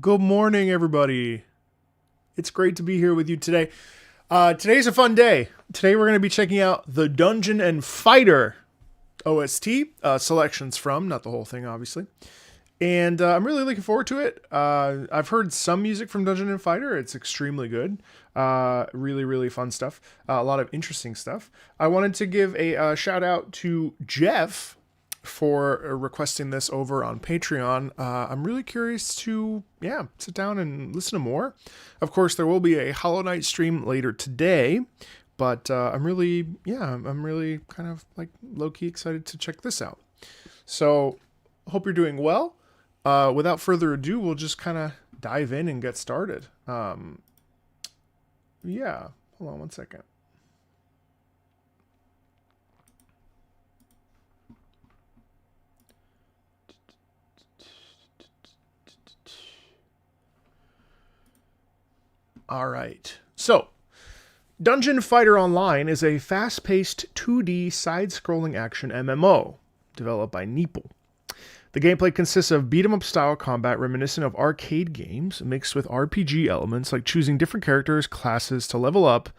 Good morning, everybody. It's great to be here with you today. Today's a fun day. Today we're going to be checking out the Dungeon and Fighter OST, selections from, not the whole thing, obviously. And I'm really looking forward to it. I've heard some music from Dungeon and Fighter. It's extremely good. Really, really fun stuff. A lot of interesting stuff. I wanted to give a shout out to Jeff for requesting this over on Patreon. I'm really curious to, sit down and listen to more. Of course, there will be a Hollow Knight stream later today, but I'm really kind of like low-key excited to check this out. So, hope you're doing well. Without further ado, we'll just kind of dive in and get started. Hold on one second. All right. So, Dungeon Fighter Online is a fast-paced 2D side-scrolling action MMO developed by Neeple. The gameplay consists of beat-em-up style combat reminiscent of arcade games mixed with RPG elements like choosing different characters, classes to level up,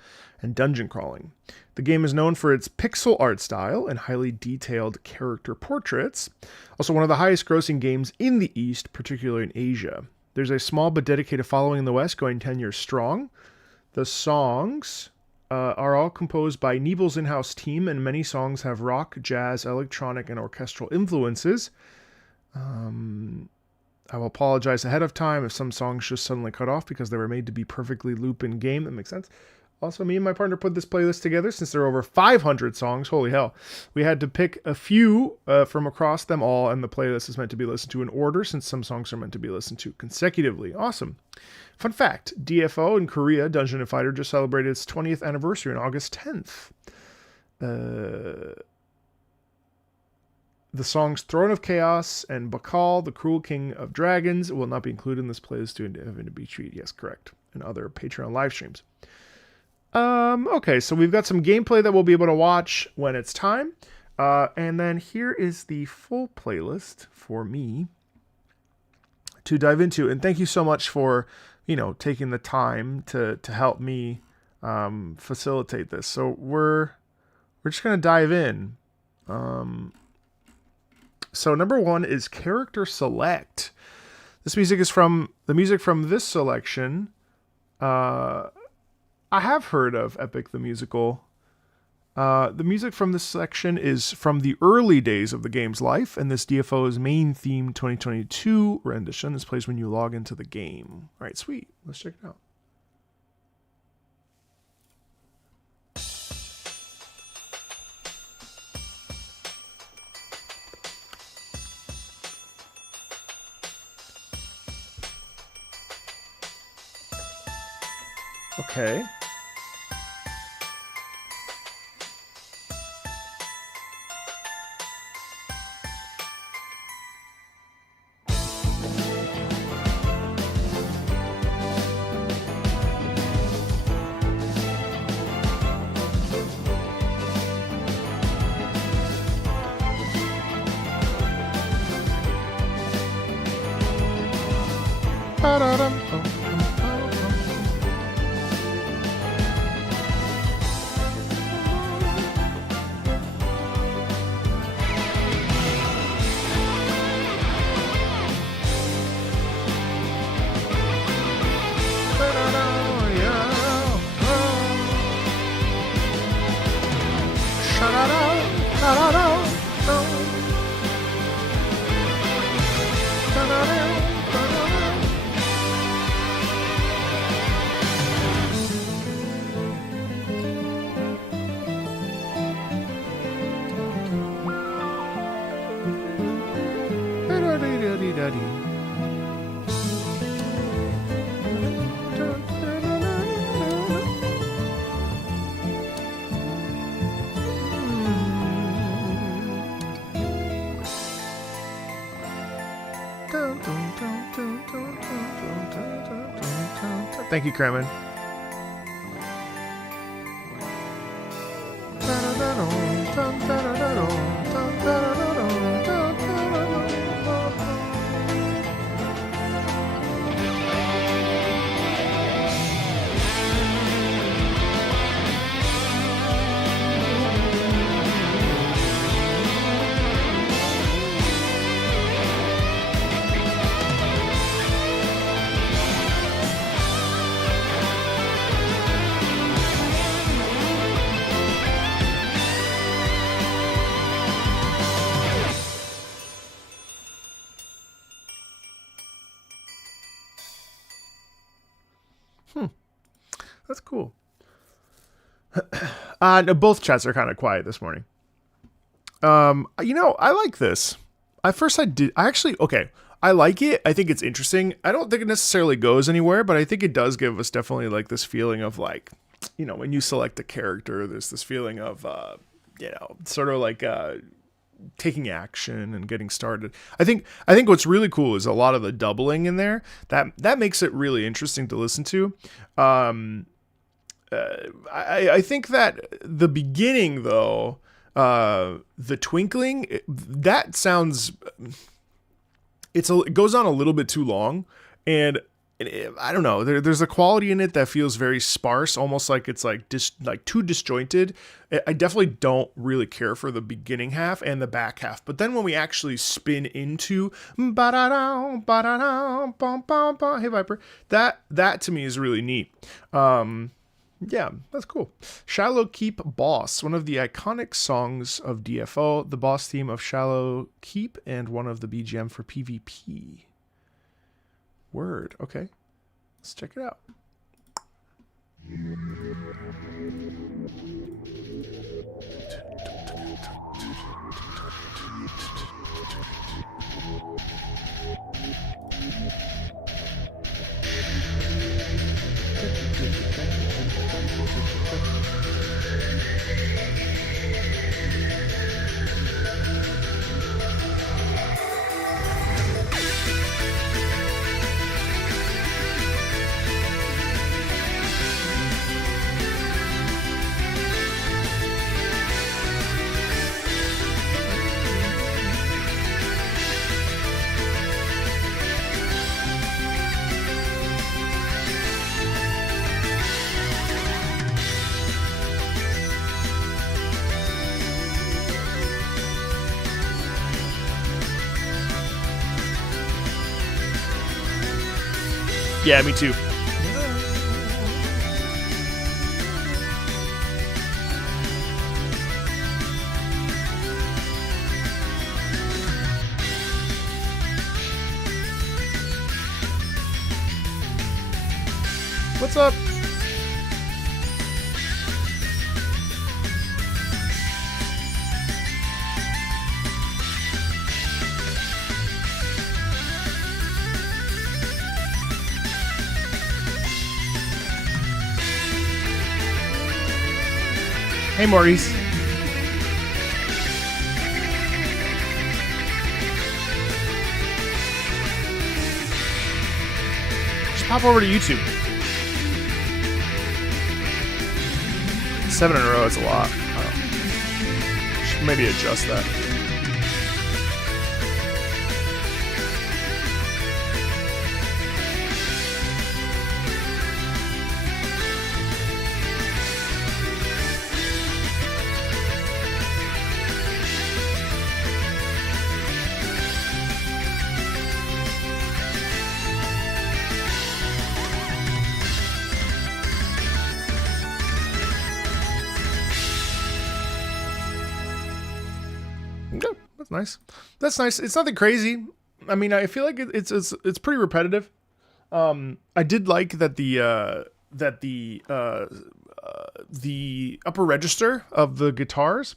and dungeon crawling. The game is known for its pixel art style and highly detailed character portraits. Also one of the highest grossing games in the East, particularly in Asia. There's a small but dedicated following in the West going 10 years strong. The songs are all composed by Neeple's in-house team, and many songs have rock, jazz, electronic, and orchestral influences. I will apologize ahead of time if some songs just suddenly cut off because they were made to be perfectly loop in game. That makes sense. Also, me and my partner put this playlist together since there are over 500 songs. Holy hell. We had to pick a few from across them all, and the playlist is meant to be listened to in order since some songs are meant to be listened to consecutively. Awesome. Fun fact, DFO in Korea, Dungeon & Fighter, just celebrated its 20th anniversary on August 10th. The songs Throne of Chaos and Bakal, the Cruel King of Dragons, will not be included in this playlist due to be treated. Yes, correct. And other Patreon live streams. Okay, so we've got some gameplay that we'll be able to watch when it's time. And then here is the full playlist for me to dive into. And thank you so much for, taking the time to help me facilitate this. So we're just going to dive in. So number one is Character Select. This music is from the music from this selection. I have heard of Epic the Musical. The music from this section is from the early days of the game's life, and this DFO's main theme 2022 rendition. This plays when you log into the game. All right, sweet. Let's check it out. Okay. Thank you, Kremen. That's cool. No, both chats are kind of quiet this morning. I like this. Okay. I like it. I think it's interesting. I don't think it necessarily goes anywhere, but I think it does give us definitely like this feeling of like, when you select a character, there's this feeling of, sort of like, taking action and getting started. I think what's really cool is a lot of the doubling in there. That makes it really interesting to listen to. I think that the beginning though, the twinkling, that sounds, it goes on a little bit too long, and I don't know. There's a quality in it that feels very sparse, almost like it's like too disjointed. I definitely don't really care for the beginning half and the back half. But then when we actually spin into hey Viper, that to me is really neat. Yeah, that's cool. Shallow Keep Boss, one of the iconic songs of DFO, the boss theme of Shallow Keep, and one of the BGM for PvP. Word. Okay. Let's check it out. Yeah, me too. What's up? Hey, Maurice. Just pop over to YouTube. 7 in a row is a lot. Should maybe adjust that. Nice. That's nice. It's nothing crazy. I mean, I feel like it's pretty repetitive. I did like that the upper register of the guitars,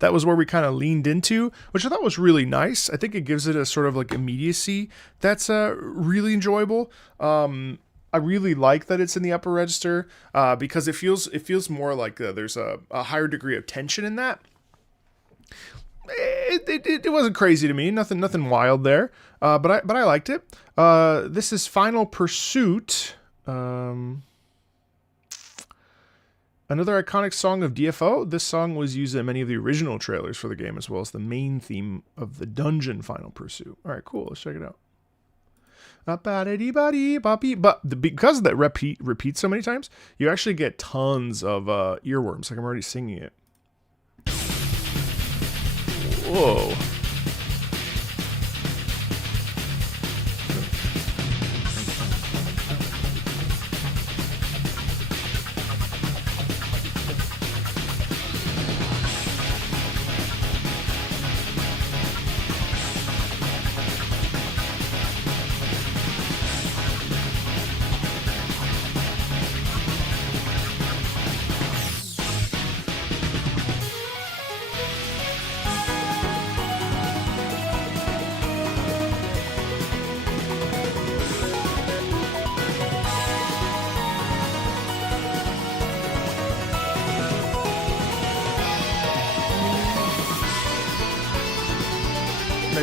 that was where we kind of leaned into, which I thought was really nice. I think it gives it a sort of like immediacy that's really enjoyable. I really like that it's in the upper register because it feels more like there's a higher degree of tension in that. It wasn't crazy to me, nothing wild there, but I liked it. This is Final Pursuit, another iconic song of DFO. This song was used in many of the original trailers for the game, as well as the main theme of the dungeon Final Pursuit. All right, cool. Let's check it out. But because that repeats so many times, you actually get tons of earworms. Like I'm already singing it. Whoa.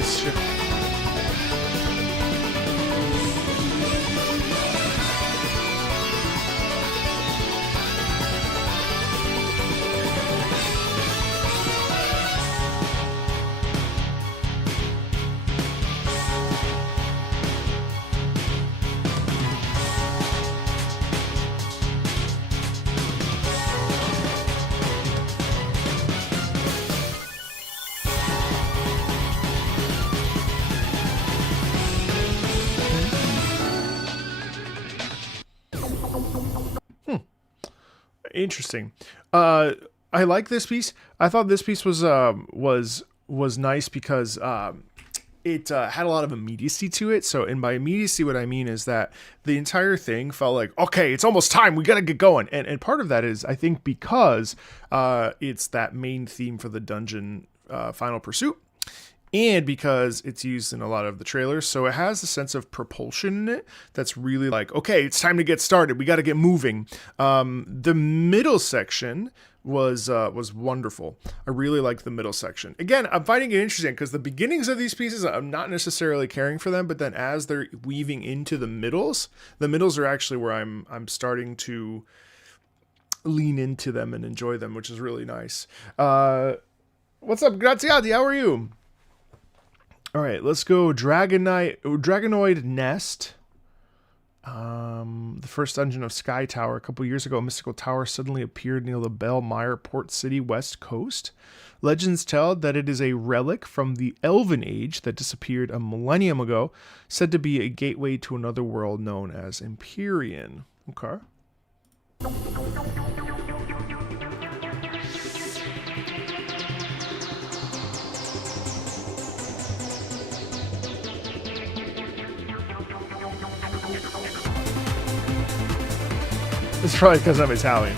voice shift. Interesting. I like this piece. I thought this piece was nice because it had a lot of immediacy to it. So, and by immediacy, what I mean is that the entire thing felt like, okay, it's almost time. We got to get going. And part of that is, I think, because it's that main theme for the dungeon Final Pursuit. And because it's used in a lot of the trailers, so it has a sense of propulsion in it that's really like, okay, it's time to get started. We got to get moving. The middle section was wonderful. I really liked the middle section. Again, I'm finding it interesting because the beginnings of these pieces, I'm not necessarily caring for them, but then as they're weaving into the middles are actually where I'm starting to lean into them and enjoy them, which is really nice. What's up, Graziati? How are you? All right, let's go Dragonoid Nest. The first dungeon of Sky Tower. A couple years ago, a mystical tower suddenly appeared near the Belmire Port City west coast. Legends tell that it is a relic from the Elven Age that disappeared a millennium ago, said to be a gateway to another world known as Empyrean. Okay. It's probably because I'm Italian.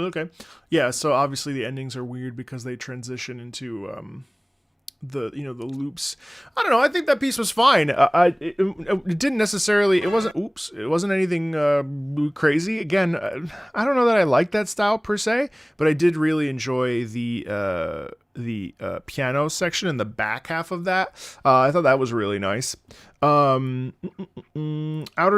Okay. Yeah, so obviously the endings are weird because they transition into the loops. I don't know. I think that piece was fine. It didn't necessarily. It wasn't anything crazy. Again, I don't know that I like that style per se, but I did really enjoy the piano section in the back half of that. I thought that was really nice. Outer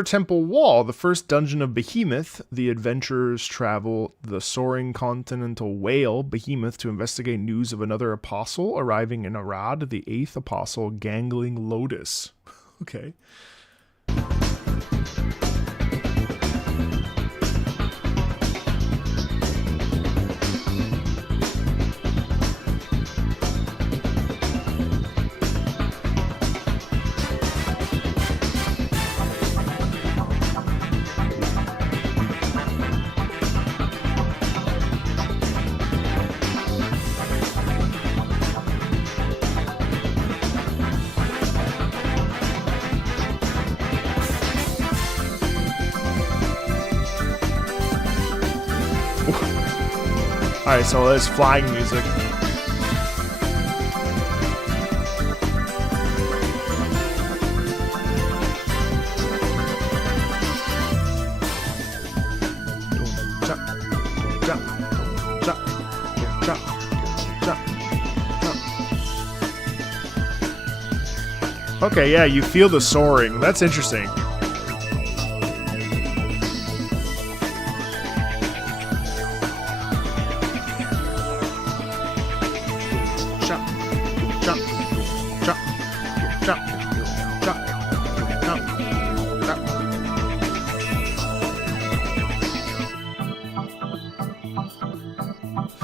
Temple Wall, the first dungeon of Behemoth. The adventurers travel the soaring continental whale, Behemoth, to investigate news of another apostle arriving in Arad, the 8th apostle, Gangling Lotus. Okay. Alright, so there's flying music. Okay, yeah, you feel the soaring. That's interesting. Jump, jump, jump, jump, jump, jump, jump.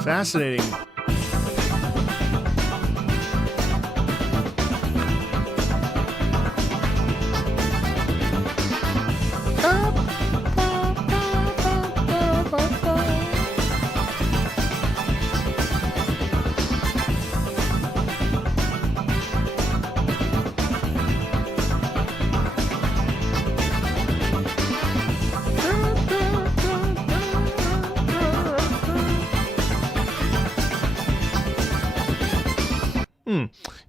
Fascinating.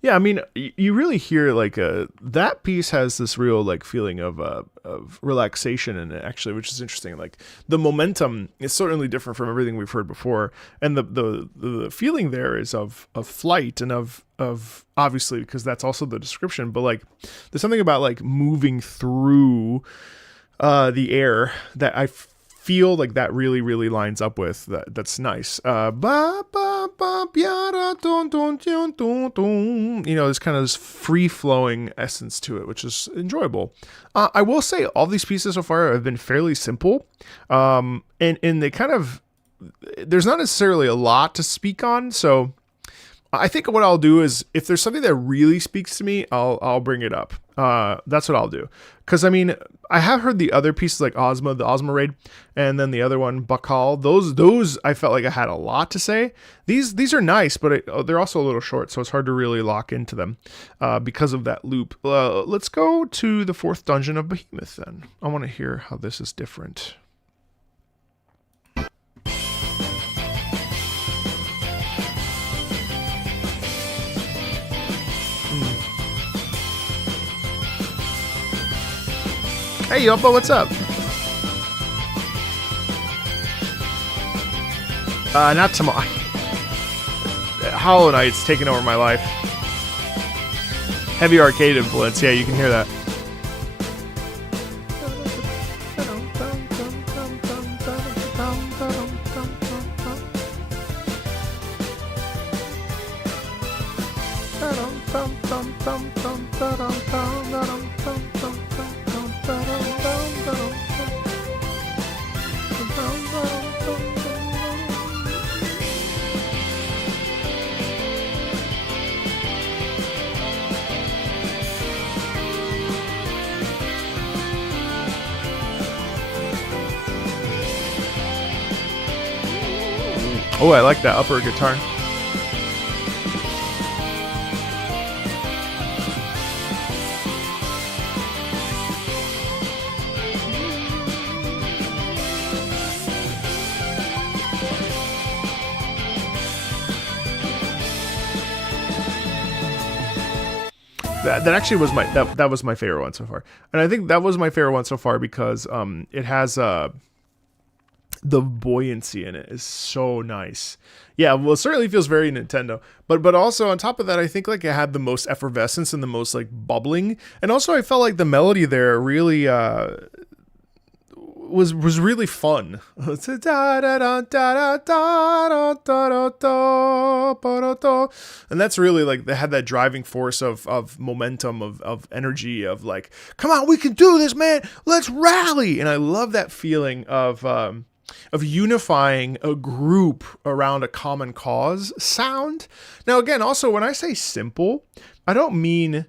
Yeah, I mean, you really hear like that piece has this real like feeling of relaxation in it, actually, which is interesting. Like the momentum is certainly different from everything we've heard before, and the feeling there is of flight and of obviously, because that's also the description. But like, there's something about like moving through the air that I feel like that really lines up with that's nice. You know, there's kind of this free flowing essence to it, which is enjoyable. I will say all these pieces so far have been fairly simple, and they kind of, there's not necessarily a lot to speak on. So I think what I'll do is, if there's something that really speaks to me, I'll bring it up. That's what I'll do. Because I mean, I have heard the other pieces like Ozma, the Ozma raid, and then the other one, Bakal. Those I felt like I had a lot to say. These are nice, but they're also a little short, so it's hard to really lock into them because of that loop. Let's go to the 4th dungeon of Behemoth then. I want to hear how this is different. Hey, Yopo, what's up? Not tomorrow. Hollow Knight's taking over my life. Heavy arcade influence, yeah, you can hear that. Oh, I like that upper guitar. That actually was that was my favorite one so far, and I think that was my favorite one so far because it has the buoyancy in it is so nice. Yeah, well, it certainly feels very Nintendo, but also on top of that, I think like it had the most effervescence and the most like bubbling, and also I felt like the melody there really was really fun. And that's really like they had that driving force of momentum, of energy, of like, come on, we can do this, man, let's rally. And I love that feeling of unifying a group around a common cause sound. Now again, also when I say simple, I don't mean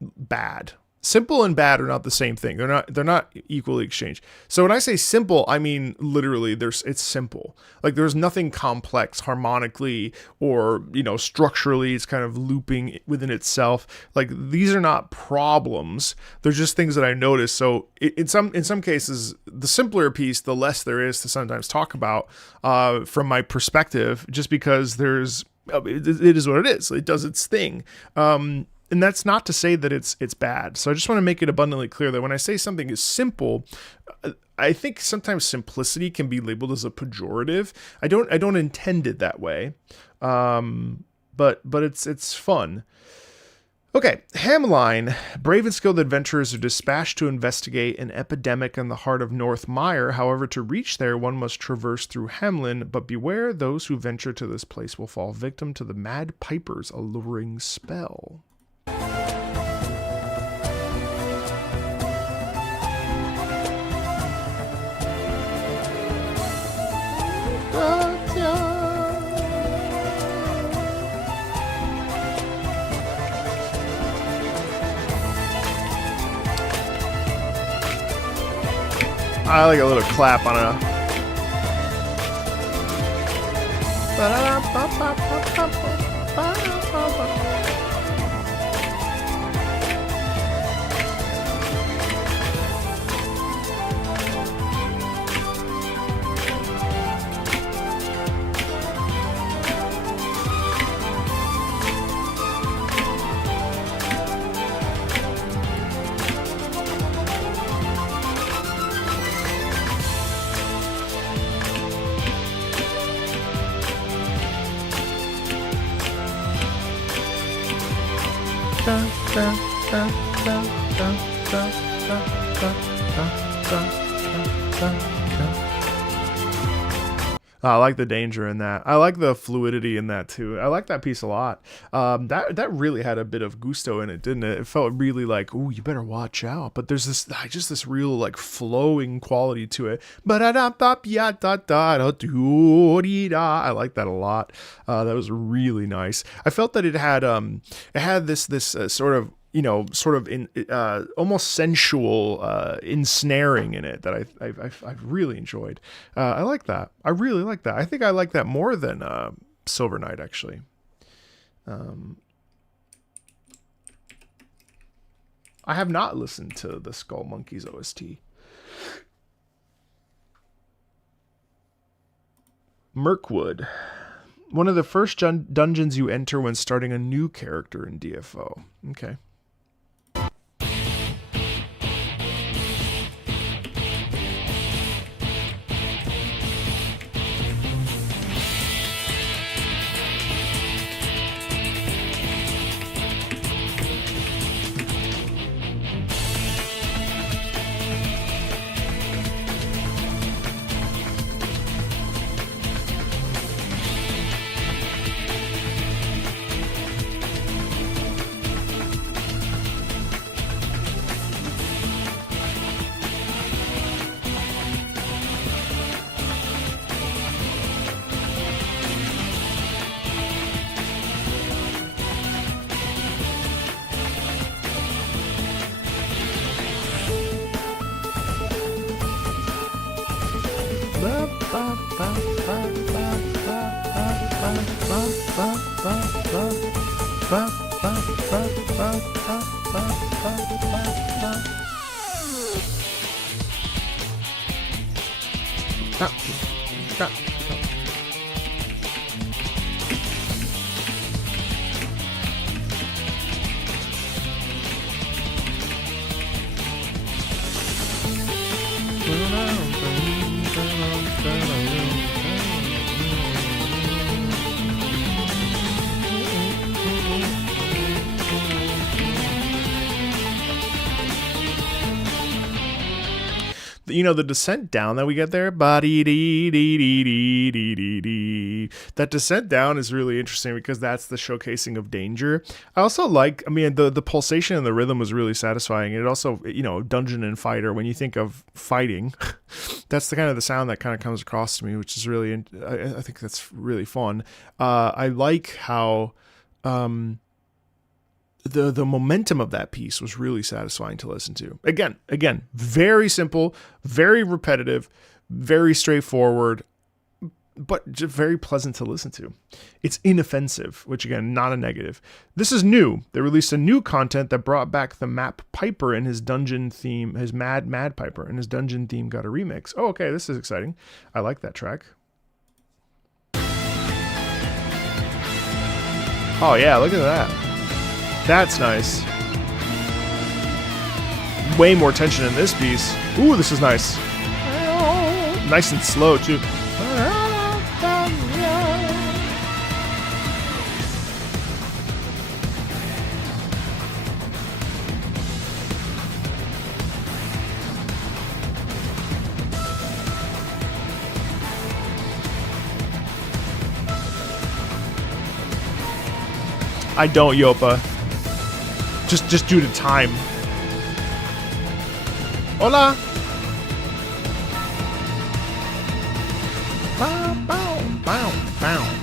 bad. Simple and bad are not the same thing. They're not equally exchanged. So when I say simple, I mean literally it's simple. Like there's nothing complex harmonically or, you know, structurally. It's kind of looping within itself. Like these are not problems. They're just things that I noticed. So in some cases, the simpler piece, the less there is to sometimes talk about from my perspective, just because it is what it is. It does its thing. And that's not to say that it's bad. So I just want to make it abundantly clear that when I say something is simple, I think sometimes simplicity can be labeled as a pejorative. I don't intend it that way. But it's fun. Okay, Hamline. Brave and skilled adventurers are dispatched to investigate an epidemic in the heart of North Mire. However, to reach there, one must traverse through Hamlin, but beware, those who venture to this place will fall victim to the Mad Piper's alluring spell. I like a little clap on it. I like the danger in that. I like the fluidity in that too. I like that piece a lot. That really had a bit of gusto in it, didn't it? It felt really like, ooh, you better watch out. But there's this real like flowing quality to it. I like that a lot. That was really nice. I felt that it had this sort of almost sensual ensnaring in it that I really enjoyed. I like that. I really like that. I think I like that more than Silver Knight, actually. I have not listened to the Skull Monkeys OST. Mirkwood. One of the first dungeons you enter when starting a new character in DFO. Okay. You know, the descent down that we get there, that descent down is really interesting because that's the showcasing of danger. I also like, I mean, the pulsation and the rhythm was really satisfying. It also, you know, dungeon and fighter, when you think of fighting, that's the kind of the sound that kind of comes across to me, which is really, I think that's really fun. I like how, the momentum of that piece was really satisfying to listen to. Again, very simple, very repetitive, very straightforward, but just very pleasant to listen to. It's inoffensive, which again, not a negative. This is new. They released a new content that brought back the Map Piper and his dungeon theme, his Mad Piper and his dungeon theme got a remix. Oh, okay, this is exciting. I like that track. Oh yeah, look at that. That's nice. Way more tension in this piece. Ooh, this is nice. Nice and slow, too. I don't, Yopa. Just due to time. Hola. Bow, bow, bow, bow.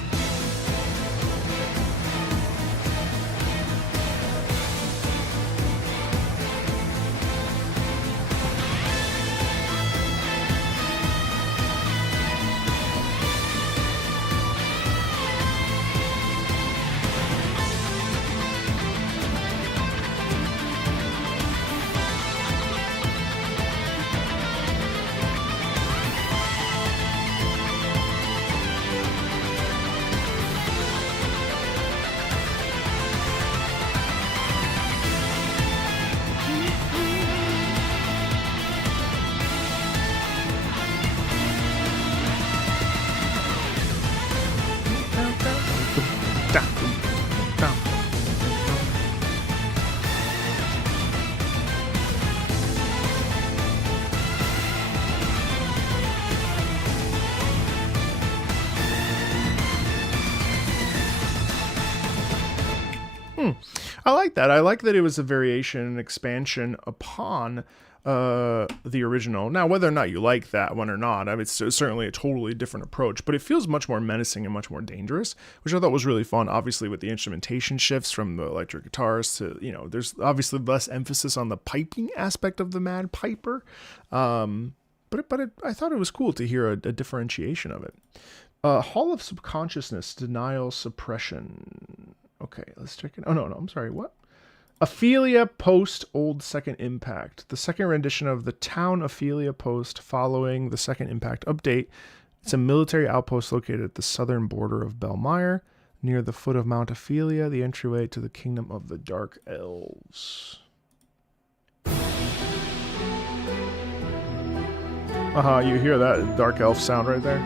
I like that. I like that it was a variation and expansion upon the original. Now, whether or not you like that one or not, I mean, it's certainly a totally different approach, but it feels much more menacing and much more dangerous, which I thought was really fun. Obviously, with the instrumentation shifts from the electric guitars to, you know, there's obviously less emphasis on the piping aspect of the Mad Piper. I thought it was cool to hear a differentiation of it. Hall of Subconsciousness, Denial, Suppression. Okay, let's check it. Oh, no, I'm sorry. What? Ophelia Post Old Second Impact. The second rendition of the town Ophelia Post following the Second Impact update. It's a military outpost located at the southern border of Belmire, near the foot of Mount Ophelia, the entryway to the Kingdom of the Dark Elves. You hear that Dark Elf sound right there?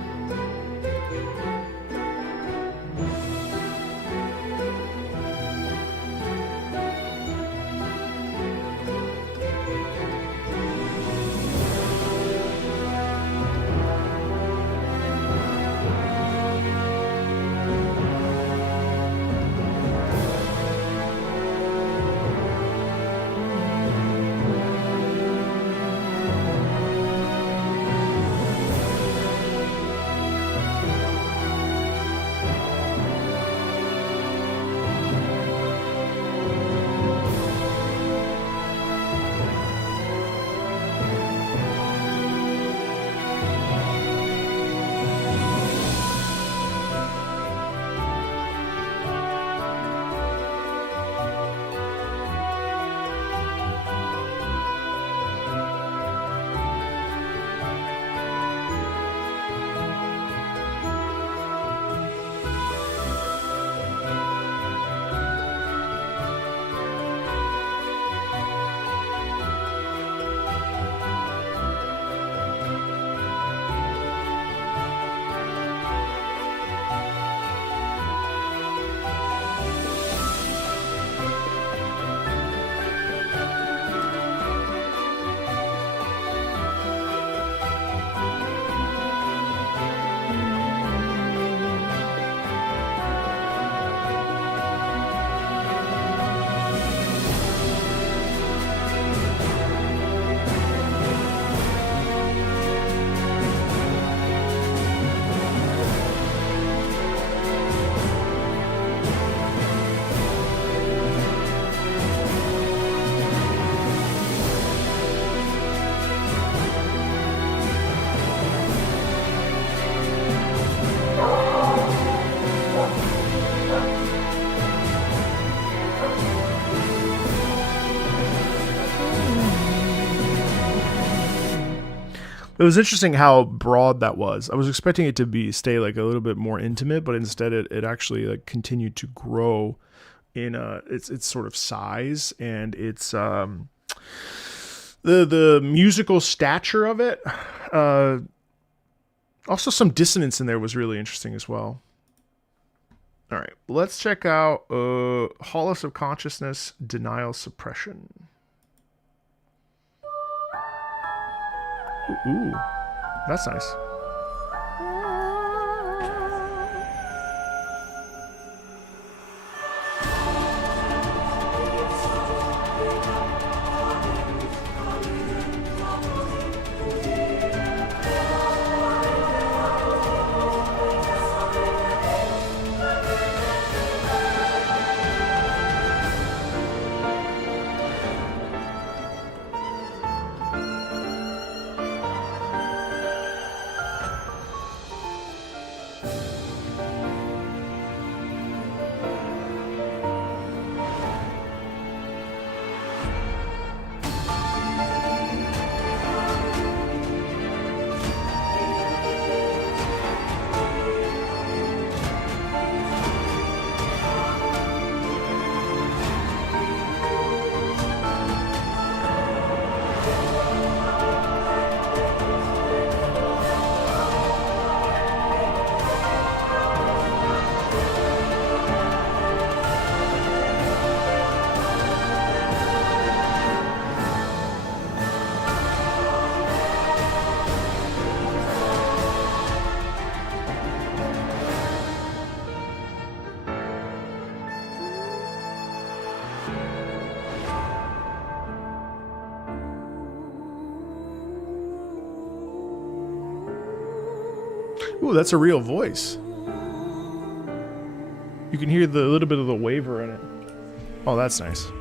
It was interesting how broad that was. I was expecting it to stay like a little bit more intimate, but instead it actually like continued to grow in its sort of size and its the musical stature of it. Also some dissonance in there was really interesting as well. All right, let's check out Hall of Subconsciousness, Denial, Suppression. Ooh, that's nice. Ooh, that's a real voice. You can hear the little bit of the waver in it. Oh, that's nice.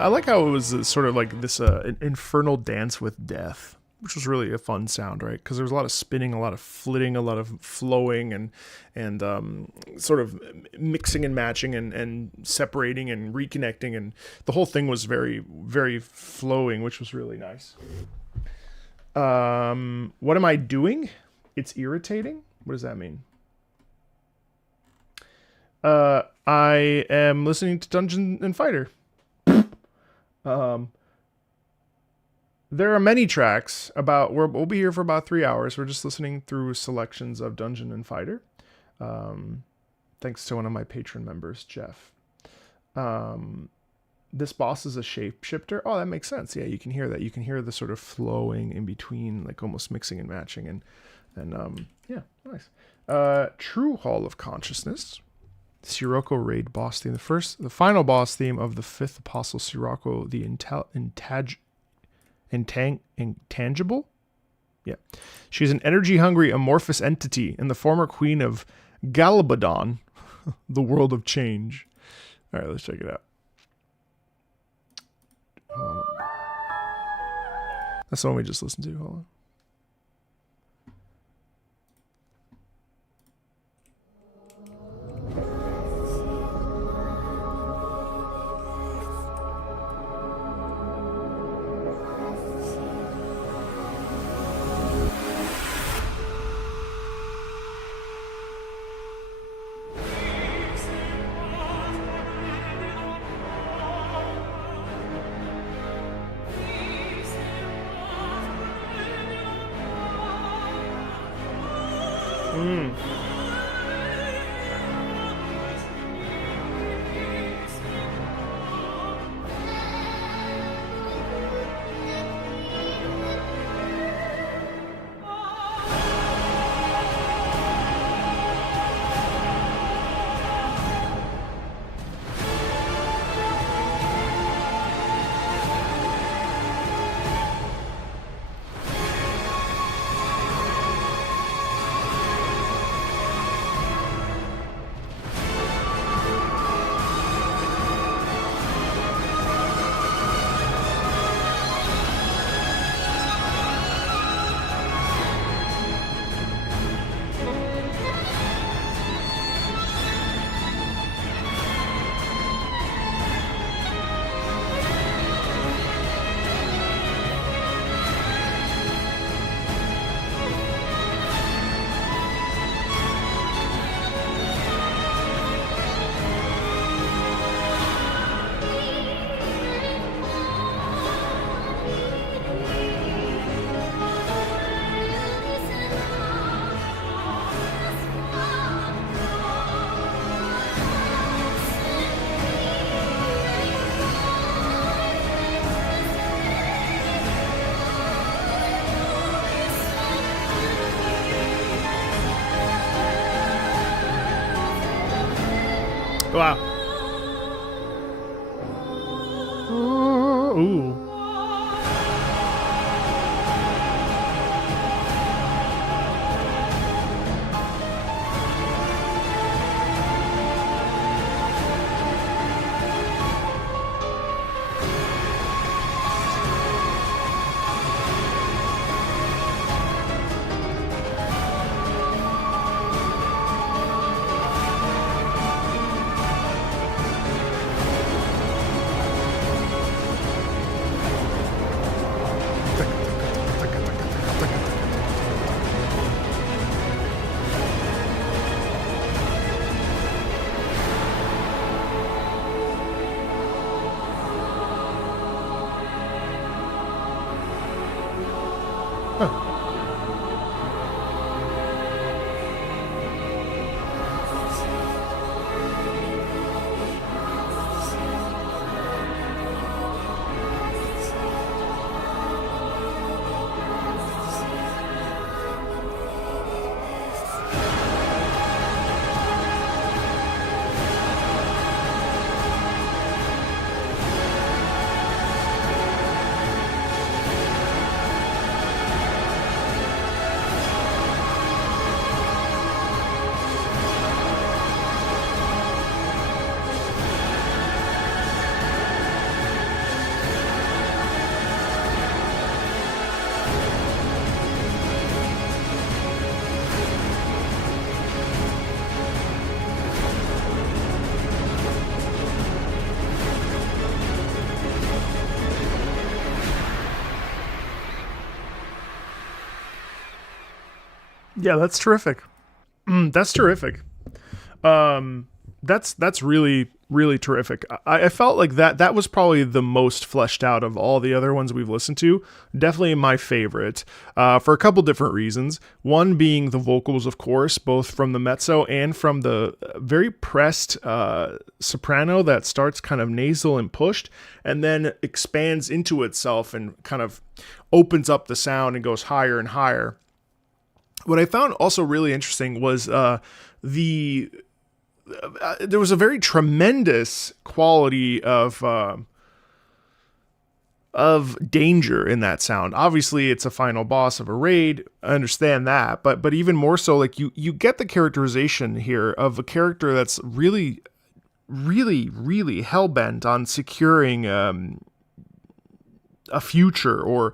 I like how it was sort of like this infernal dance with death, which was really a fun sound, right? Because there was a lot of spinning, a lot of flitting, a lot of flowing, and sort of mixing and matching and separating and reconnecting, and the whole thing was very, very flowing, which was really nice. What am I doing? It's irritating. What does that mean? I am listening to Dungeon and Fighter. There are many tracks we'll be here for about 3 hours. We're just listening through selections of Dungeon and Fighter. Thanks to one of my patron members, Jeff. This boss is a shapeshifter. Oh, that makes sense. Yeah, you can hear that. You can hear the sort of flowing in between, like almost mixing and matching, and yeah, nice. True Hall of Consciousness. Sirocco raid boss theme. The final boss theme of the fifth apostle Sirocco, the intangible. Yeah, she's an energy-hungry amorphous entity and the former queen of Galabadon, the world of change. All right, let's check it out. That's the one we just listened to. Hold on. Wow. Ooh. Yeah, that's terrific. That's terrific. That's really really terrific. I felt like that was probably the most fleshed out of all the other ones we've listened to. Definitely my favorite, for a couple different reasons. One being the vocals, of course, both from the mezzo and from the very pressed soprano that starts kind of nasal and pushed, and then expands into itself and kind of opens up the sound and goes higher and higher. What I found also really interesting was there was a very tremendous quality of danger in that sound. Obviously, it's a final boss of a raid. I understand that, but even more so, like you get the characterization here of a character that's really, really, really hell-bent on securing a future, or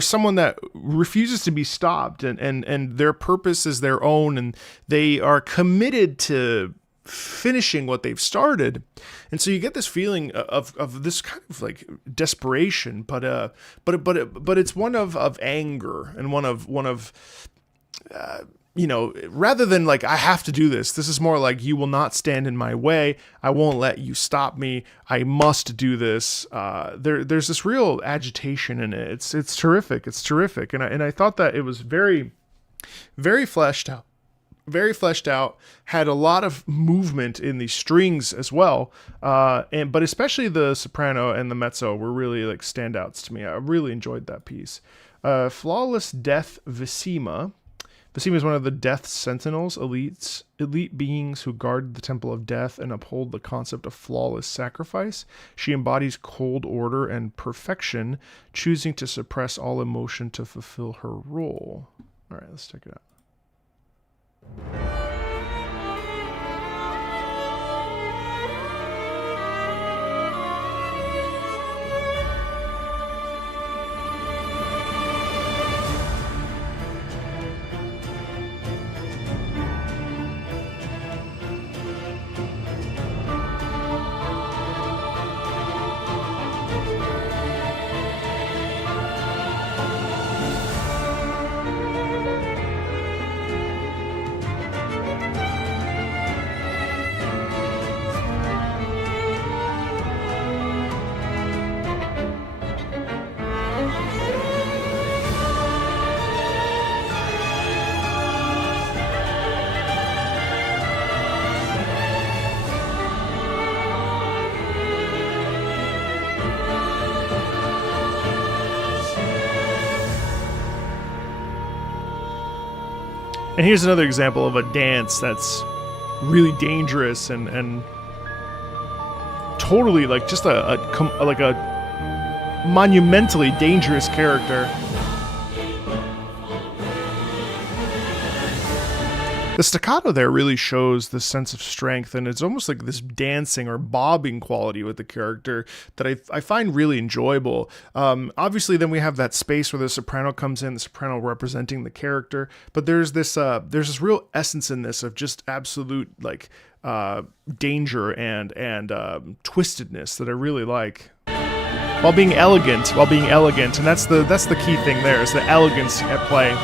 someone that refuses to be stopped, and their purpose is their own, and they are committed to finishing what they've started. And so you get this feeling of this kind of like desperation, but it's one of anger, and one of rather than like, I have to do this. This is more like, you will not stand in my way. I won't let you stop me. I must do this. There's this real agitation in it. It's terrific. It's terrific. And I thought that it was very, very fleshed out. Very fleshed out, had a lot of movement in the strings as well, but especially the soprano and the mezzo were really like standouts to me. I really enjoyed that piece. Flawless Death Visima. Visima is one of the Death Sentinels, elite beings who guard the Temple of Death and uphold the concept of flawless sacrifice. She embodies cold order and perfection, choosing to suppress all emotion to fulfill her role. All right, let's check it out. And here's another example of a dance that's really dangerous and totally like just a monumentally dangerous character. The staccato there really shows the sense of strength, and it's almost like this dancing or bobbing quality with the character that I find really enjoyable. Obviously, then we have that space where the soprano comes in, the soprano representing the character, but there's this real essence in this of just absolute like danger and twistedness that I really like. While being elegant, and that's the key thing there, is the elegance at play.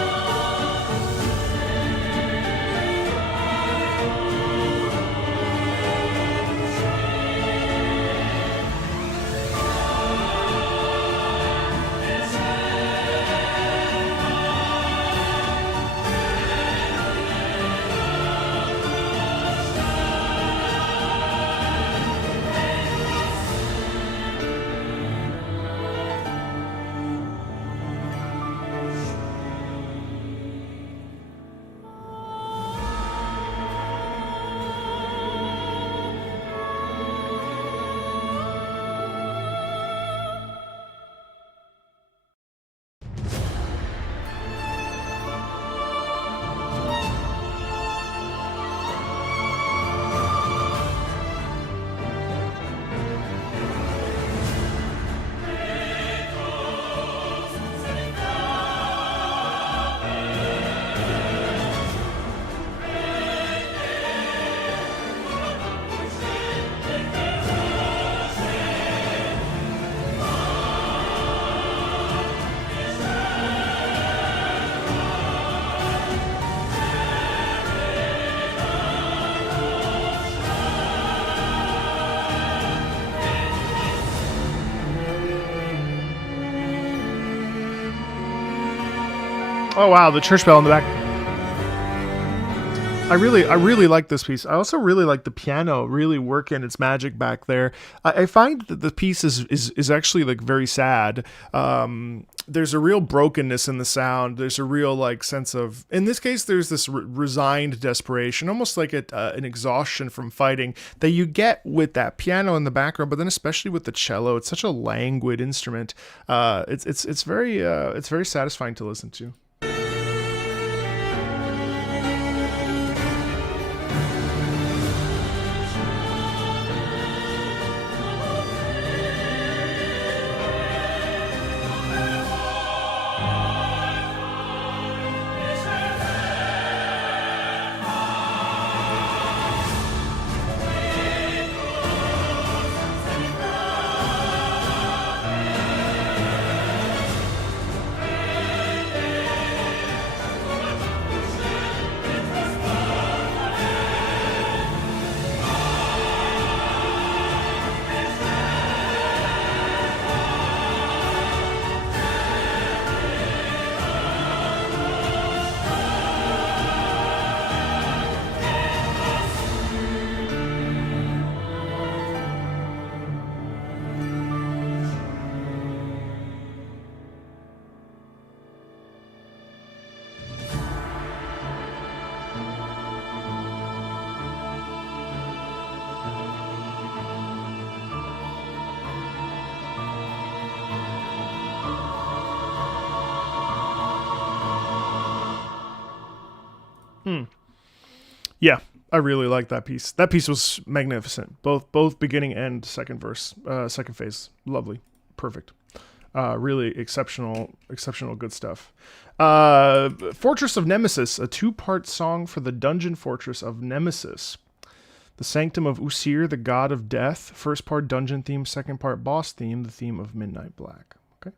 Oh wow, the church bell in the back. I really like this piece. I also really like the piano really working its magic back there. I find that the piece is actually like very sad. There's a real brokenness in the sound. There's a real like sense of, in this case, there's this resigned desperation, almost like an exhaustion from fighting that you get with that piano in the background. But then especially with the cello, it's such a languid instrument. It's very satisfying to listen to. Yeah, I really like that piece. That piece was magnificent. Both beginning and second verse, second phase. Lovely. Perfect. Really exceptional good stuff. Fortress of Nemesis, a 2-part song for the dungeon fortress of Nemesis. The Sanctum of Usir, the God of Death. First part dungeon theme, second part boss theme, the theme of Midnight Black. Okay.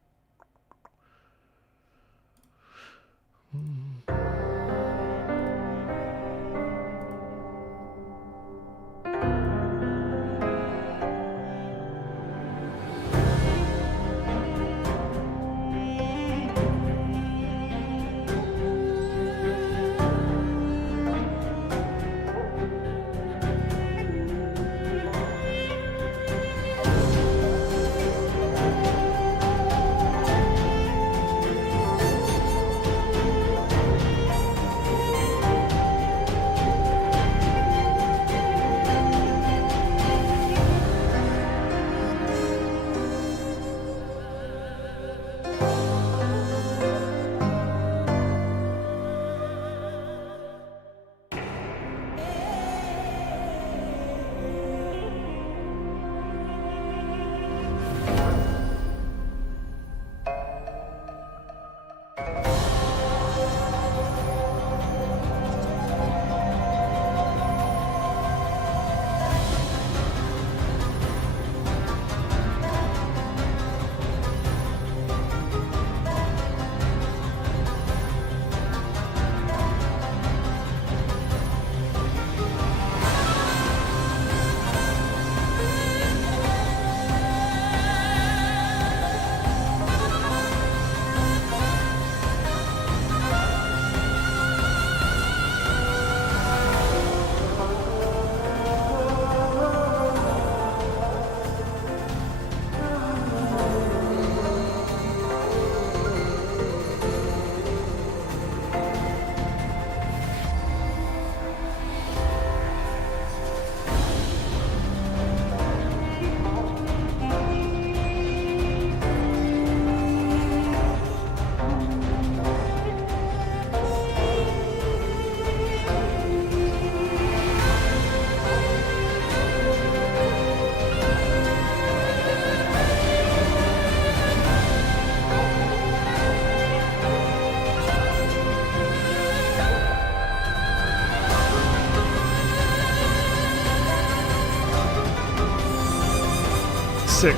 Sick.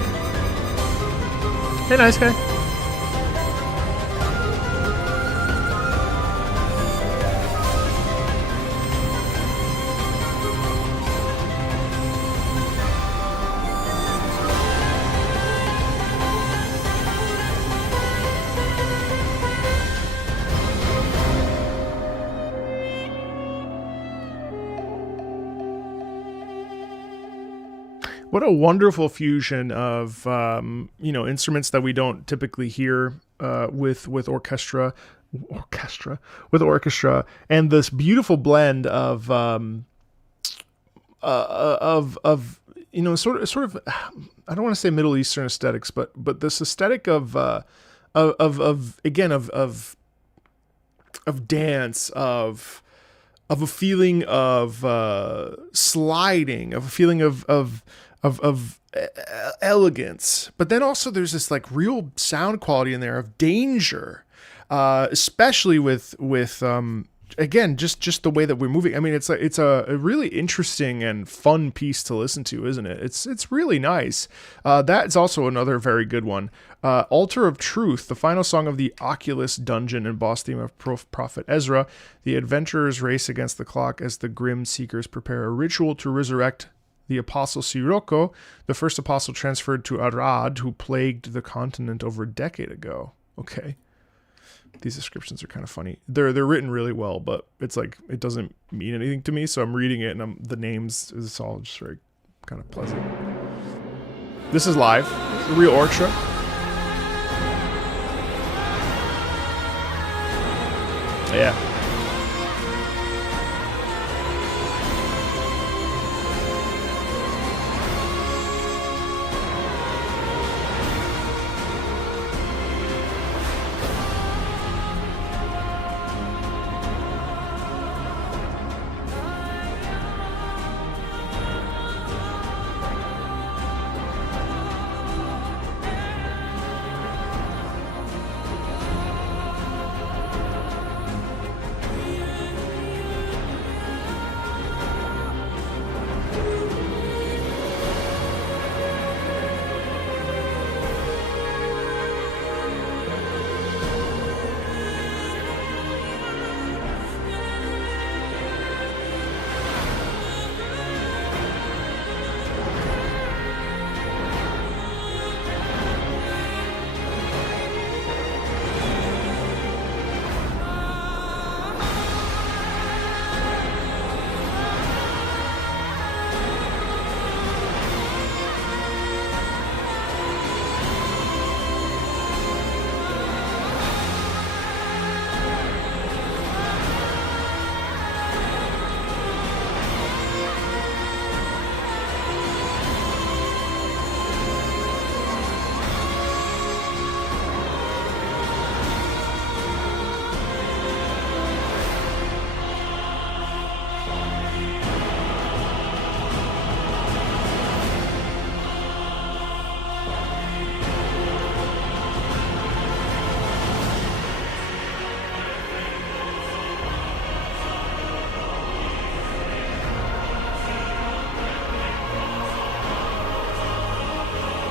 Hey, nice guy. What a wonderful fusion of instruments that we don't typically hear with orchestra, and this beautiful blend of sort of I don't want to say Middle Eastern aesthetics, but this aesthetic of dance, of a feeling of sliding, of a feeling of elegance, but then also there's this like real sound quality in there of danger, especially with again just the way that we're moving. I mean, it's a really interesting and fun piece to listen to, isn't it? It's really nice. That's also another very good one. Altar of Truth, the final song of the Oculus dungeon and boss theme of Prophet Ezra. The adventurers race against the clock as the Grim Seekers prepare a ritual to resurrect the apostle Sirocco, the first apostle transferred to Arad, who plagued the continent over a decade ago. Okay. These descriptions are kind of funny. They're written really well, but it's like it doesn't mean anything to me, so I'm reading it and the names is all just very kind of pleasant. This is live. It's a real orchestra. Yeah.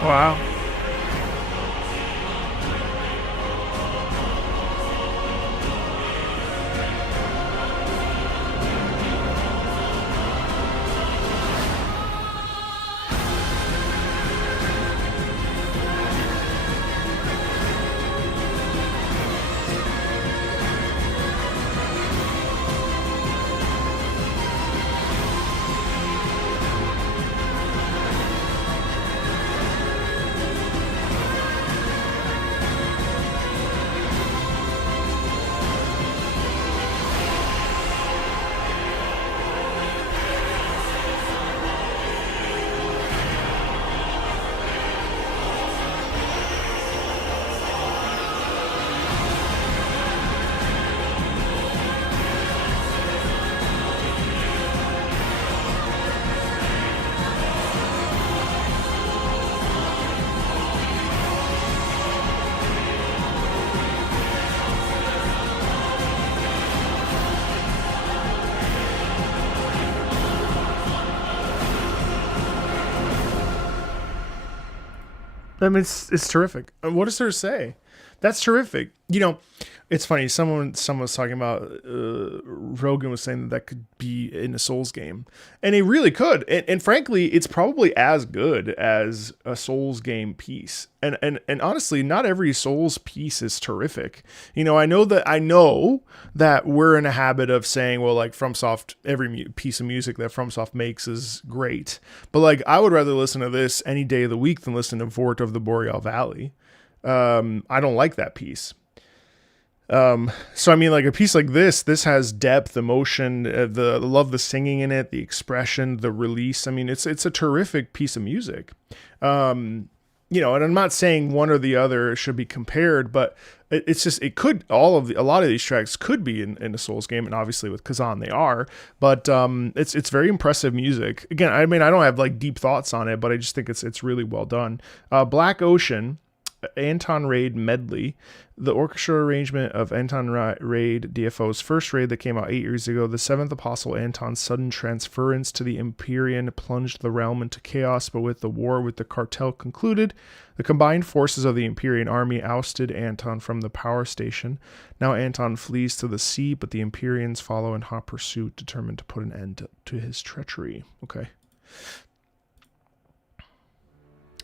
Wow. I mean, it's terrific. What is there to say? That's terrific. You know, It's funny. Someone was talking about Rogan was saying that that could be in a Souls game, and it really could. And frankly, it's probably as good as a Souls game piece. And honestly, not every Souls piece is terrific. You know, I know that we're in a habit of saying, well, like FromSoft, every piece of music that FromSoft makes is great. But like, I would rather listen to this any day of the week than listen to Vort of the Boreal Valley. I don't like that piece. So I mean, like a piece like this has depth, emotion, the love, the singing in it, the expression, the release. I mean, it's a terrific piece of music. You know, and I'm not saying one or the other should be compared, but it's just, it could, a lot of these tracks could be in a Souls game, and obviously with Kazan they are, but it's very impressive music. Again, I mean, I don't have like deep thoughts on it, but I just think it's really well done. Black Ocean, Anton Raid medley, the orchestra arrangement of Anton Raid DFO's first raid that came out 8 years ago. The seventh apostle Anton's sudden transference to the Empyrean plunged the realm into chaos, but with the war with the cartel concluded, the combined forces of the Empyrean army ousted Anton from the power station. Now Anton flees to the sea, but the Empyreans follow in hot pursuit, determined to put an end to his treachery. Okay.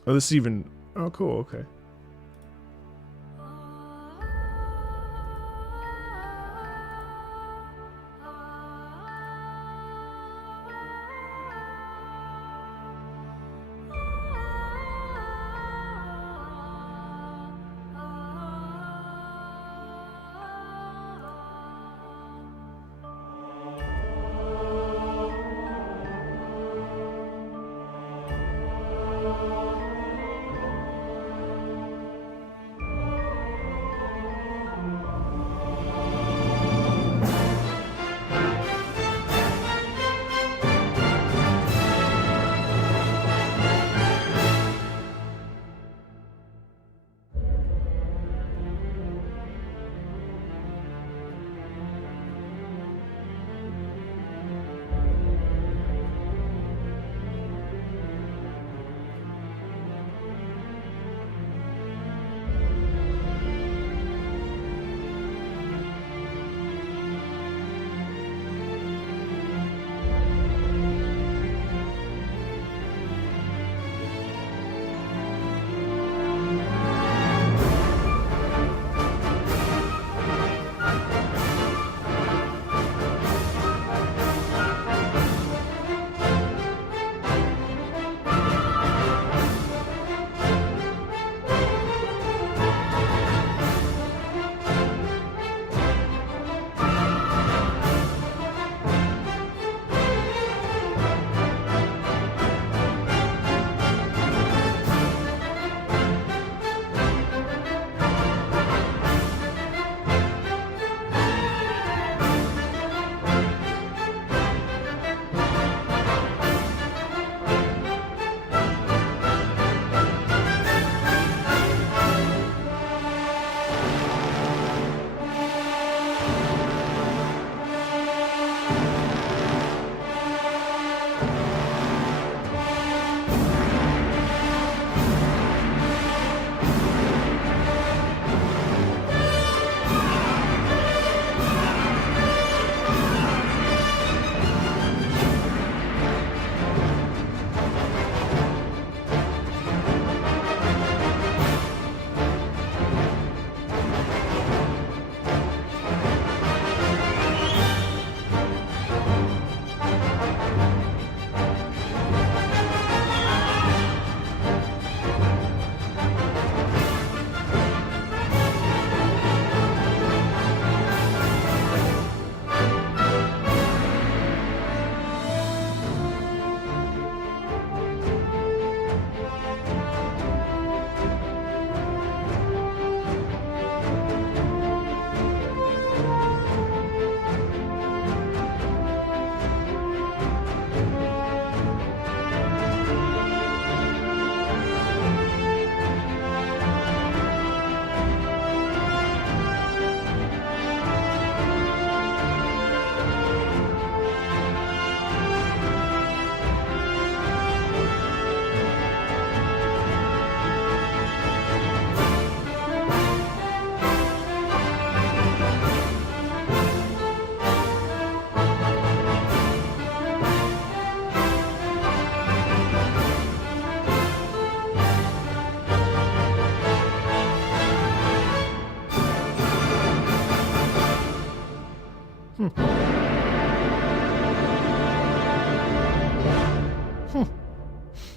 Oh, this is even... Oh, cool. Okay.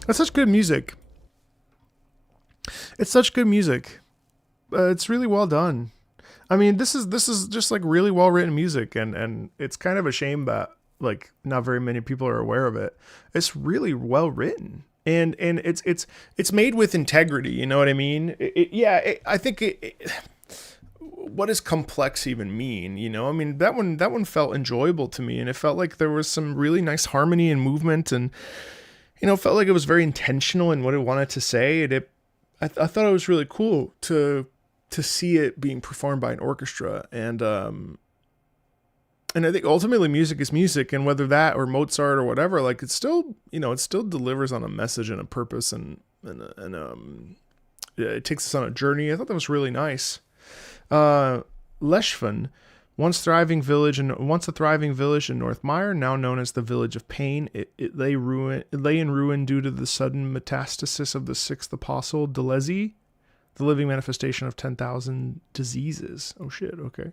That's such good music. It's such good music. It's really well done. I mean, this is just like really well written music, and it's kind of a shame that like not very many people are aware of it. It's really well written, and it's made with integrity. You know what I mean? I think what does complex even mean? You know, I mean that one felt enjoyable to me, and it felt like there was some really nice harmony and movement, and you know, felt like it was very intentional in what it wanted to say. I thought it was really cool to see it being performed by an orchestra, and I think ultimately music is music, and whether that or Mozart or whatever, like it's still, you know, it still delivers on a message and a purpose, and yeah, it takes us on a journey. I thought that was really nice. Leschwin, once a thriving village in North Meyer, now known as the Village of Pain, it lay in ruin due to the sudden metastasis of the sixth apostle, Deleuze, the living manifestation of 10,000 diseases. Oh shit, okay.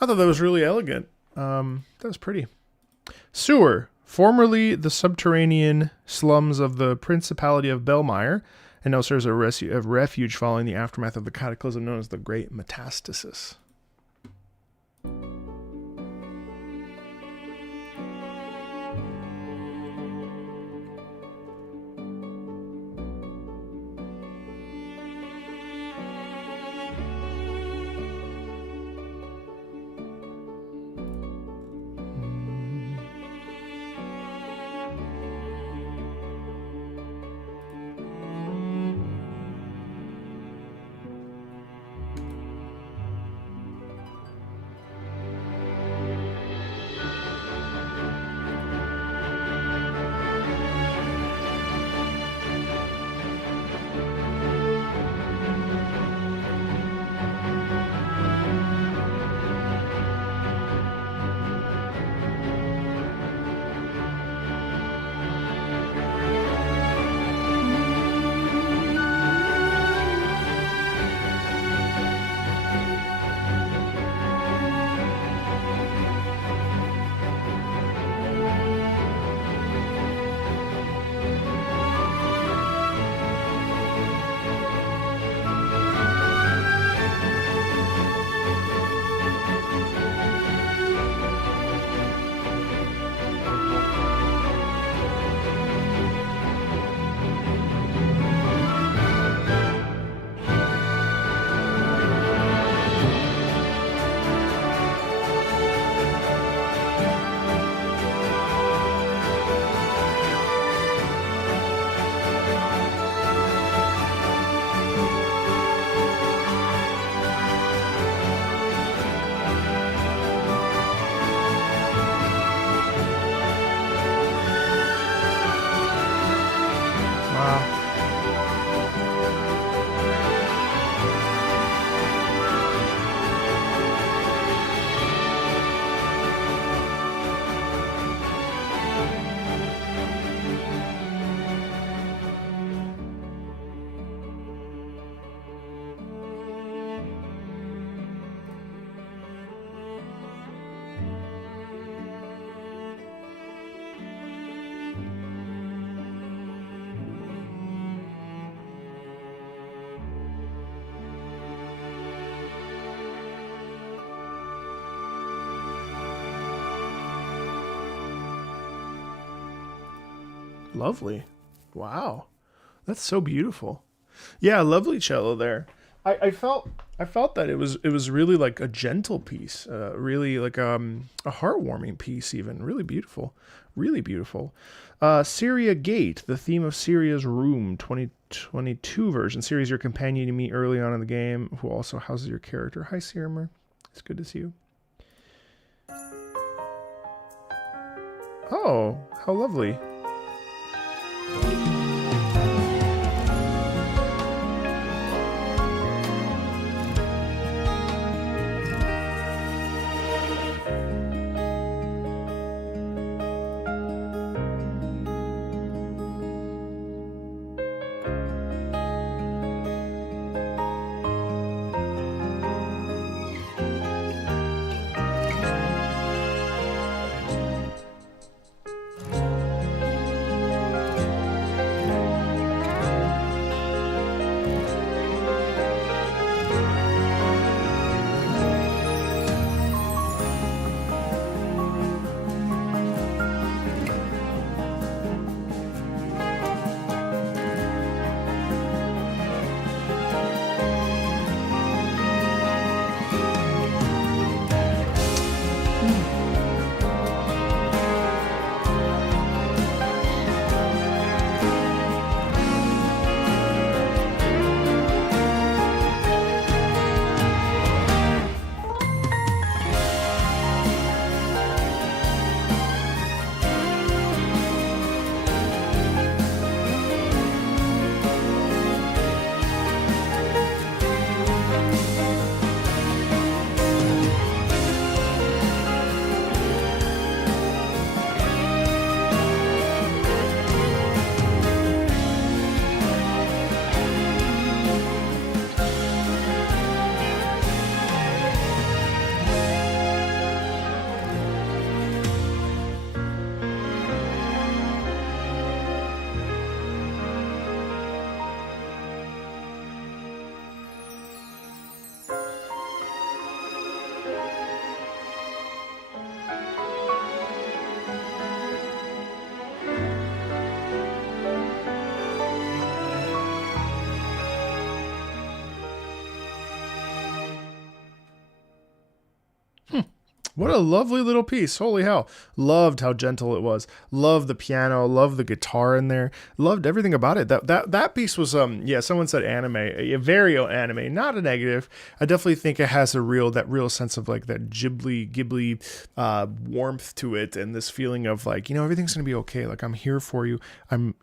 I thought that was really elegant. That was pretty. Sewer, formerly the subterranean slums of the Principality of Bellmeyer, and now serves as a refuge following the aftermath of the cataclysm known as the Great Metastasis. Lovely. Wow. That's so beautiful. Yeah, lovely cello there. I felt that it was really like a gentle piece, really like a heartwarming piece, even really beautiful, really beautiful. Syria Gate, the theme of Syria's Room 2022 version. Syria is your companion you meet early on in the game, who also houses your character. Hi, Syrimer. It's good to see you. Oh, how lovely. What a lovely little piece. Holy hell. Loved how gentle it was. Loved the piano. Loved the guitar in there. Loved everything about it. That piece was, yeah, someone said anime. Very anime. Not a negative. I definitely think it has that real sense of like that Ghibli warmth to it, and this feeling of like, everything's going to be okay. Like, I'm here for you. I'm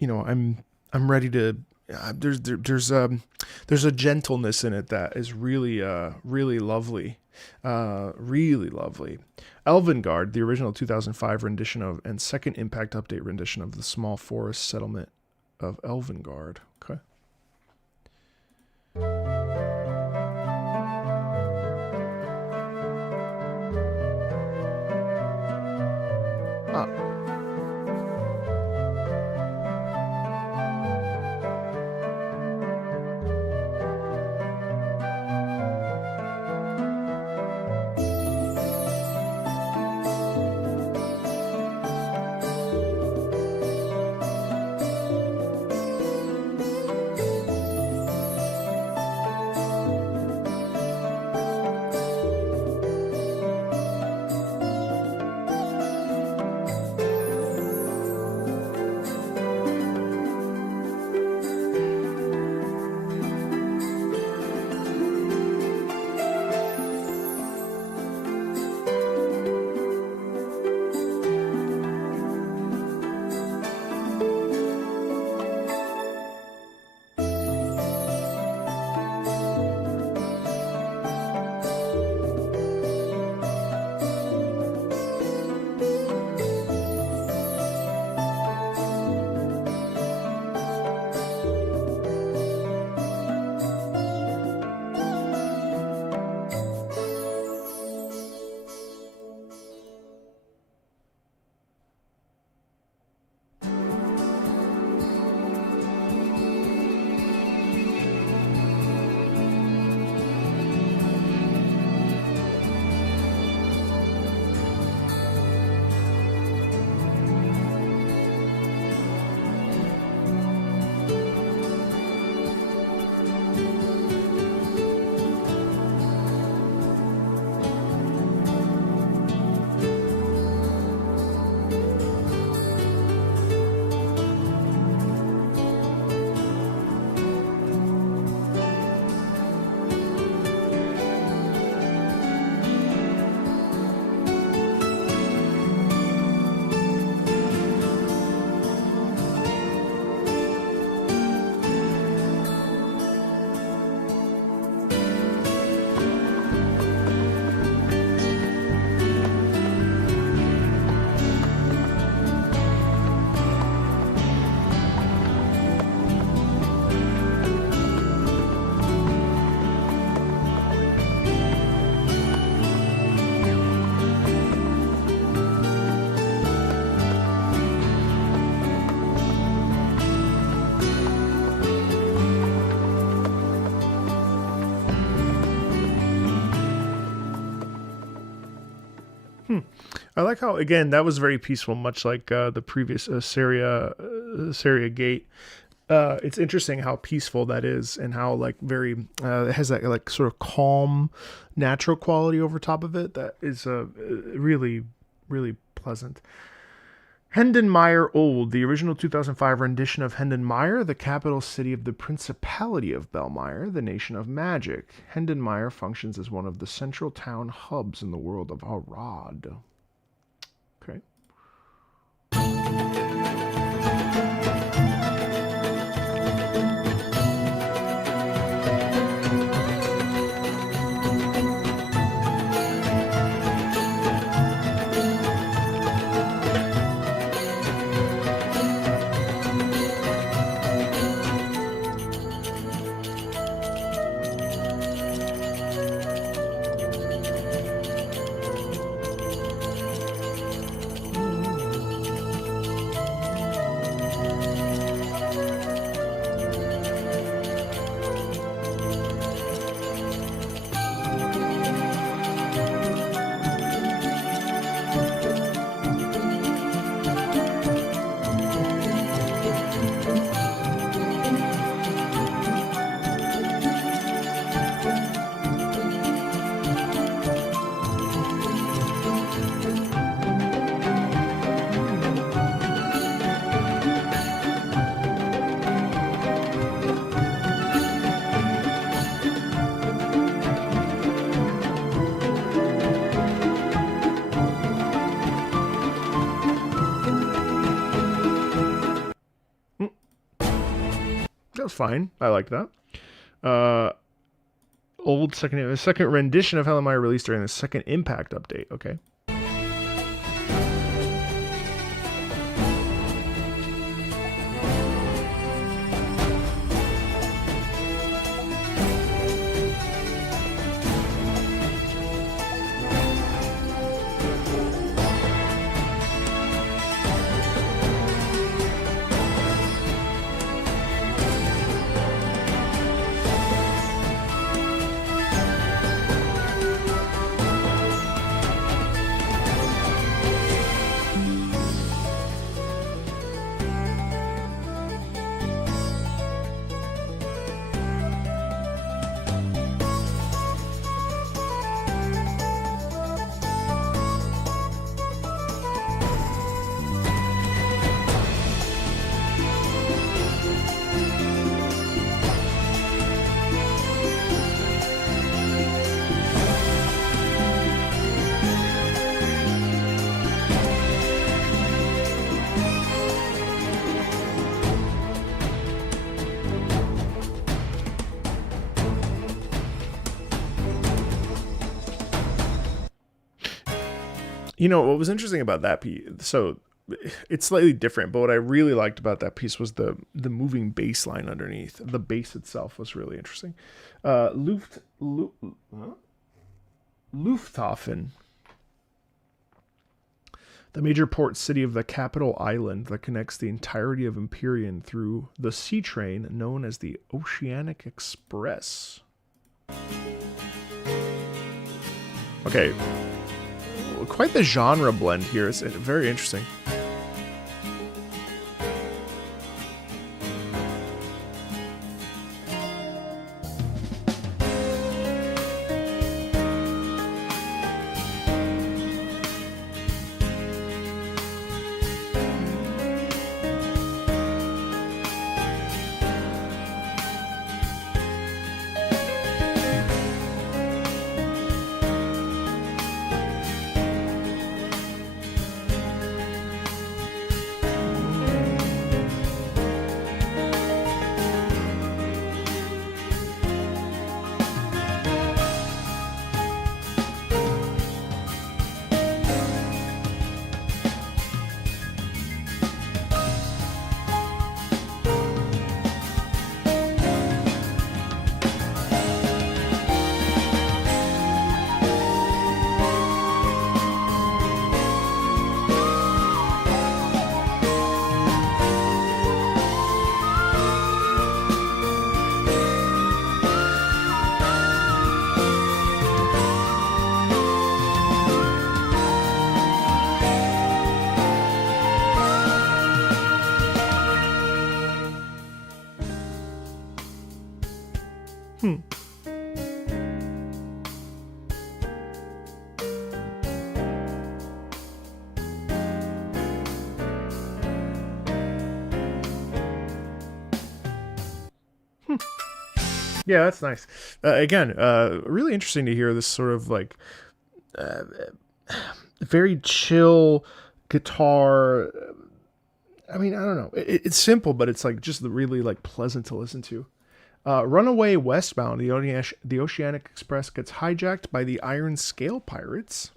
ready to, there's a gentleness in it that is really, really lovely. Really lovely. Elvengard, the original 2005 rendition of, and second Impact Update rendition of the small forest settlement of Elvengard. Okay. Ah. I like how, again, that was very peaceful, much like the previous Syria Gate. It's interesting how peaceful that is, and how like very it has that like sort of calm, natural quality over top of it that is really, really pleasant. Hendenmeyer Old, the original 2005 rendition of Hendenmeyer, the capital city of the Principality of Belmeyer, the nation of magic. Hendenmeyer functions as one of the central town hubs in the world of Arad. Okay. That was fine. I liked that. Second rendition of Helen Meyer released during the second Impact update. Okay. You know, what was interesting about that piece, so it's slightly different, but what I really liked about that piece was the moving bass line underneath. The bass itself was really interesting. Lufthafen, the major port city of the capital island that connects the entirety of Empyrean through the sea train known as the Oceanic Express. Okay. Quite the genre blend here. It's very interesting. Yeah, that's nice. Again, really interesting to hear this sort of like very chill guitar. I mean, I don't know. It's simple, but it's like just really like pleasant to listen to. Runaway Westbound, the Oceanic Express gets hijacked by the Iron Scale Pirates.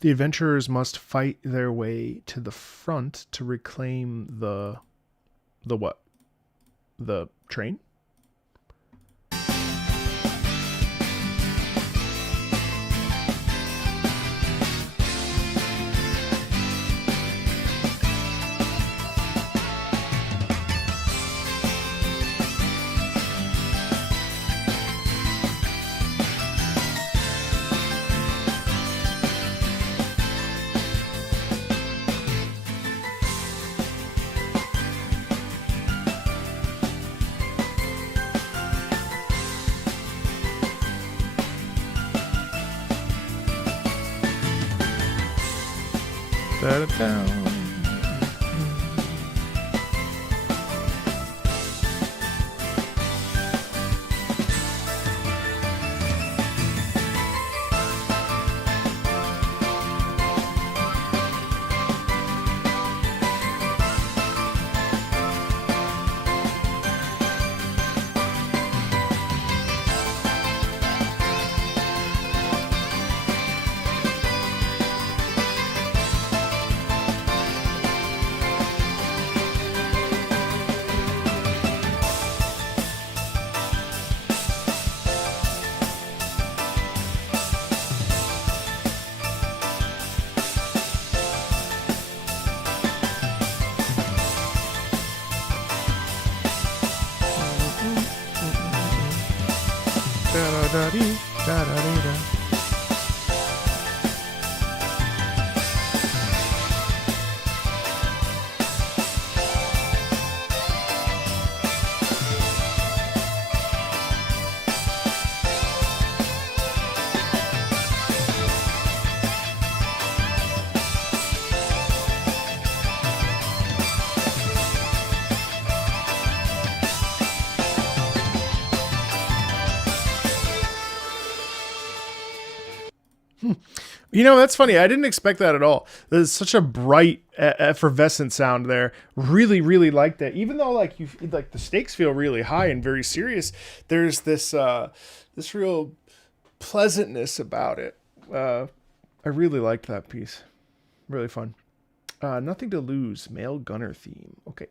The adventurers must fight their way to the front to reclaim the what? The train? Da-da-da. Da-da-da-dee, da-da-dee-da. You know, that's funny. I didn't expect that at all. There's such a bright, effervescent sound there. Really, really like that. Even though like the stakes feel really high and very serious, there's this this real pleasantness about it. I really liked that piece. Really fun. Nothing to Lose, male gunner theme. Okay.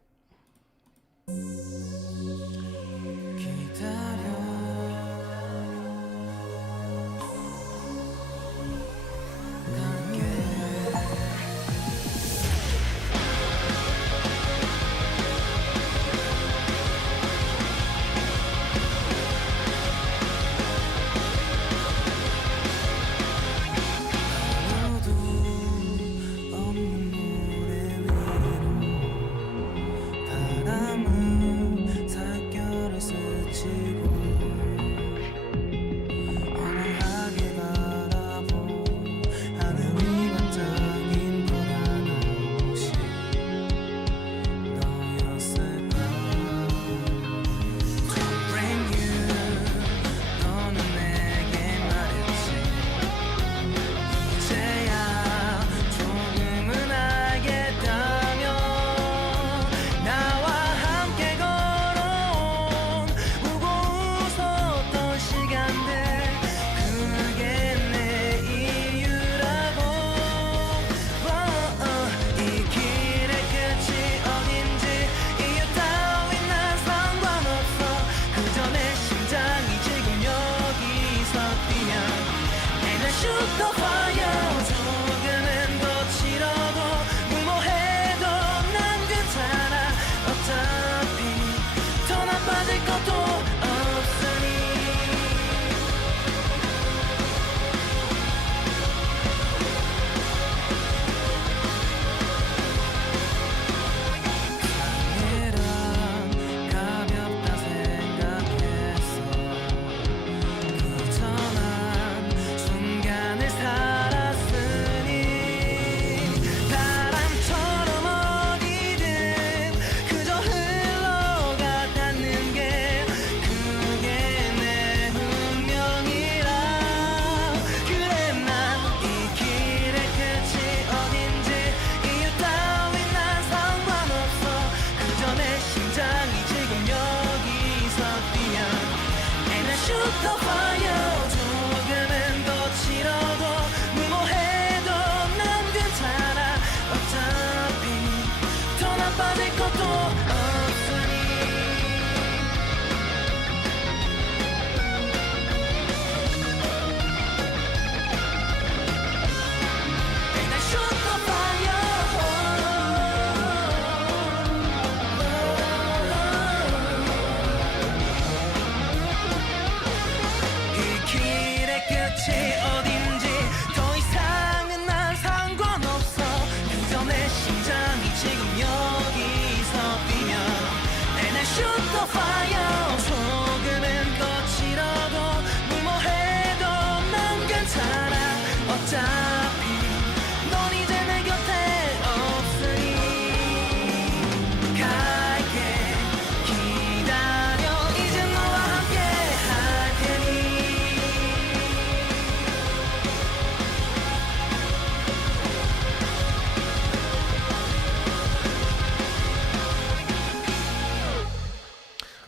순간을 살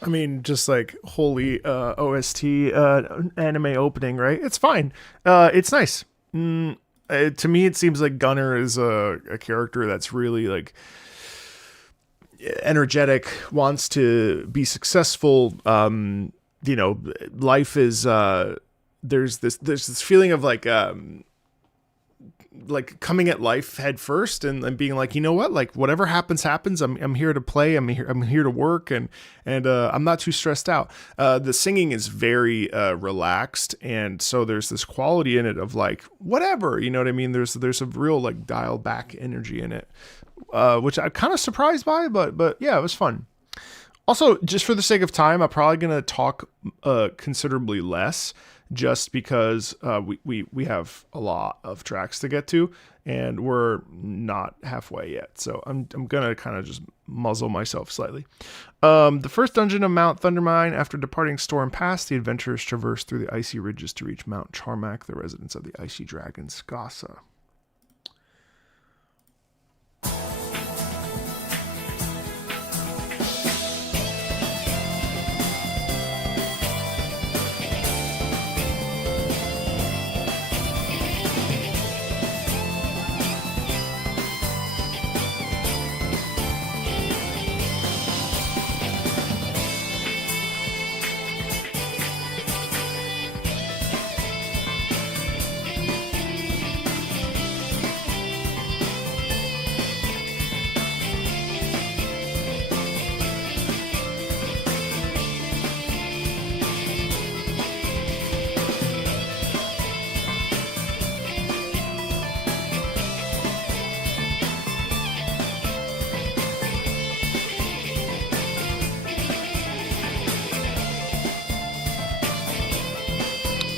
I mean, just like holy OST anime opening, right? It's fine. It's nice. To me, it seems like Gunner is a character that's really like energetic, wants to be successful. You know, life is there's this feeling of like coming at life head first and being like, you know what, like whatever happens. I'm here to play. I'm here to work, and I'm not too stressed out. The singing is very relaxed, and so there's this quality in it of like whatever, you know what I mean. There's a real like dial back energy in it, which I'm kind of surprised by, but yeah, it was fun. Also, just for the sake of time, I'm probably gonna talk considerably less, just because we have a lot of tracks to get to, and we're not halfway yet. So I'm gonna kind of just muzzle myself slightly. The first dungeon of Mount Thundermine. After departing Storm Pass, the adventurers traverse through the icy ridges to reach Mount Charmak, the residence of the icy dragon Skasa.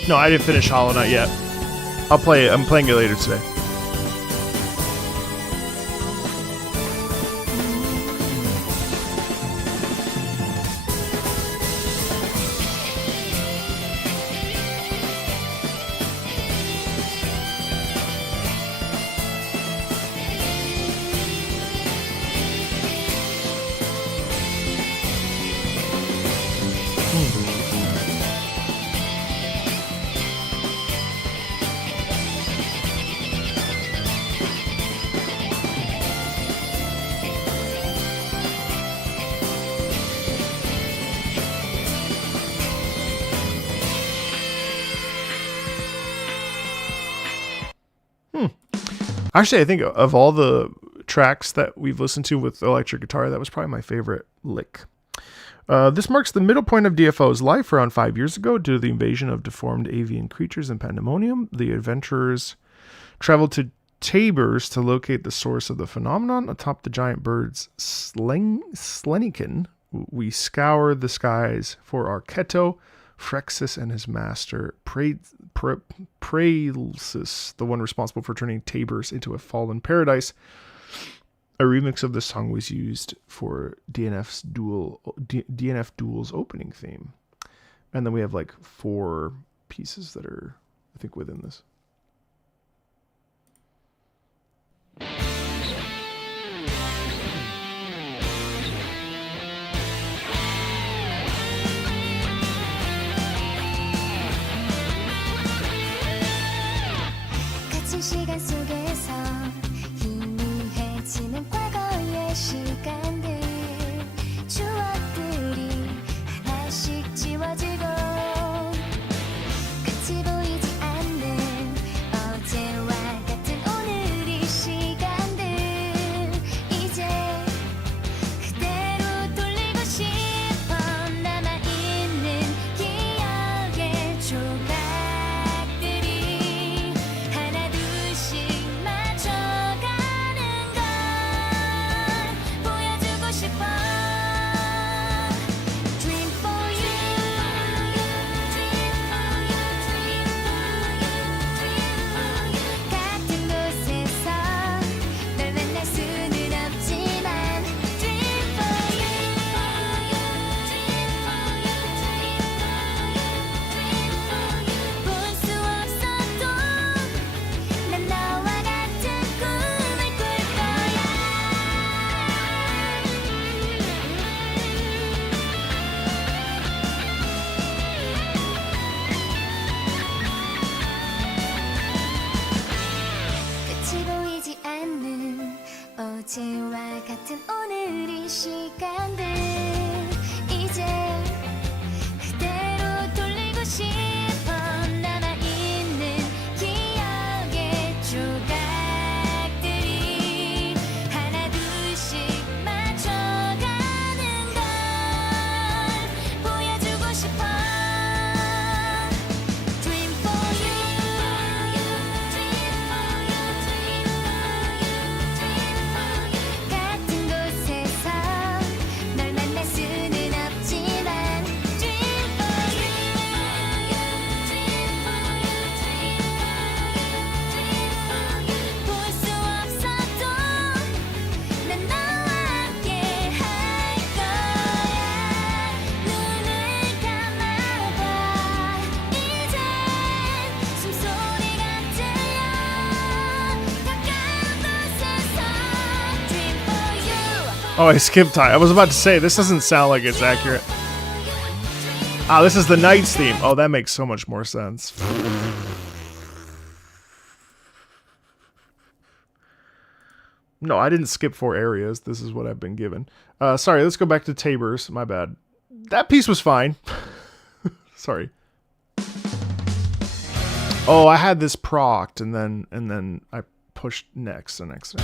No, I didn't finish Hollow Knight yet. I'll play it. I'm playing it later today. Actually, I think of all the tracks that we've listened to with electric guitar, that was probably my favorite lick. This marks the middle point of DFO's life around 5 years ago. Due to the invasion of deformed avian creatures and pandemonium, the adventurers traveled to Tabors to locate the source of the phenomenon. Atop the giant bird's Slenikin, we scour the skies for Arketo, Frexus, and his master, Praelsis, the one responsible for turning Tabors into a fallen paradise. A remix of the song was used for DNF Duel's opening theme. And then we have like 4 pieces that are, I think, within this. Oh, I skipped time. I was about to say, this doesn't sound like it's accurate. Ah, this is the Knights theme. Oh, that makes so much more sense. No, I didn't skip 4 areas. This is what I've been given. Sorry, let's go back to Tabor's. My bad. That piece was fine. Sorry. Oh, I had this procced, and then I pushed next and next.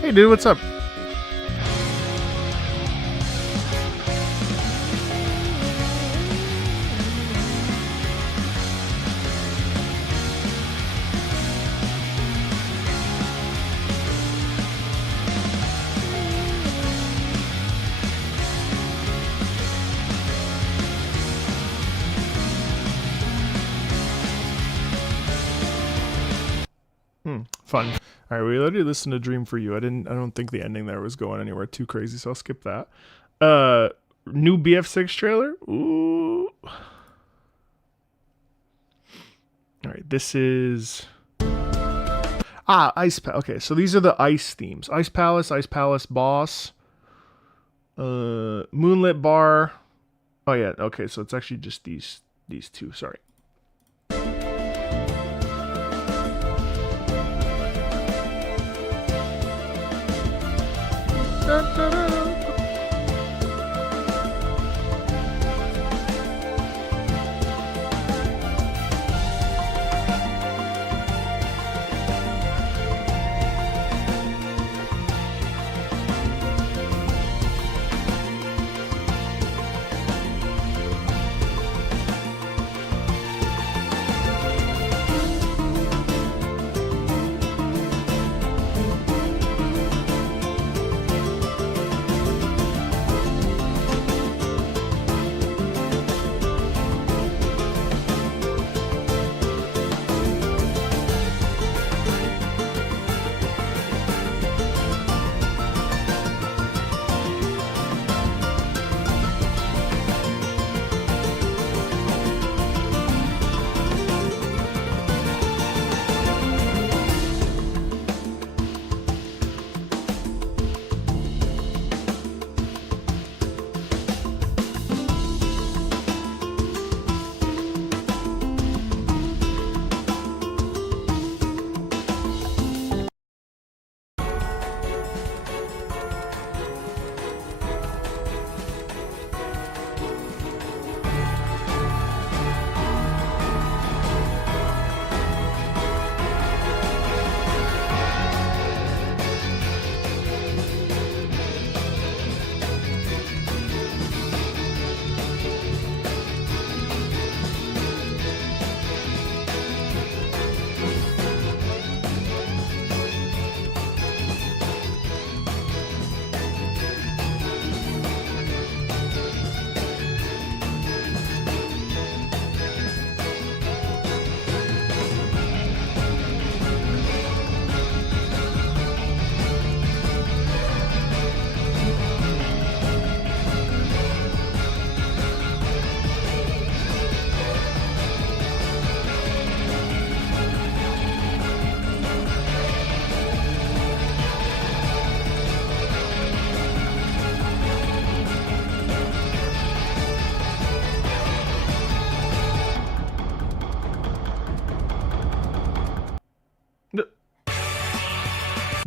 Hey dude, what's up? Fun. All right, we already listened to Dream for You. I don't think the ending there was going anywhere too crazy, so I'll skip that. New BF6 trailer. Ooh. All right, this is Ice Palace. Okay, so these are the ice themes: Ice Palace Boss, Moonlit Bar. Oh yeah, okay, so it's actually just these two. Sorry.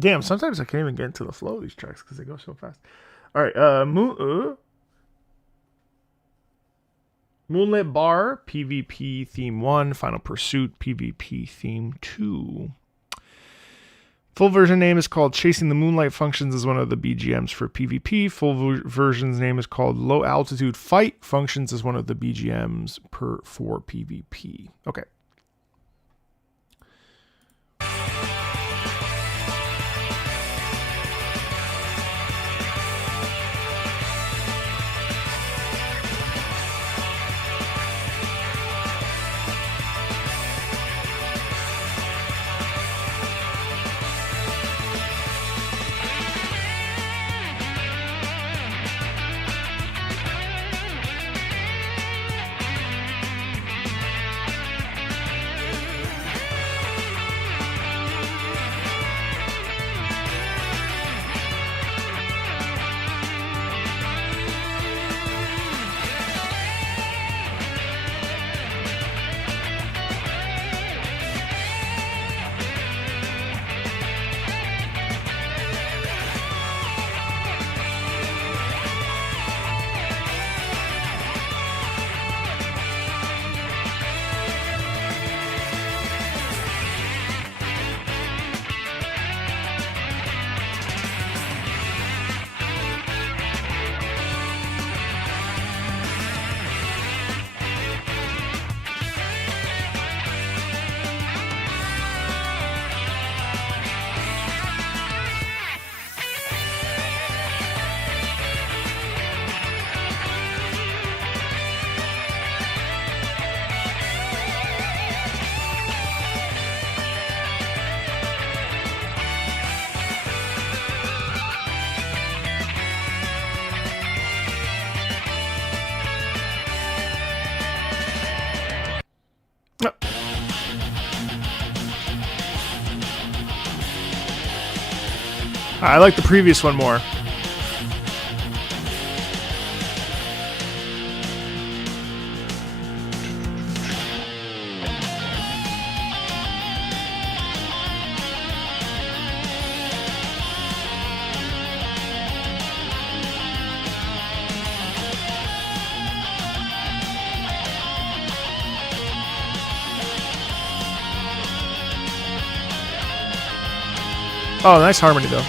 Damn, sometimes I can't even get into the flow of these tracks because they go so fast. All right, Moonlit Bar, PvP Theme 1, Final Pursuit, PvP Theme 2. Full version name is called Chasing the Moonlight, functions as one of the BGMs for PvP. Full version's name is called Low Altitude Fight, functions as one of the BGMs for PvP. Okay. I like the previous one more. Oh, nice harmony though.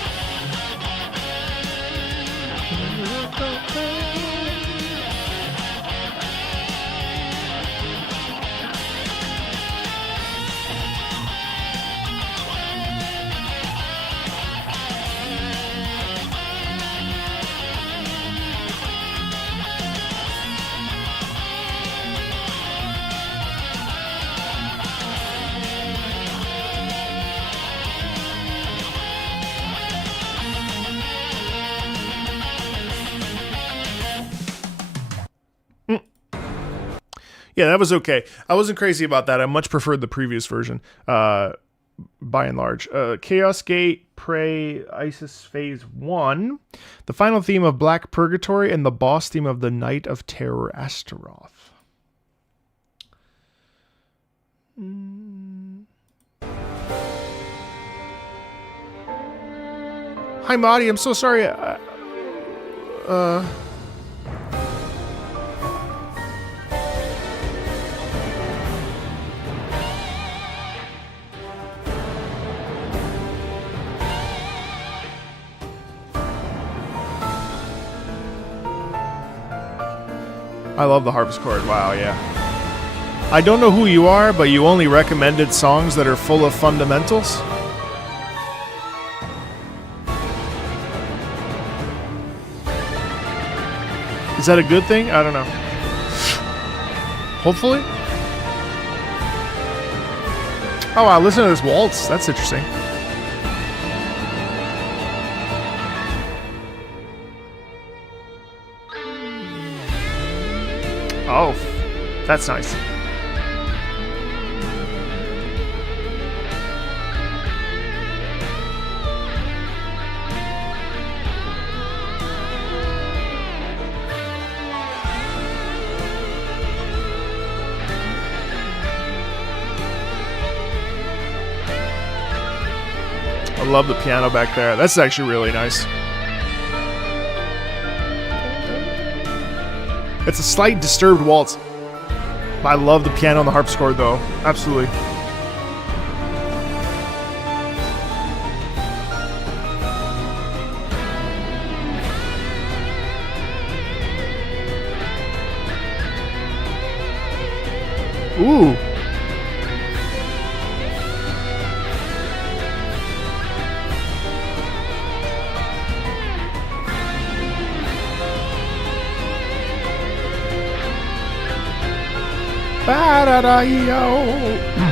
Yeah, that was okay. I wasn't crazy about that. I much preferred the previous version, by and large. Chaos Gate, Prey, Isis Phase 1, the final theme of Black Purgatory, and the boss theme of the Night of Terror Astaroth. Hi, Marty. I'm so sorry. I love the harpsichord. Wow, yeah. I don't know who you are, but you only recommended songs that are full of fundamentals. Is that a good thing? I don't know. Hopefully. Oh wow, listen to this waltz. That's interesting. Oh, that's nice. I love the piano back there. That's actually really nice. It's a slight disturbed waltz. I love the piano and the harpsichord though. Absolutely. Ooh. Ba-da-da-yo.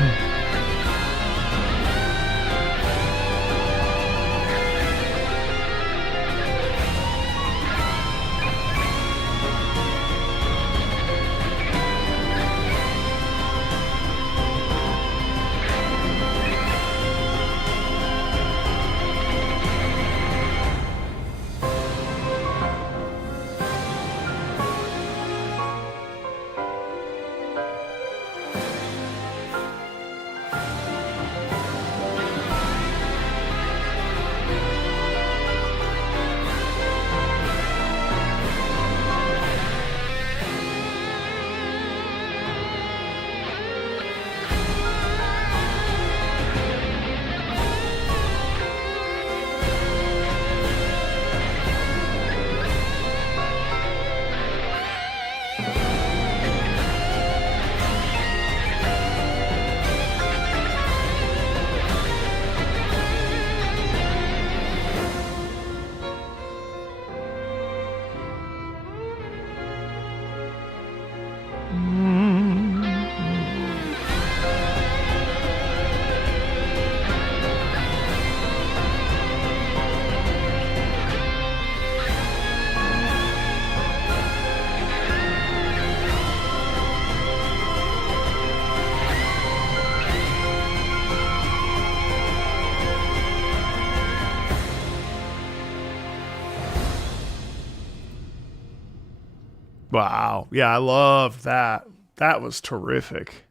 Wow. Yeah, I love that. That was terrific.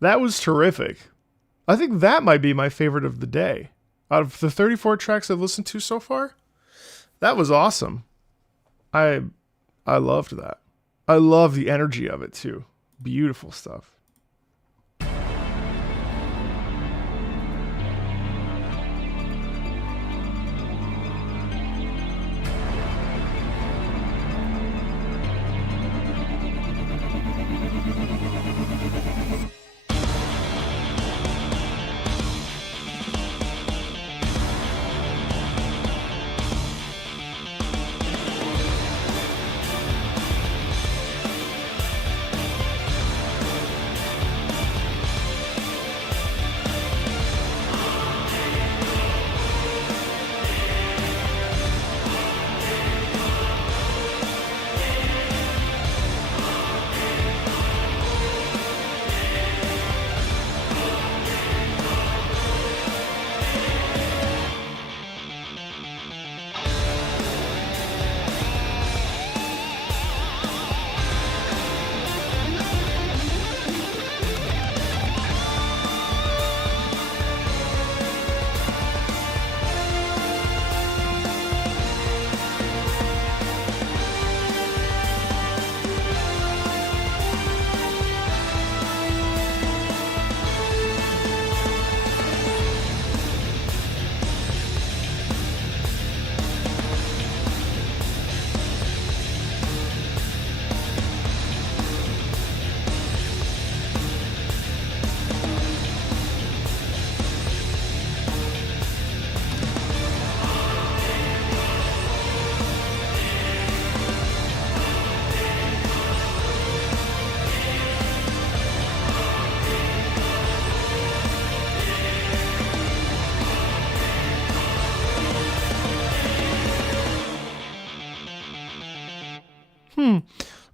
That was terrific. I think that might be my favorite of the day. Out of the 34 tracks I've listened to so far, that was awesome. I loved that. I love the energy of it too. Beautiful stuff.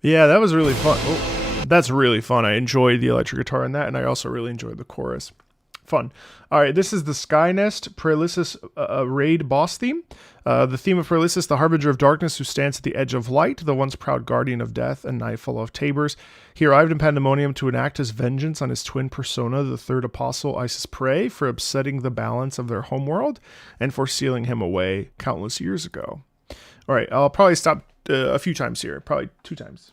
Yeah, that was really fun. Oh, that's really fun. I enjoyed the electric guitar in that, and I also really enjoyed the chorus. Fun. All right, this is the Skynest Paralysis raid boss theme. The theme of Paralysis, the Harbinger of Darkness who stands at the edge of light, the once proud guardian of death and Nightfall of Tabors. He arrived in Pandemonium to enact his vengeance on his twin persona, the third apostle Isis Prey, for upsetting the balance of their homeworld and for sealing him away countless years ago. All right, I'll probably stop a few times here, probably 2 times.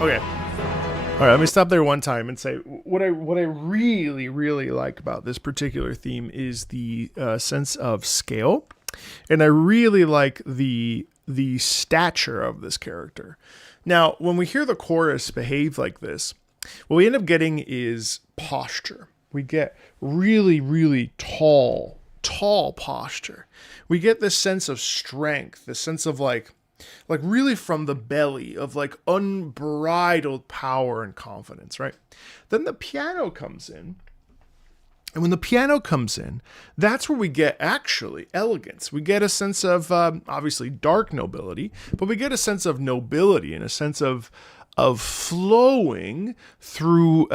Okay. All right, let me stop there one time and say what I really, really like about this particular theme is the sense of scale, and I really like the stature of this character. Now, when we hear the chorus behave like this, what we end up getting is posture. We get really, really tall posture. We get this sense of strength, this sense of like really from the belly of like unbridled power and confidence, right? Then the piano comes in. And when the piano comes in, that's where we get actually elegance. We get a sense of obviously dark nobility, but we get a sense of nobility and a sense of flowing through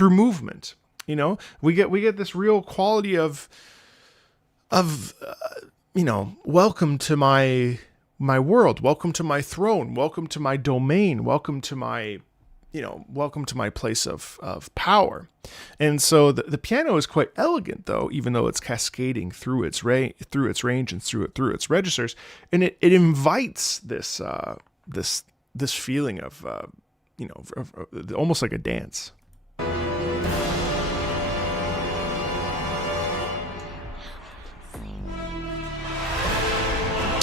movement. You know, we get this real quality of welcome to my world, welcome to my throne, welcome to my domain, welcome to my place of power. And so the piano is quite elegant, though, even though it's cascading through its range and through its registers, and it invites this feeling of almost like a dance.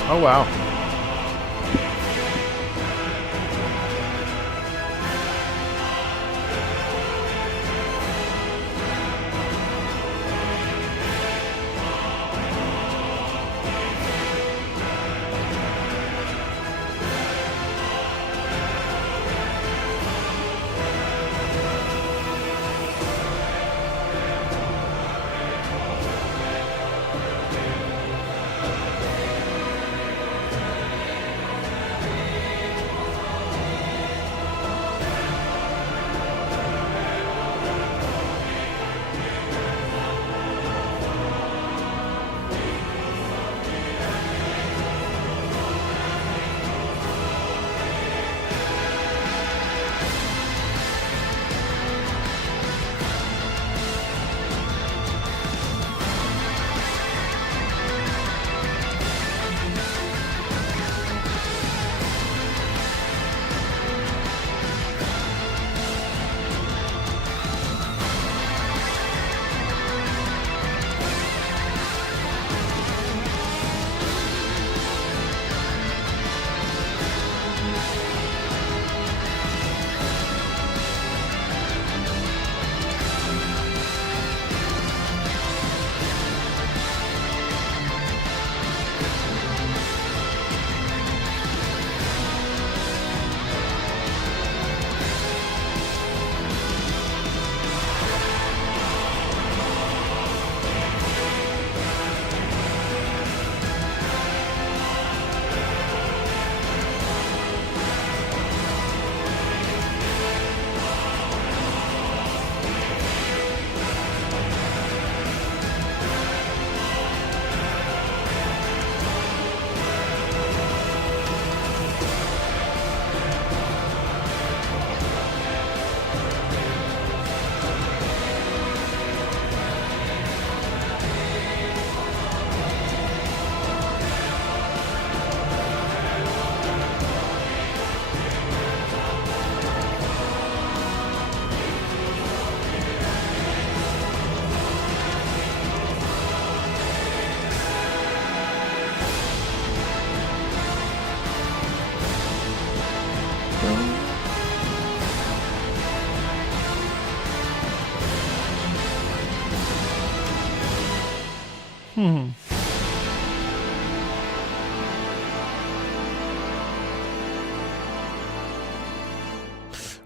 Oh wow.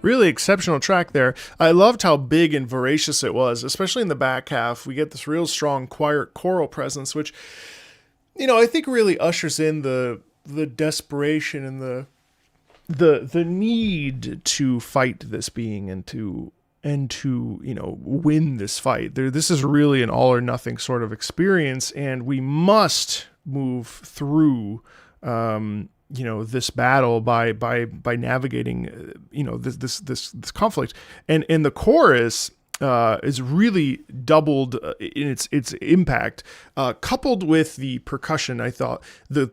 Really exceptional track there. I loved how big and voracious it was, especially in the back half. We get this real strong choral presence, which, you know, I think really ushers in the desperation and the need to fight this being and to you know, win this fight. This is really an all or nothing sort of experience, and we must move through you know, this battle by navigating you know, this conflict. And the chorus is really doubled in its impact, coupled with the percussion. I thought the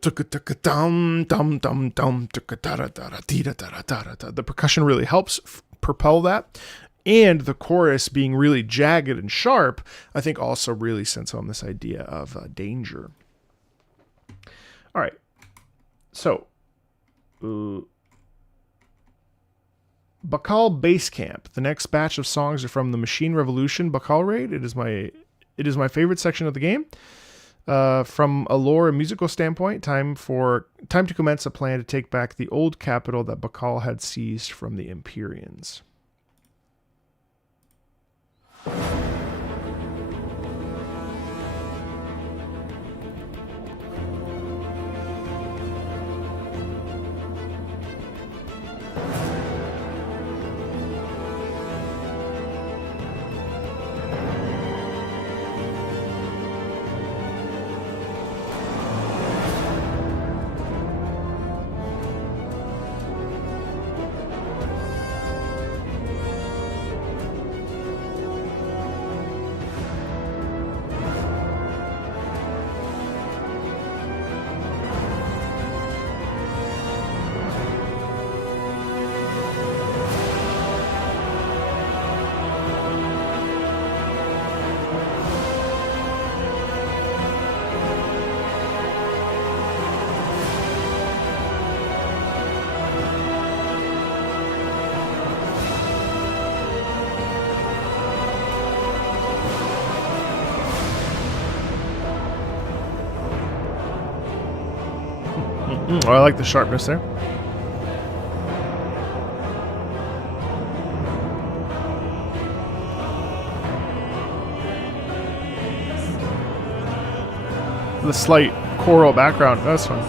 percussion really helps propel that, and the chorus being really jagged and sharp, I think also really sends home this idea of danger. All right, so Bakal Base Camp. The next batch of songs are from the Machine Revolution Bakal raid. It is my favorite section of the game. From a lore and musical standpoint, time to commence a plan to take back the old capital that Bakal had seized from the Empyreans. Oh, I like the sharpness there. The slight choral background, that's fun.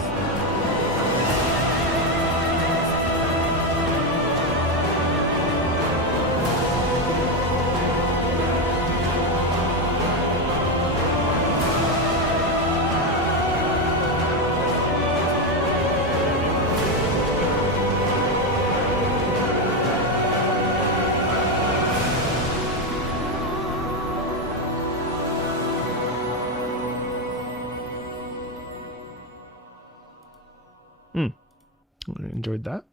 Enjoyed that.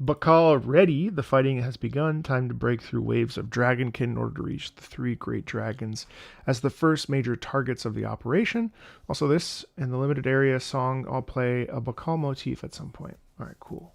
Bakal ready. The fighting has begun. Time to break through waves of dragonkin in order to reach the three great dragons as the first major targets of the operation. Also, this and the limited area song all play a Bakal motif at some point. All right, cool.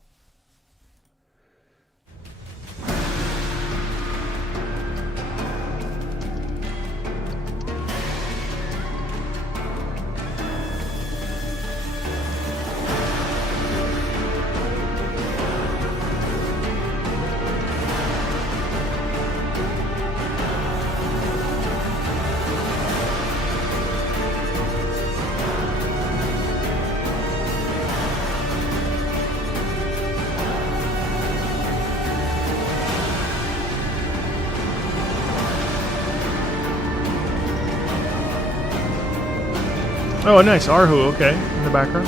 Oh, nice. Arhu, okay, in the background.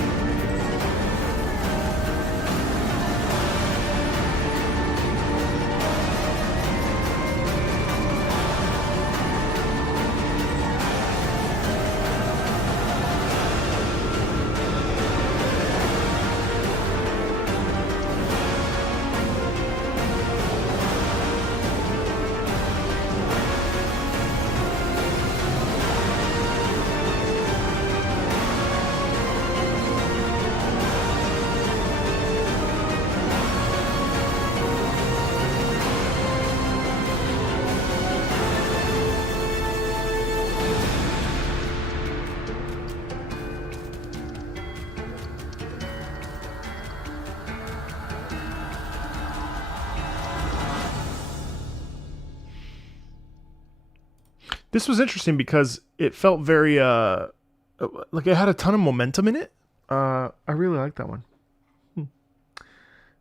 This was interesting because it felt very like it had a ton of momentum in it. I really like that one.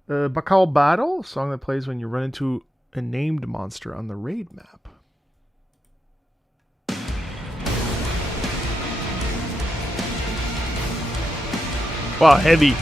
Bakal Battle, song that plays when you run into a named monster on the raid map. Wow, heavy.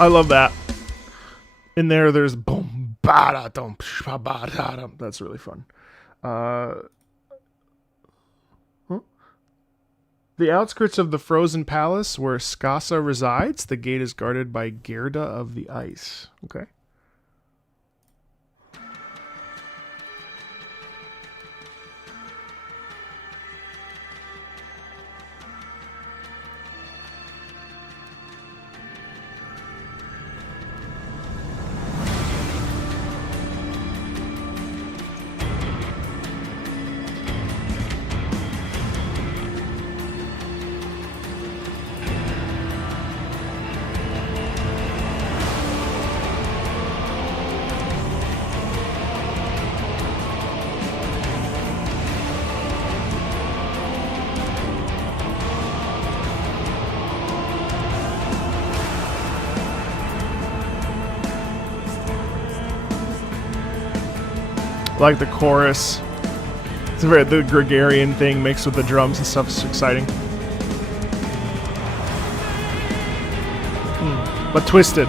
I love that. In there's boom, ba dum, ba dum. That's really fun. The outskirts of the frozen palace where Skasa resides, the gate is guarded by Gerda of the Ice. Okay. Like the chorus. It's very the Gregarian thing mixed with the drums and stuff is exciting. But twisted.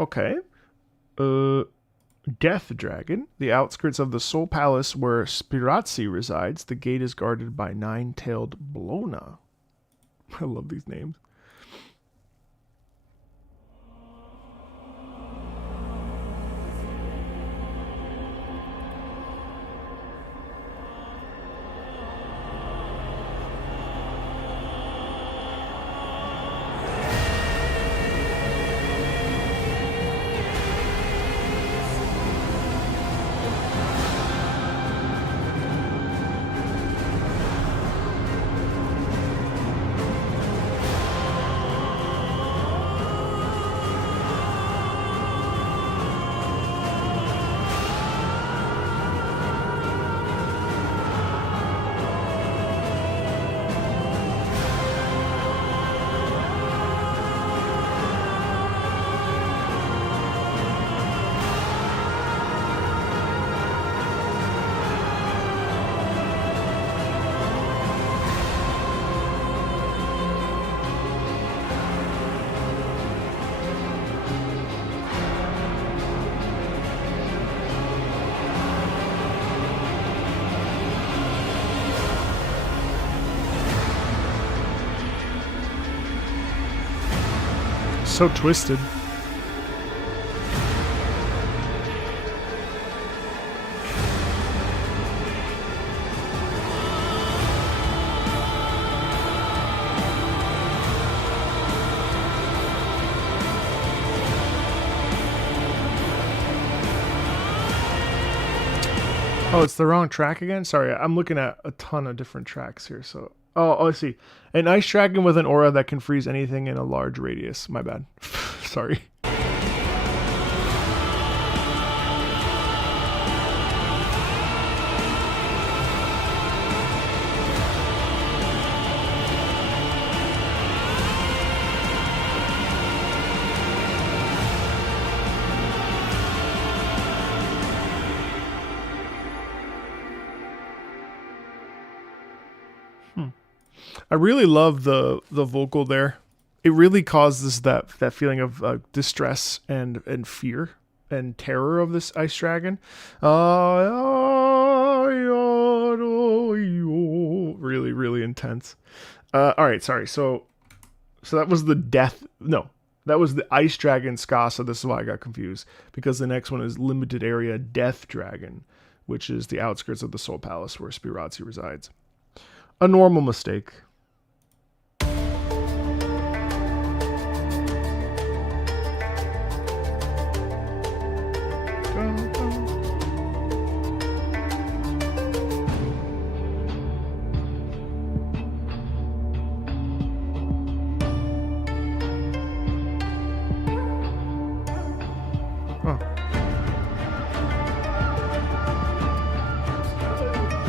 Okay. Death Dragon. The outskirts of the Soul Palace where Spirazzi resides. The gate is guarded by nine-tailed Blona. I love these names. So twisted. Oh, it's the wrong track again? Sorry, I'm looking at a ton of different tracks here. So, oh, I see. An ice dragon with an aura that can freeze anything in a large radius. My bad. Sorry. I really love the vocal there. It really causes that feeling of distress and fear and terror of this ice dragon. Really, really intense. All right, sorry. So that was the death. No, that was the ice dragon ska. So this is why I got confused, because the next one is limited area death dragon, which is the outskirts of the Soul Palace where Spirazzi resides. A normal mistake.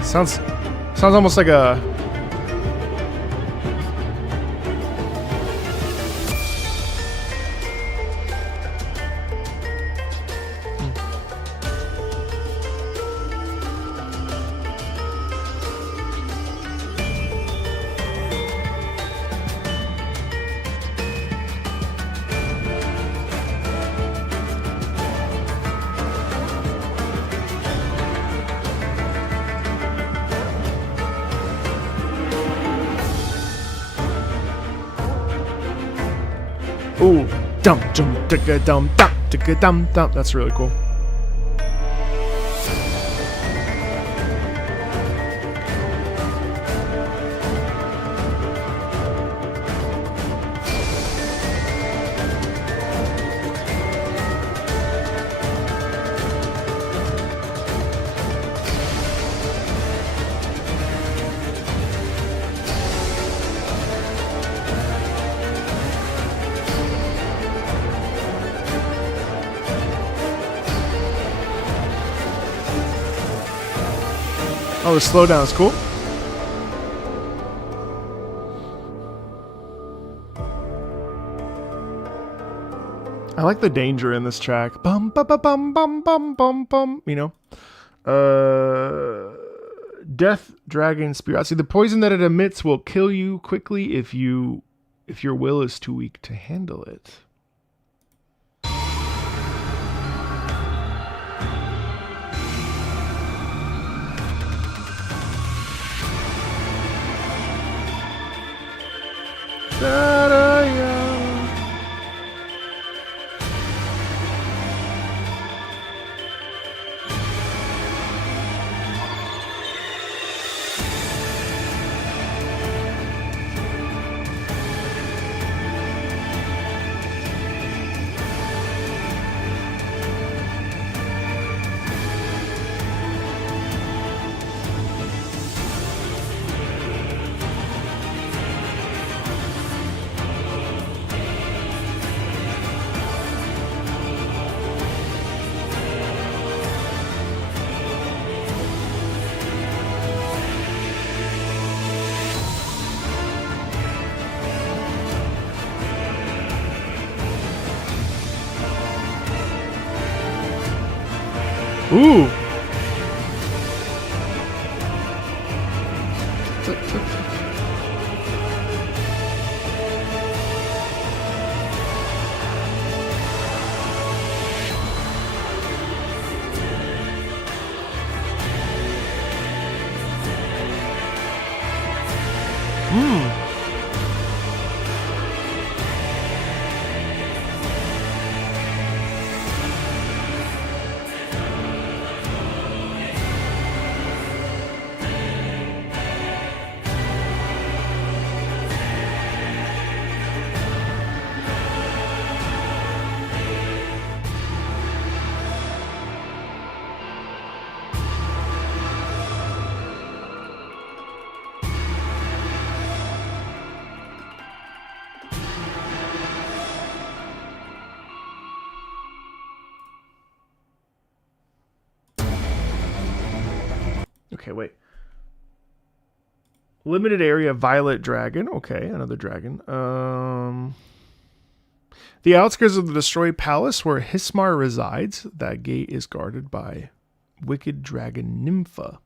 Sounds almost like a ooh, dum dum dum dum dum dum. That's really cool. Oh, the slowdown is cool. I like the danger in this track. Bum bum bum bum bum bum bum bum. You know, Death Dragon Spirazzi. The poison that it emits will kill you quickly if your will is too weak to handle it. Ooh. Okay, wait. Limited area violet dragon. Okay, another dragon. The outskirts of the destroyed palace where Hismar resides. That gate is guarded by wicked dragon Nympha.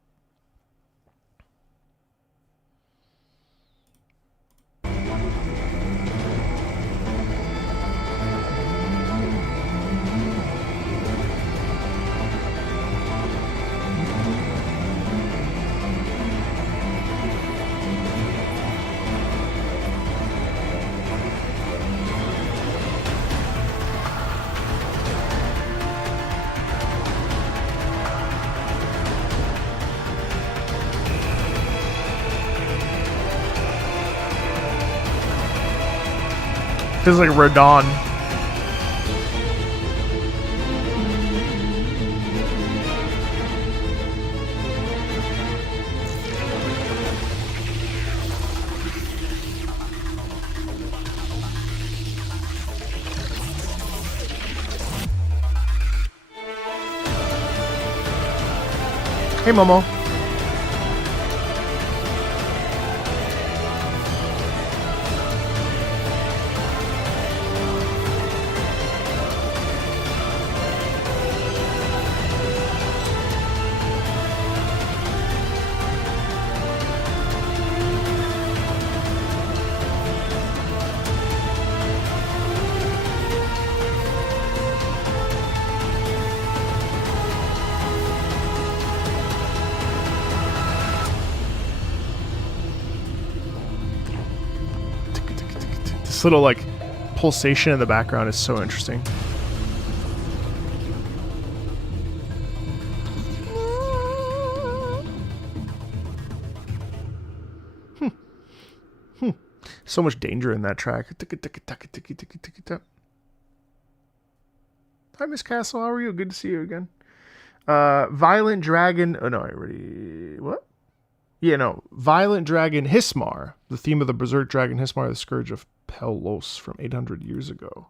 Feels like Radon. Hey, Momo. This little like pulsation in the background is so interesting. So much danger in that track. Hi, Miss Castle. How are you? Good to see you again. Violent Dragon. Oh, no, I already. What? Yeah, no. Violent Dragon Hismar. The theme of the Berserk Dragon Hismar, the Scourge of Pellos from 800 years ago.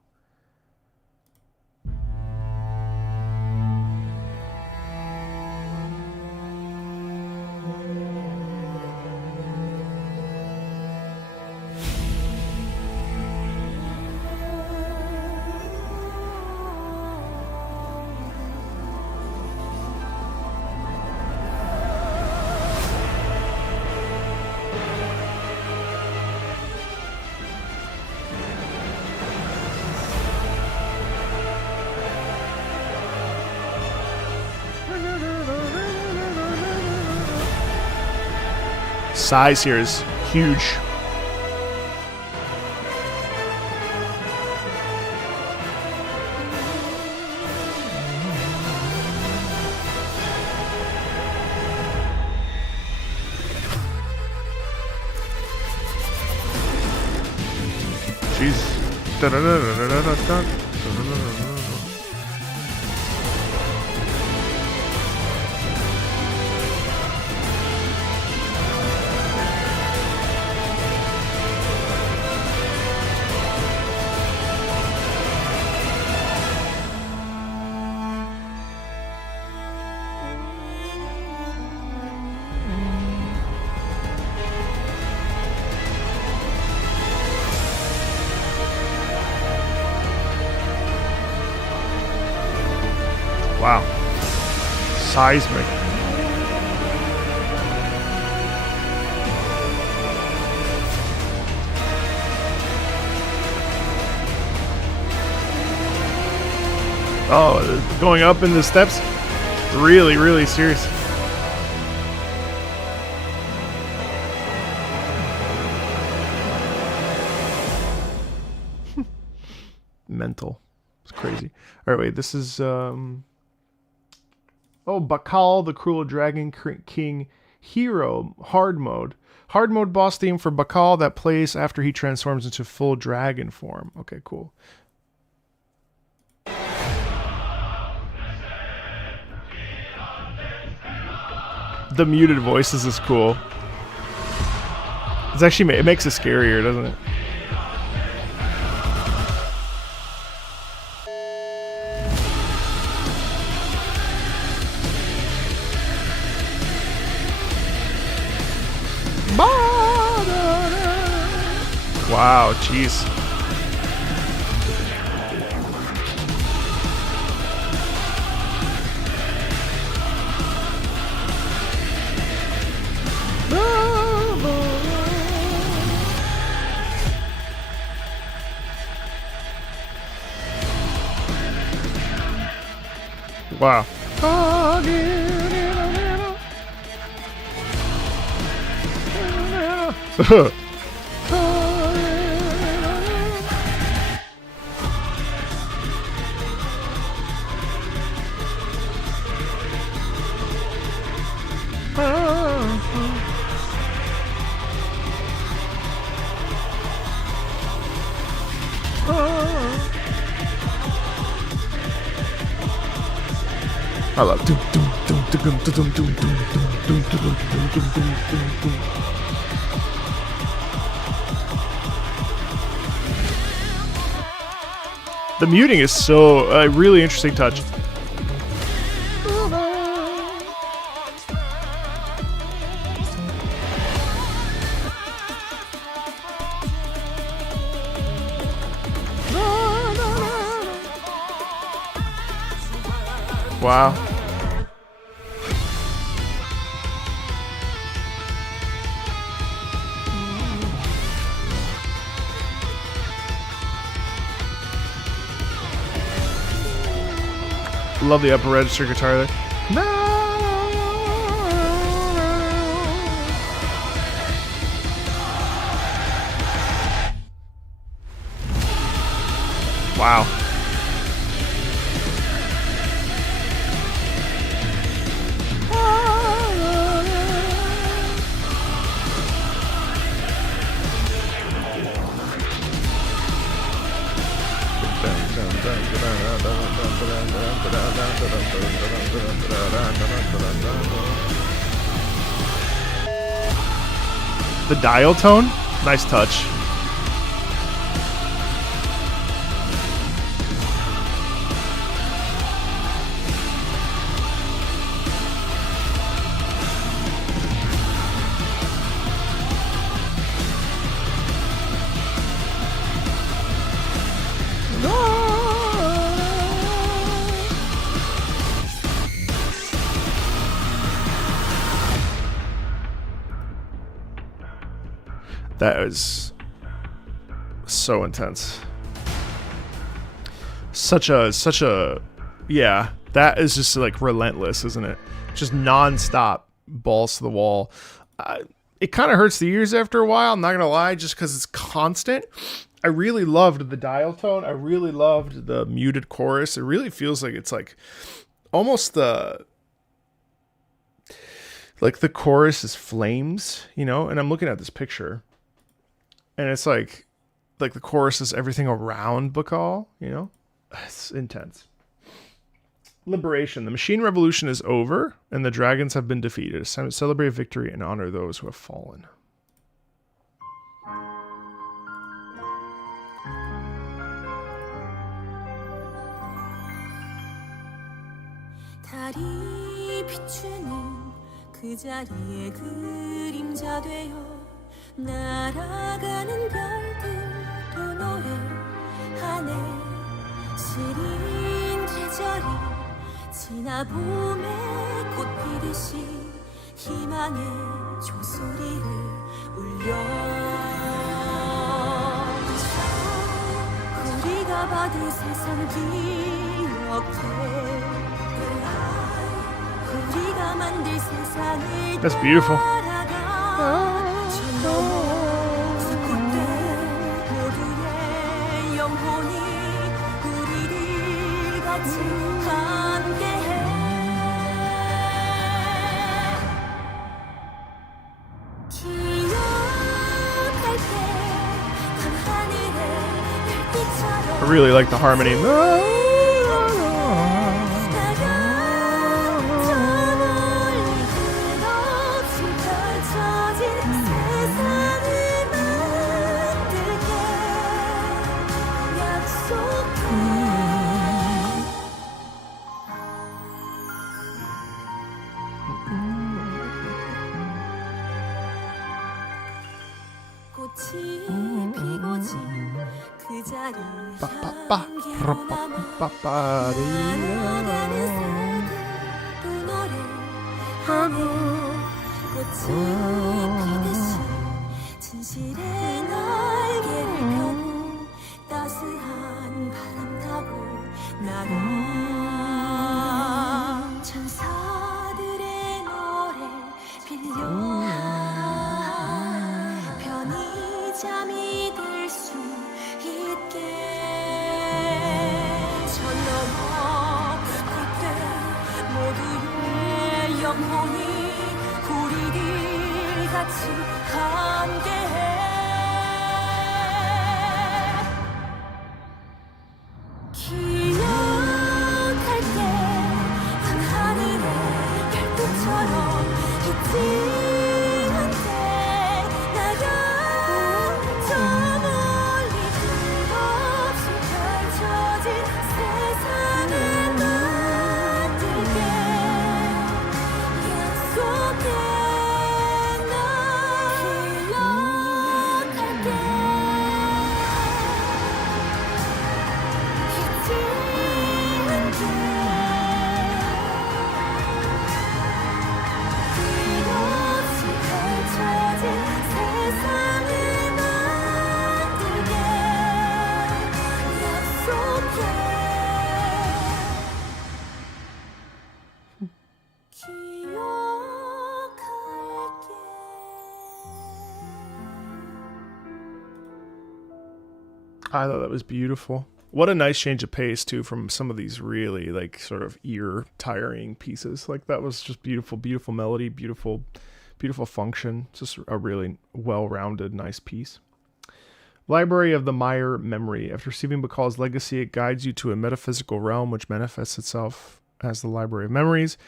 Size here is huge. Jeez. Wow. Seismic. Oh, going up in the steps? Really, really serious. Mental. It's crazy. All right, wait, this is... Oh, Bakal, the Cruel Dragon King Hero, Hard Mode. Hard Mode boss theme for Bakal that plays after he transforms into full dragon form. Okay, cool. The muted voices is cool. It's actually, it makes it scarier, doesn't it? Wow, jeez. Wow. I love the muting is so a really interesting touch. Wow. Love the upper register guitar there. Wow. The dial tone, nice touch. That was so intense. Such a, yeah, that is just like relentless, isn't it? Just non-stop balls to the wall. It kind of hurts the ears after a while, I'm not gonna lie, just because it's constant. I really loved the dial tone. I really loved the muted chorus. It really feels like it's like almost the chorus is flames, you know? And I'm looking at this picture. And it's like the chorus is everything around Bacall, you know? It's intense. Liberation. The machine revolution is over, and the dragons have been defeated. It's time to celebrate victory and honor those who have fallen. 달이 비추는 그 자리에 그림자 되어 날아가는 별들도 노래하네. 시린 계절이 지나 봄에 꽃 피듯이 희망의 종소리를 울려줘. 우리가 받은 세상을 기억해. 우리가 만들 세상을 That's beautiful. I really like the harmony. 꽃이 피고 없이 그 자리 빠빠빠 빠빠빠 나눠가는 새들도 노래하네 꽃이 피듯이 진실의 날개를 펴고 따스한 바람 타고 나는 천사들의 노래 빌려 편히 잠이 들 수 있게 저 너머 그때 모두의 영혼이 우리들 같이 함께해 기억할게 큰 하늘의 별빛처럼 잊지 않게 나가 저 멀리 끝없이 펼쳐진 세상을 만들게 약속해 나 기억할게 잊지 않게 끝없이 펼쳐진 세상을 만들게 약속해 I thought that was beautiful. What a nice change of pace too from some of these really like sort of ear tiring pieces. Like that was just beautiful, beautiful melody, beautiful function. Just a really well-rounded, nice piece. Library of the Meyer Memory. After receiving Bakal's legacy, it guides you to a metaphysical realm which manifests itself as the Library of Memories.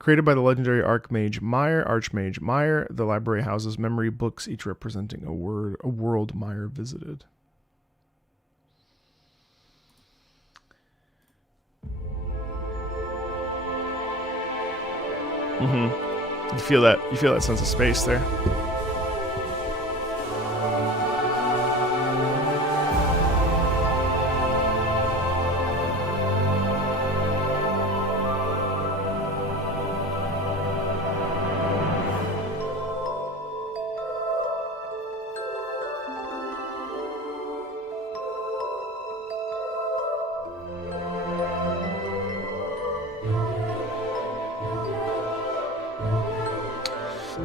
Created by the legendary Archmage Meyer, the library houses memory books, each representing a world Meyer visited. You feel that sense of space there.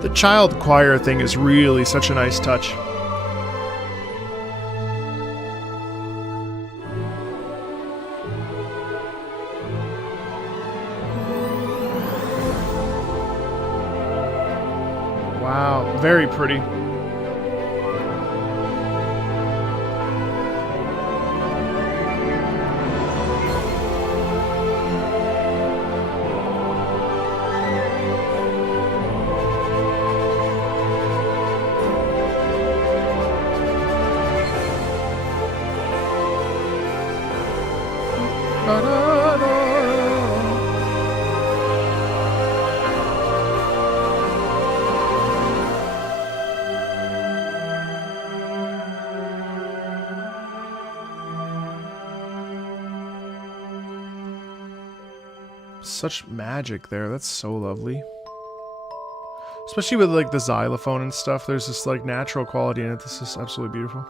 The child choir thing is really such a nice touch. Wow, very pretty. Such magic there. That's so lovely. Especially with like the xylophone and stuff. There's this like natural quality in it. This is absolutely beautiful.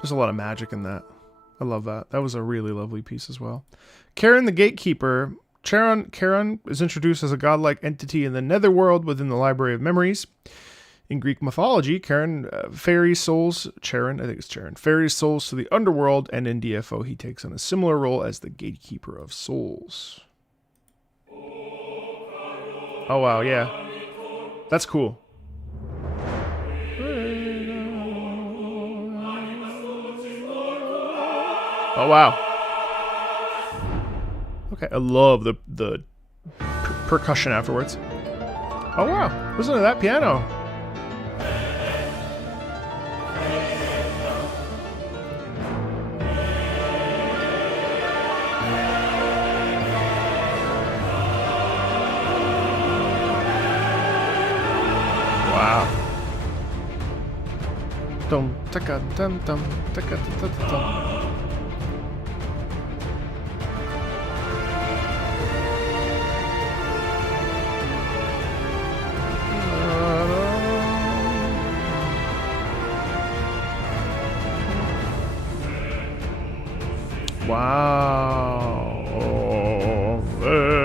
There's a lot of magic in that. I love that. That was a really lovely piece as well. Charon the Gatekeeper. Charon is introduced as a godlike entity in the netherworld within the Library of Memories. In Greek mythology, Charon ferries souls to the underworld, and in DFO he takes on a similar role as the Gatekeeper of Souls. Oh wow, yeah. That's cool. Oh wow. Okay, I love the percussion afterwards. Oh wow, listen to that piano. Wow. Dum taka dum dum taka dum dum. Wow. Oh, that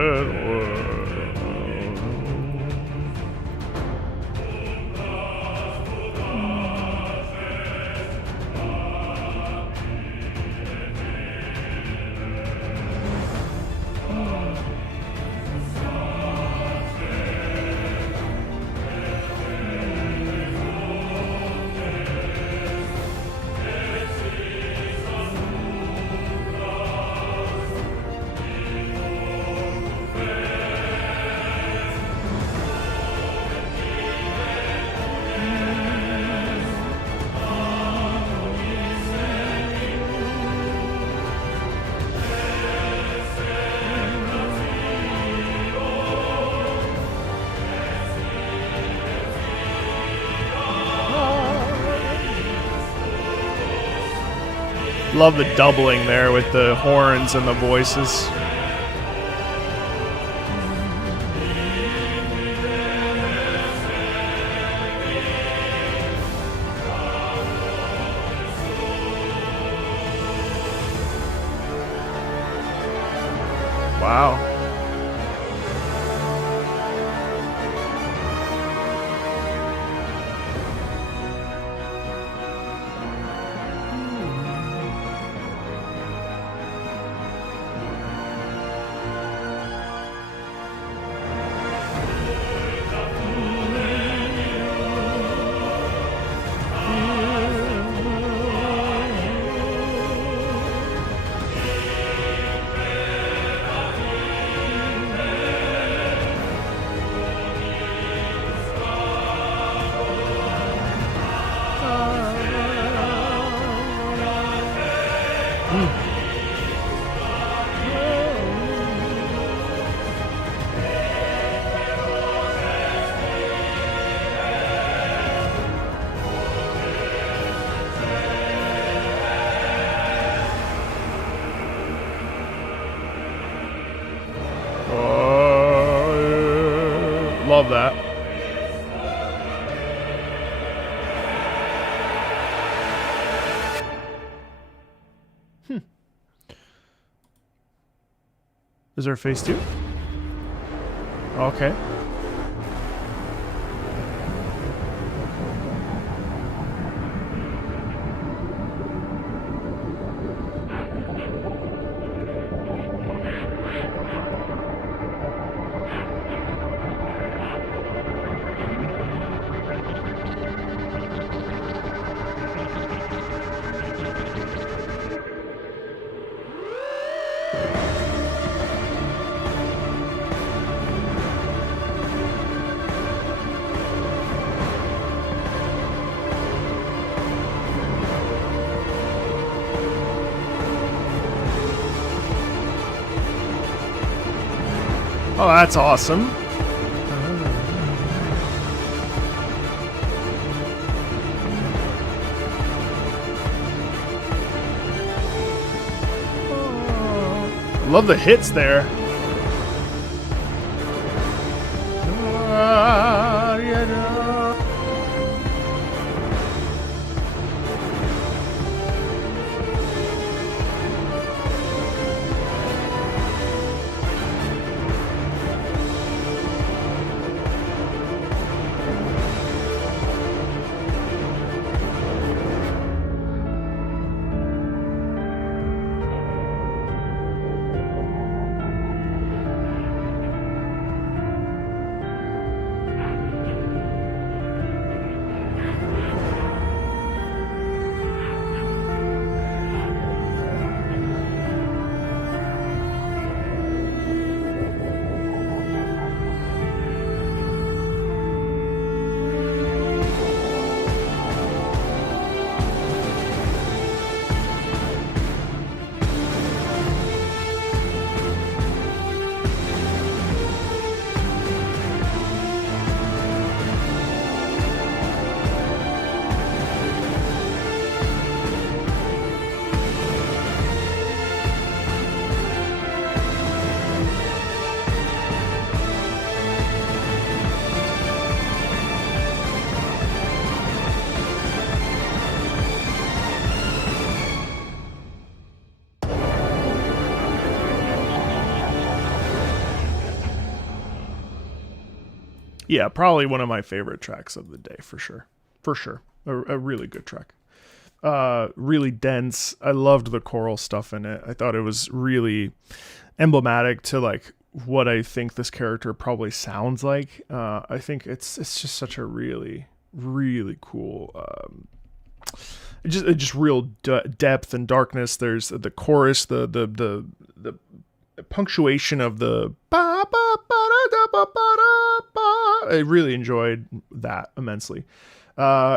Love the doubling there with the horns and the voices. Wow. Love that. Is there a phase 2? Okay. Oh, that's awesome. Love the hits there. Yeah, probably one of my favorite tracks of the day for sure. For sure. A really good track. Really dense. I loved the choral stuff in it. I thought it was really emblematic to like what I think this character probably sounds like. I think it's just such a really cool just real depth and darkness. There's the chorus, the punctuation of the ba ba ba da ba ba da ba. I really enjoyed that immensely.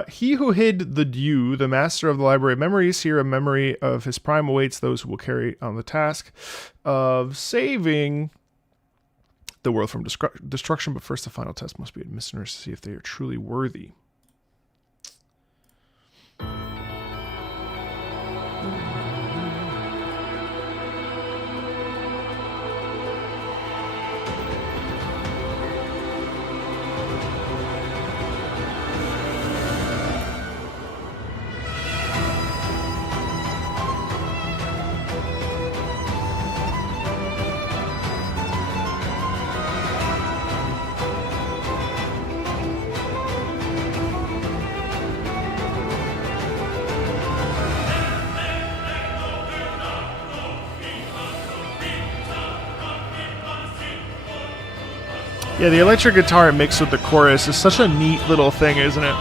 He who hid the dew, the master of the library of memories, here a memory of his prime awaits those who will carry on the task of saving the world from destruction. But first, the final test must be administered to see if they are truly worthy. Yeah, the electric guitar mixed with the chorus is such a neat little thing, isn't it?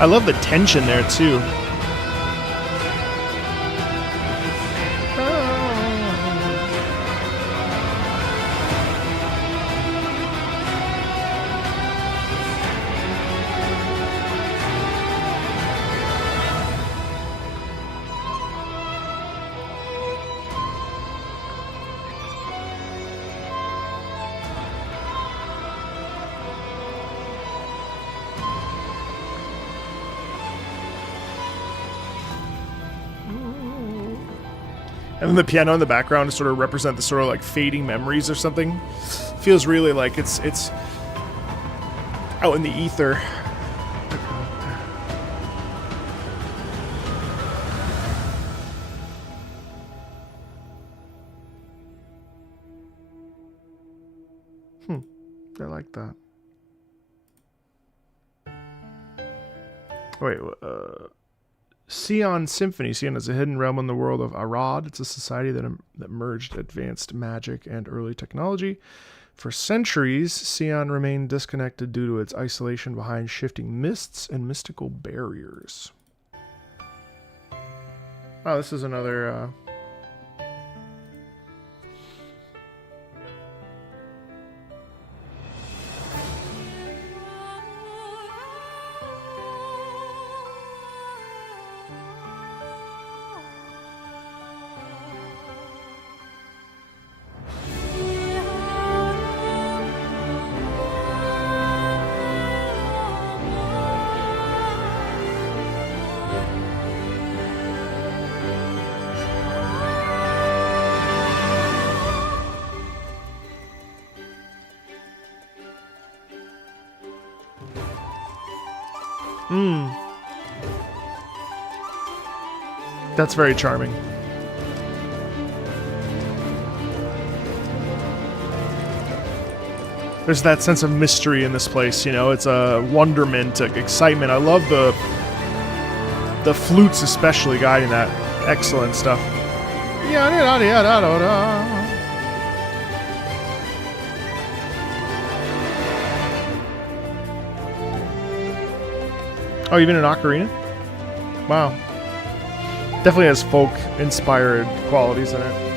I love the tension there too. And then the piano in the background to sort of represent the sort of like fading memories or something. Feels really like it's out in the ether. I like that. Wait, Sion Symphony. Sion is a hidden realm in the world of Arad. It's a society that merged advanced magic and early technology. For centuries, Sion remained disconnected due to its isolation behind shifting mists and mystical barriers. Oh, this is another... That's very charming. There's that sense of mystery in this place, you know. It's a wonderment, excitement. I love the flutes especially guiding that. Excellent stuff. Oh, even an ocarina? Wow. Definitely has folk inspired qualities in it.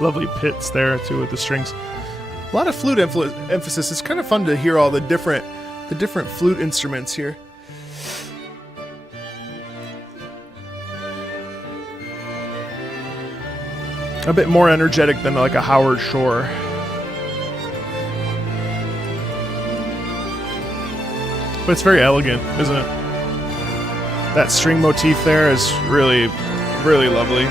Lovely pits there too with the strings. A lot of flute emphasis. It's kind of fun to hear all the different flute instruments here. A bit more energetic than like a Howard Shore. But it's very elegant, isn't it? That string motif there is really, really lovely.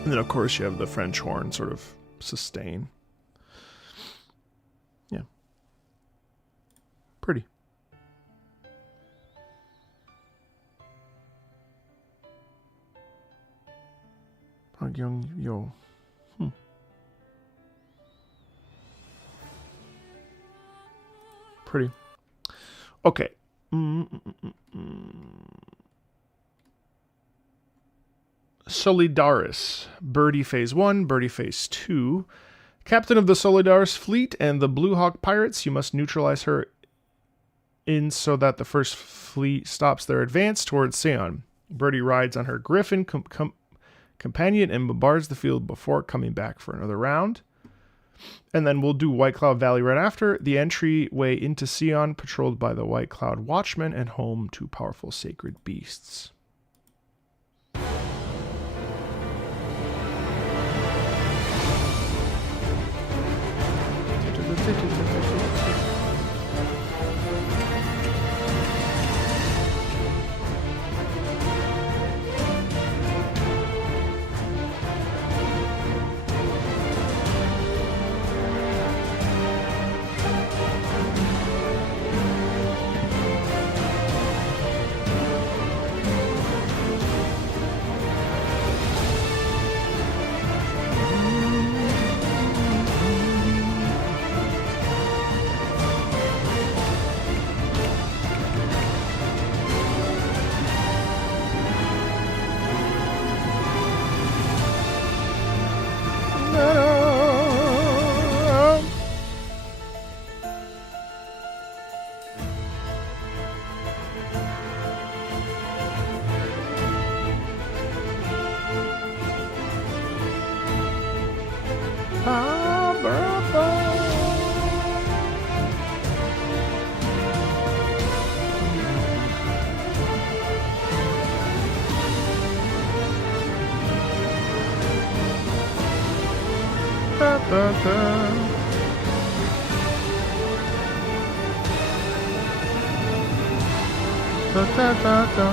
And then, of course, you have the French horn sort of sustain. Yeah. Pretty. Young Yo. Pretty. Okay. Solidaris. Birdie Phase 1, Birdie Phase 2. Captain of the Solidaris fleet and the Blue Hawk pirates, you must neutralize her in so that the first fleet stops their advance towards Seon. Birdie rides on her griffin companion and bombards the field before coming back for another round. And then we'll do White Cloud Valley right after. The entryway into Seon, patrolled by the White Cloud Watchmen and home to powerful sacred beasts. Da, da, da, da.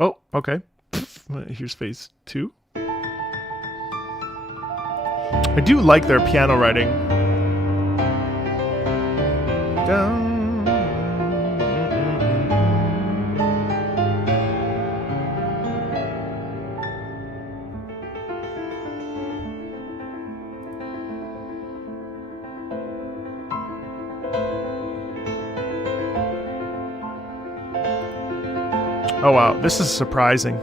Oh, okay. Here's phase 2. I do like their piano writing. Down. Oh wow, this is surprising.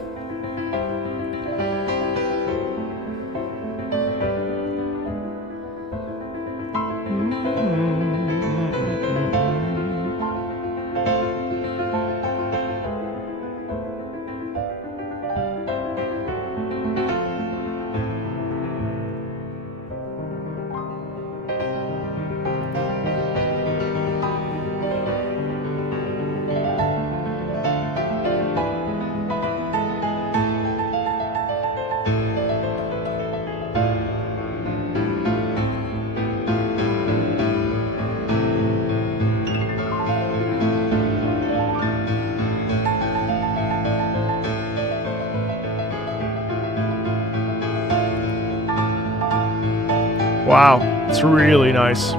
Wow, it's really nice.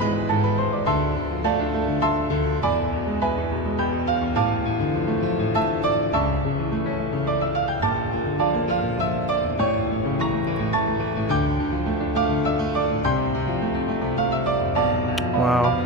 Wow.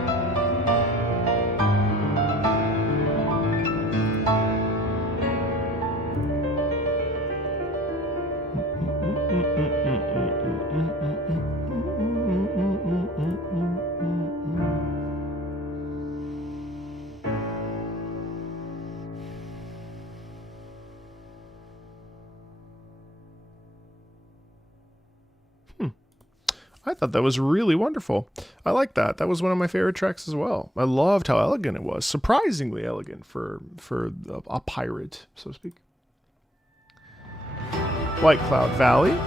I thought that was really wonderful. I like that. That was one of my favorite tracks as well. I loved how elegant it was. Surprisingly elegant for a pirate, so to speak. White Cloud Valley.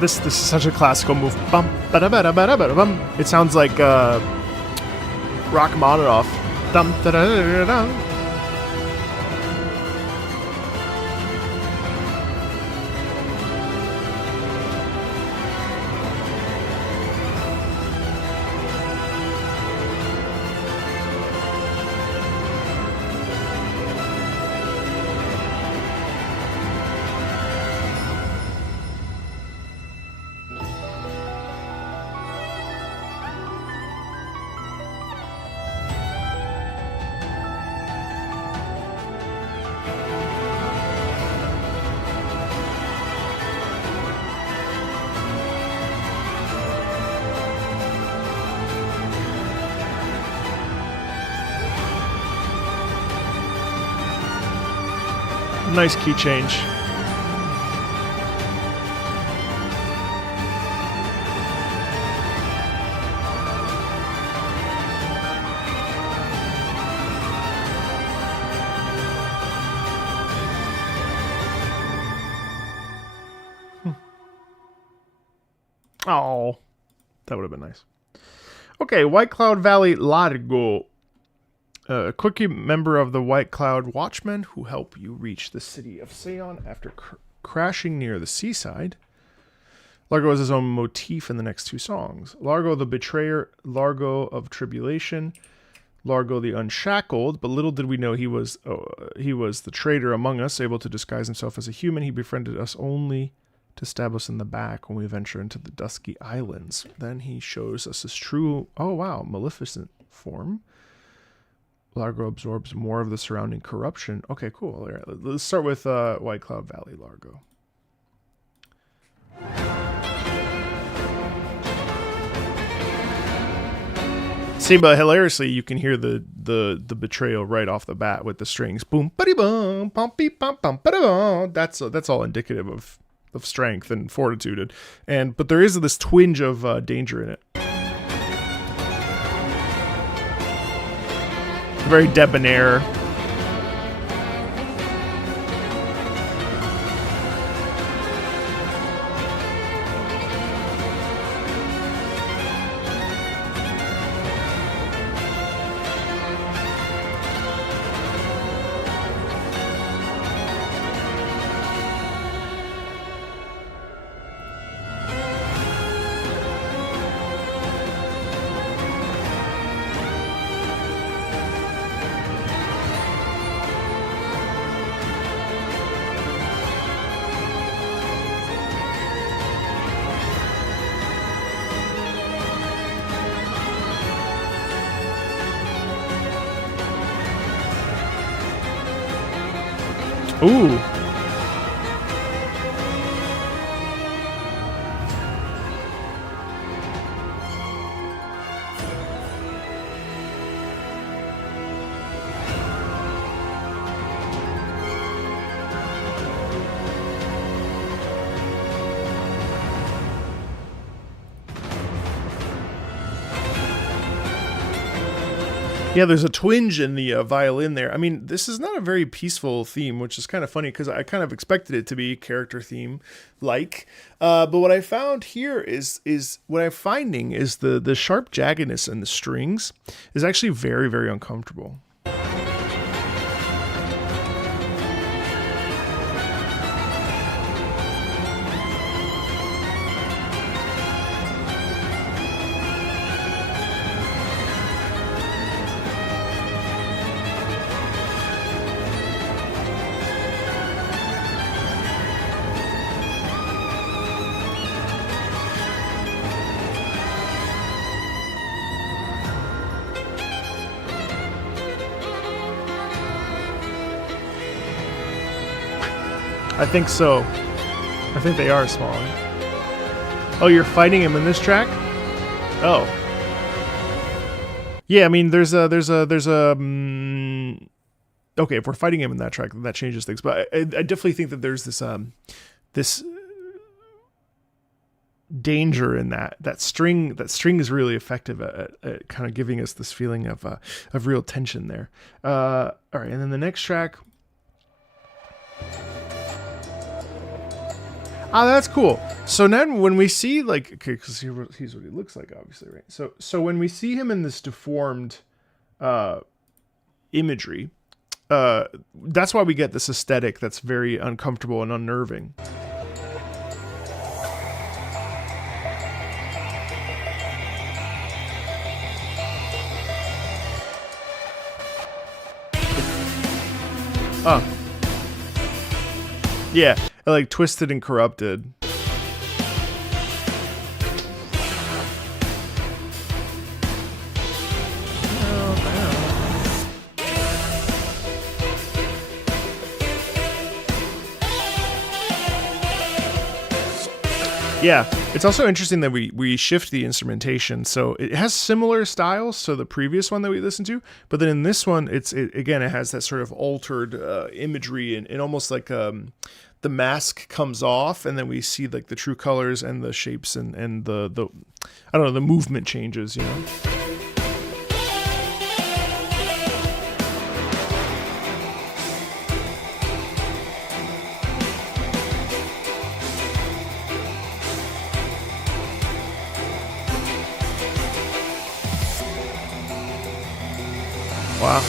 This is such a classical move. Bum, bada, bada, bada, bada, bum. It sounds like Rachmaninoff. Dum, da, da, da, da, da. Nice key change. Oh, that would have been nice. Okay, White Cloud Valley Largo. A quickie member of the White Cloud Watchmen who help you reach the city of Seon after crashing near the seaside. Largo has his own motif in the next two songs. Largo the Betrayer, Largo of Tribulation. Largo the Unshackled, but little did we know he was the traitor among us, able to disguise himself as a human. He befriended us only to stab us in the back when we venture into the Dusky Islands. Then he shows us his true, oh wow, maleficent form. Largo absorbs more of the surrounding corruption. Okay, cool. All right, let's start with White Cloud Valley Largo. See, but hilariously, you can hear the betrayal right off the bat with the strings. Boom, buddy, boom, pumpy, pump, pump, buddy, that's all indicative of strength and fortitude, but there is this twinge of danger in it. Very debonair. Ooh. Yeah, there's a twinge in the violin there. I mean, this is not a very peaceful theme, which is kind of funny because I kind of expected it to be character theme like. But what I found here is what I'm finding is the sharp jaggedness in the strings is actually very, very uncomfortable. I think so. I think they are smaller. Oh, you're fighting him in this track? Oh. Yeah, I mean, there's a okay, if we're fighting him in that track, that changes things. But I definitely think that there's this danger in that string. That string is really effective at kind of giving us this feeling of real tension there. All right, and then the next track. Oh, that's cool. So then when we see, like, okay, because he's what he looks like, obviously, right? So when we see him in this deformed imagery, that's why we get this aesthetic that's very uncomfortable and unnerving. Oh. Yeah. Like twisted and corrupted. Yeah, it's also interesting that we shift the instrumentation, so it has similar styles to the previous one that we listened to, but then in this one, it has that sort of altered imagery and almost like the mask comes off, and then we see like the true colors and the shapes and the I don't know, the movement changes, you know. Wow.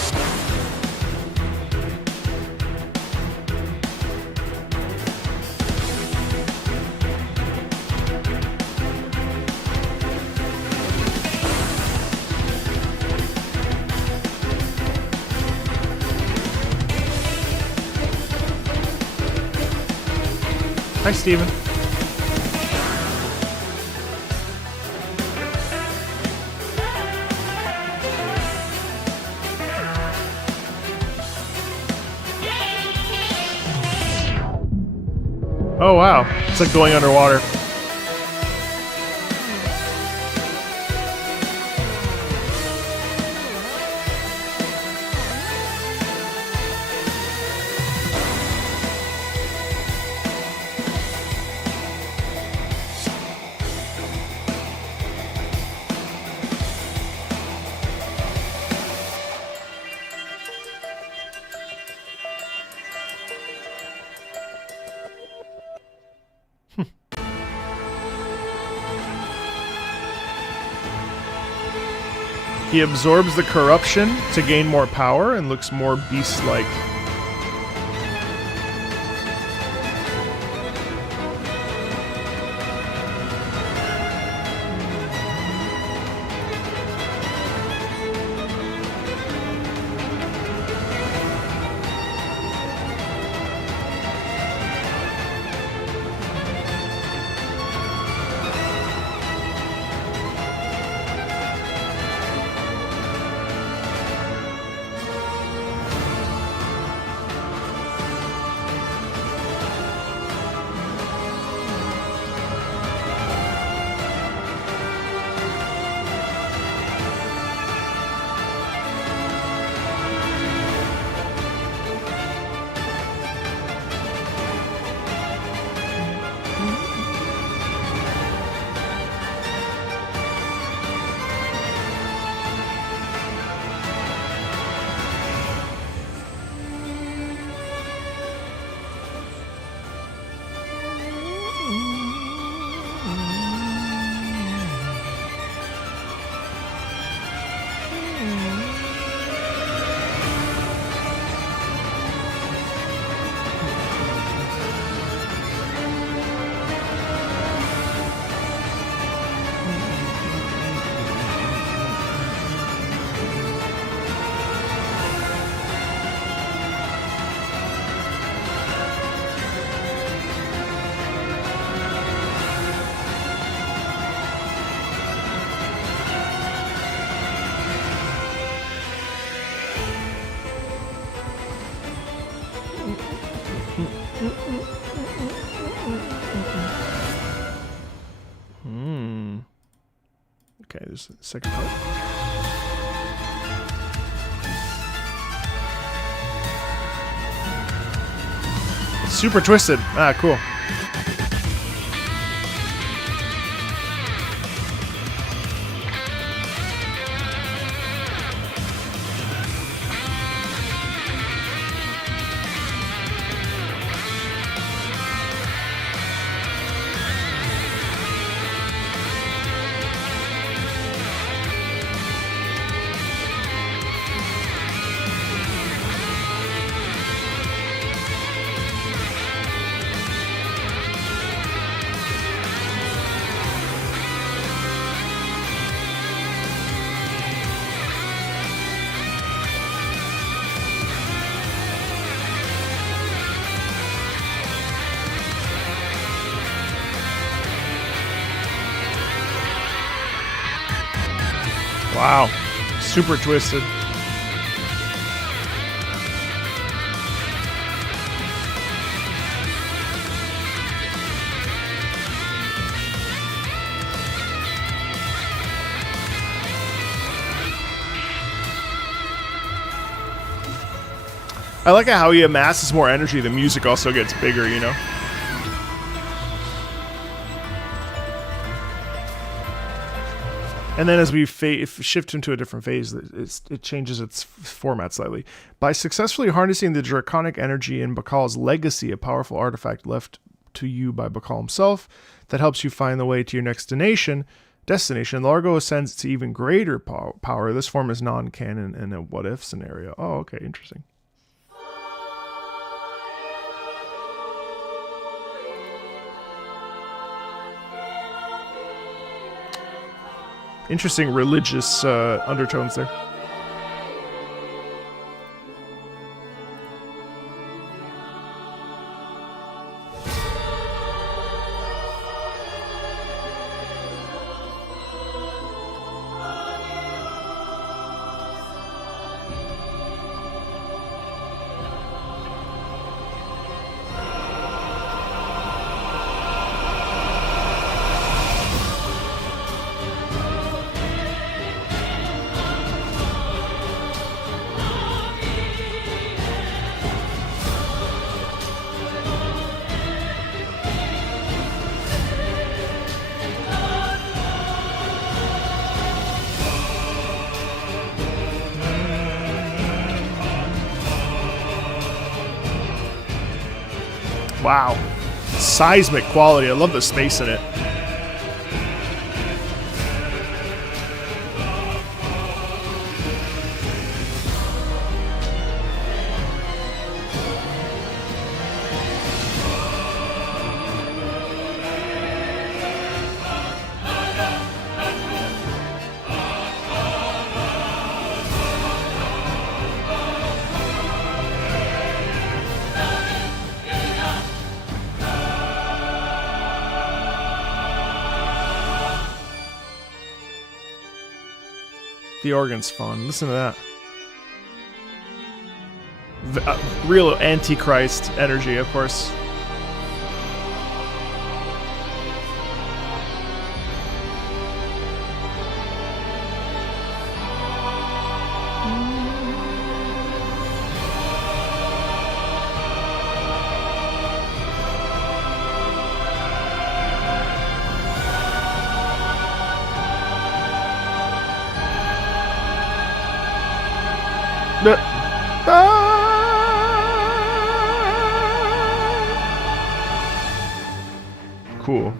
Hi, Steven. Oh wow, it's like going underwater. He absorbs the corruption to gain more power and looks more beast-like. Okay, there's the second part. Super twisted. Ah, cool. Wow, super twisted. I like how he amasses more energy. The music also gets bigger, you know? And then as we shift into a different phase, it changes its format slightly. By successfully harnessing the draconic energy in Bakal's legacy, a powerful artifact left to you by Bakal himself that helps you find the way to your next destination, Largo ascends to even greater power. This form is non-canon in a what-if scenario. Oh, okay, interesting. Interesting religious undertones there. Wow. Seismic quality. I love the space in it. The organ's fun. Listen to that. Real Antichrist energy, of course. Cool.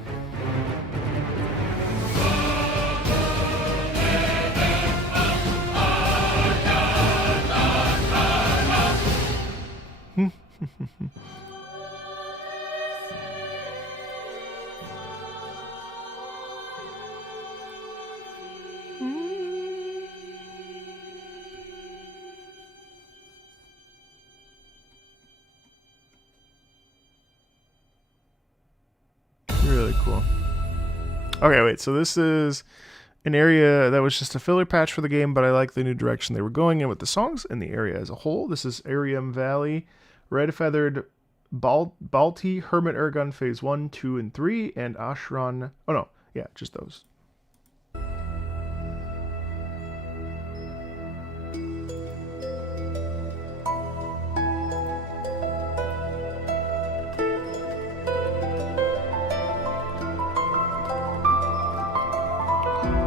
Really cool. Okay, wait, so this is an area that was just a filler patch for the game, but I like the new direction they were going in with the songs and the area as a whole. This is Arium Valley, Red Feathered, Balti, Hermit Ergun Phase 1, 2, and 3, and Ashran. Oh no, yeah, just those.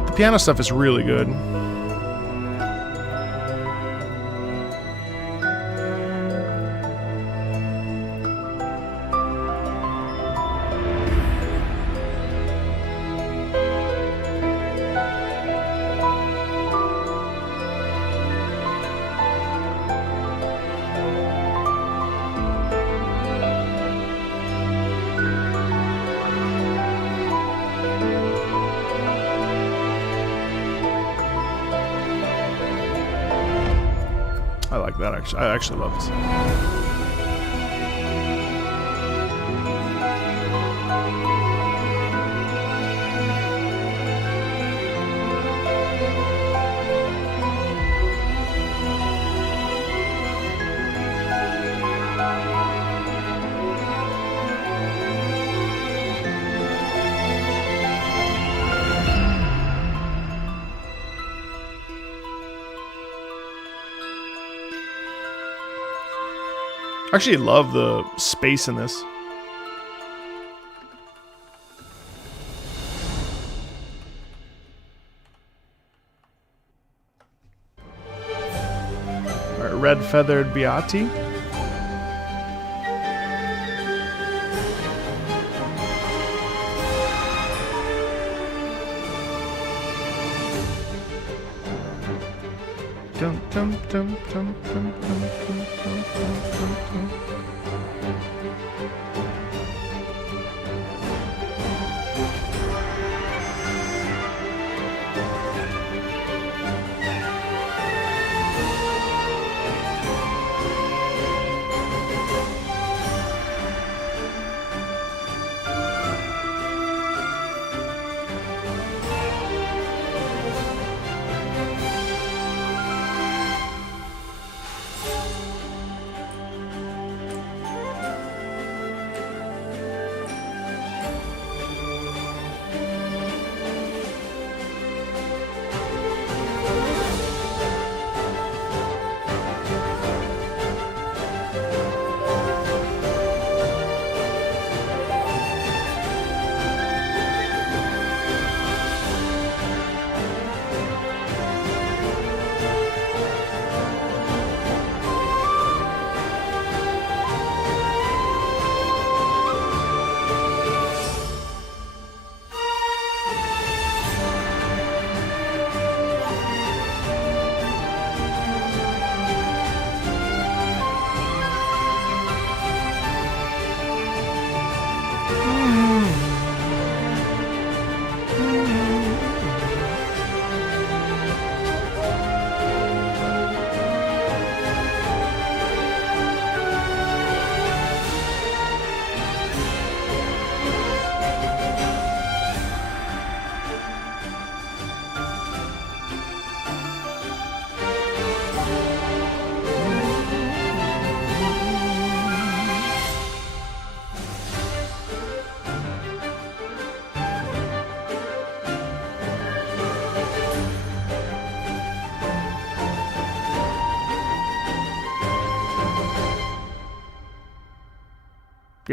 The piano stuff is really good. I like that actually. I actually love this. I actually love the space in this. Alright, Red Feathered Beati. Dum dum dum dum dum dum dum dum dum dum.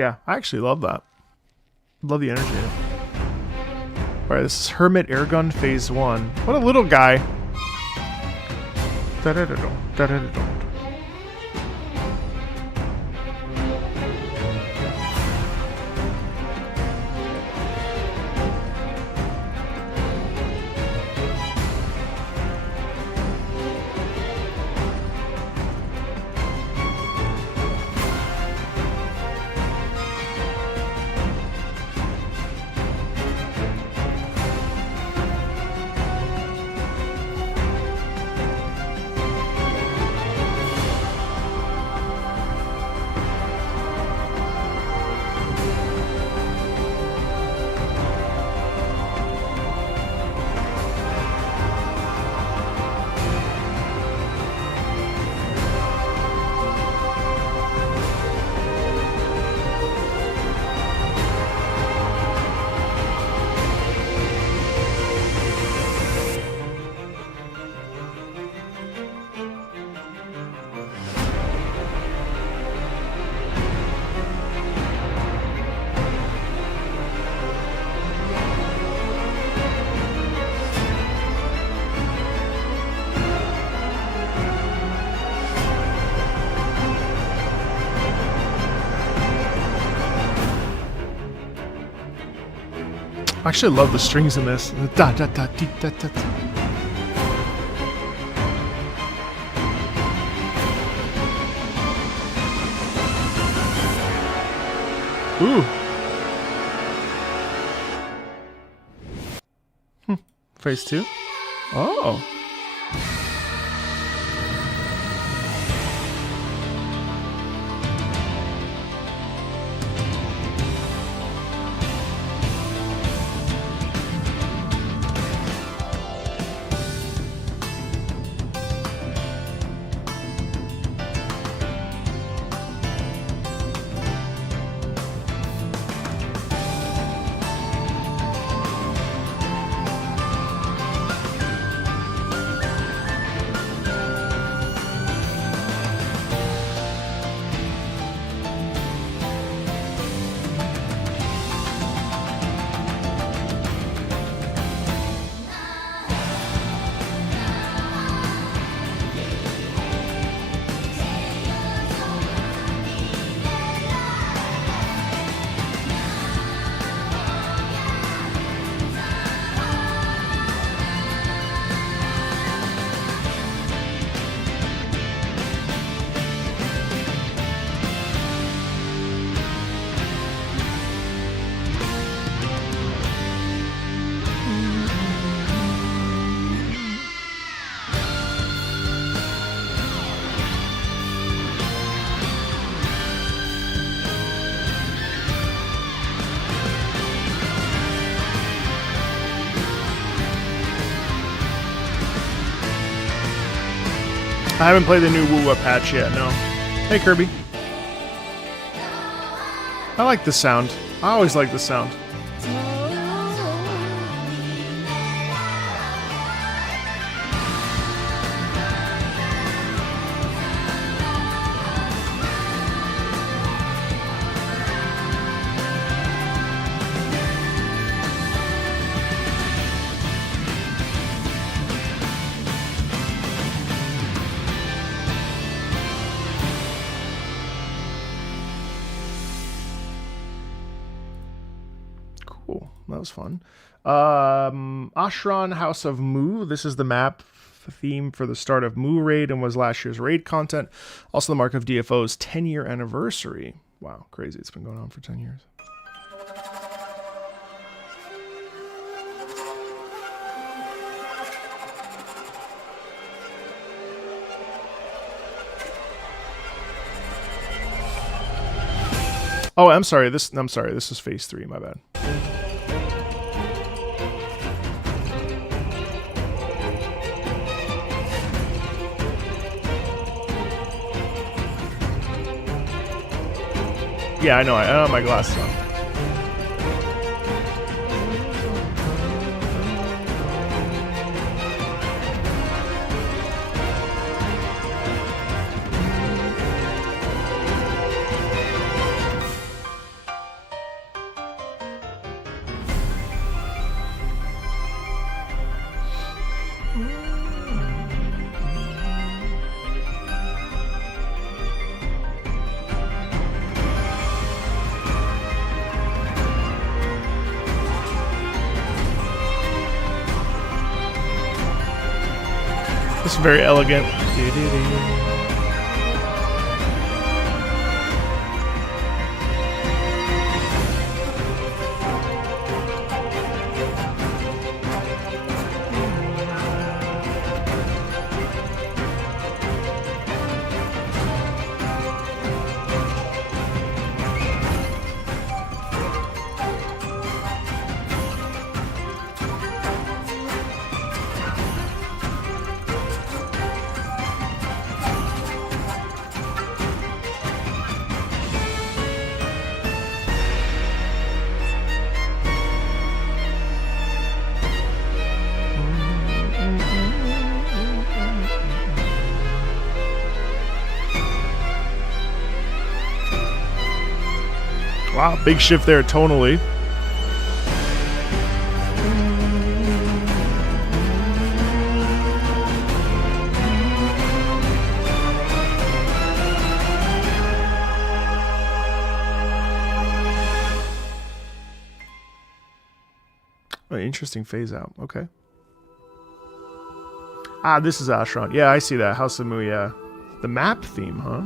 Yeah, I actually love that. Love the energy in it. Alright, this is Hermit Airgun Phase 1. What a little guy. Da-da-da-dum, da-da-da-dum. I actually love the strings in this. Da, da, da, dee, da, da, da. Ooh. Phase 2? Oh. I haven't played the new Woo patch yet, no. Hey, Kirby. I like the sound. I always like the sound. Cool. That was fun. Ashran House of Mu. This is the map theme for the start of Mu Raid and was last year's raid content. Also the mark of DFO's 10-year anniversary. Wow, crazy. It's been going on for 10 years. Oh, I'm sorry. This is phase 3, my bad. Yeah, I know. I don't have my glasses on. It's very elegant. Wow, big shift there tonally. An interesting phase out. Okay. Ah, this is Ashran. Yeah, I see that. House of Mu, yeah. The map theme, huh?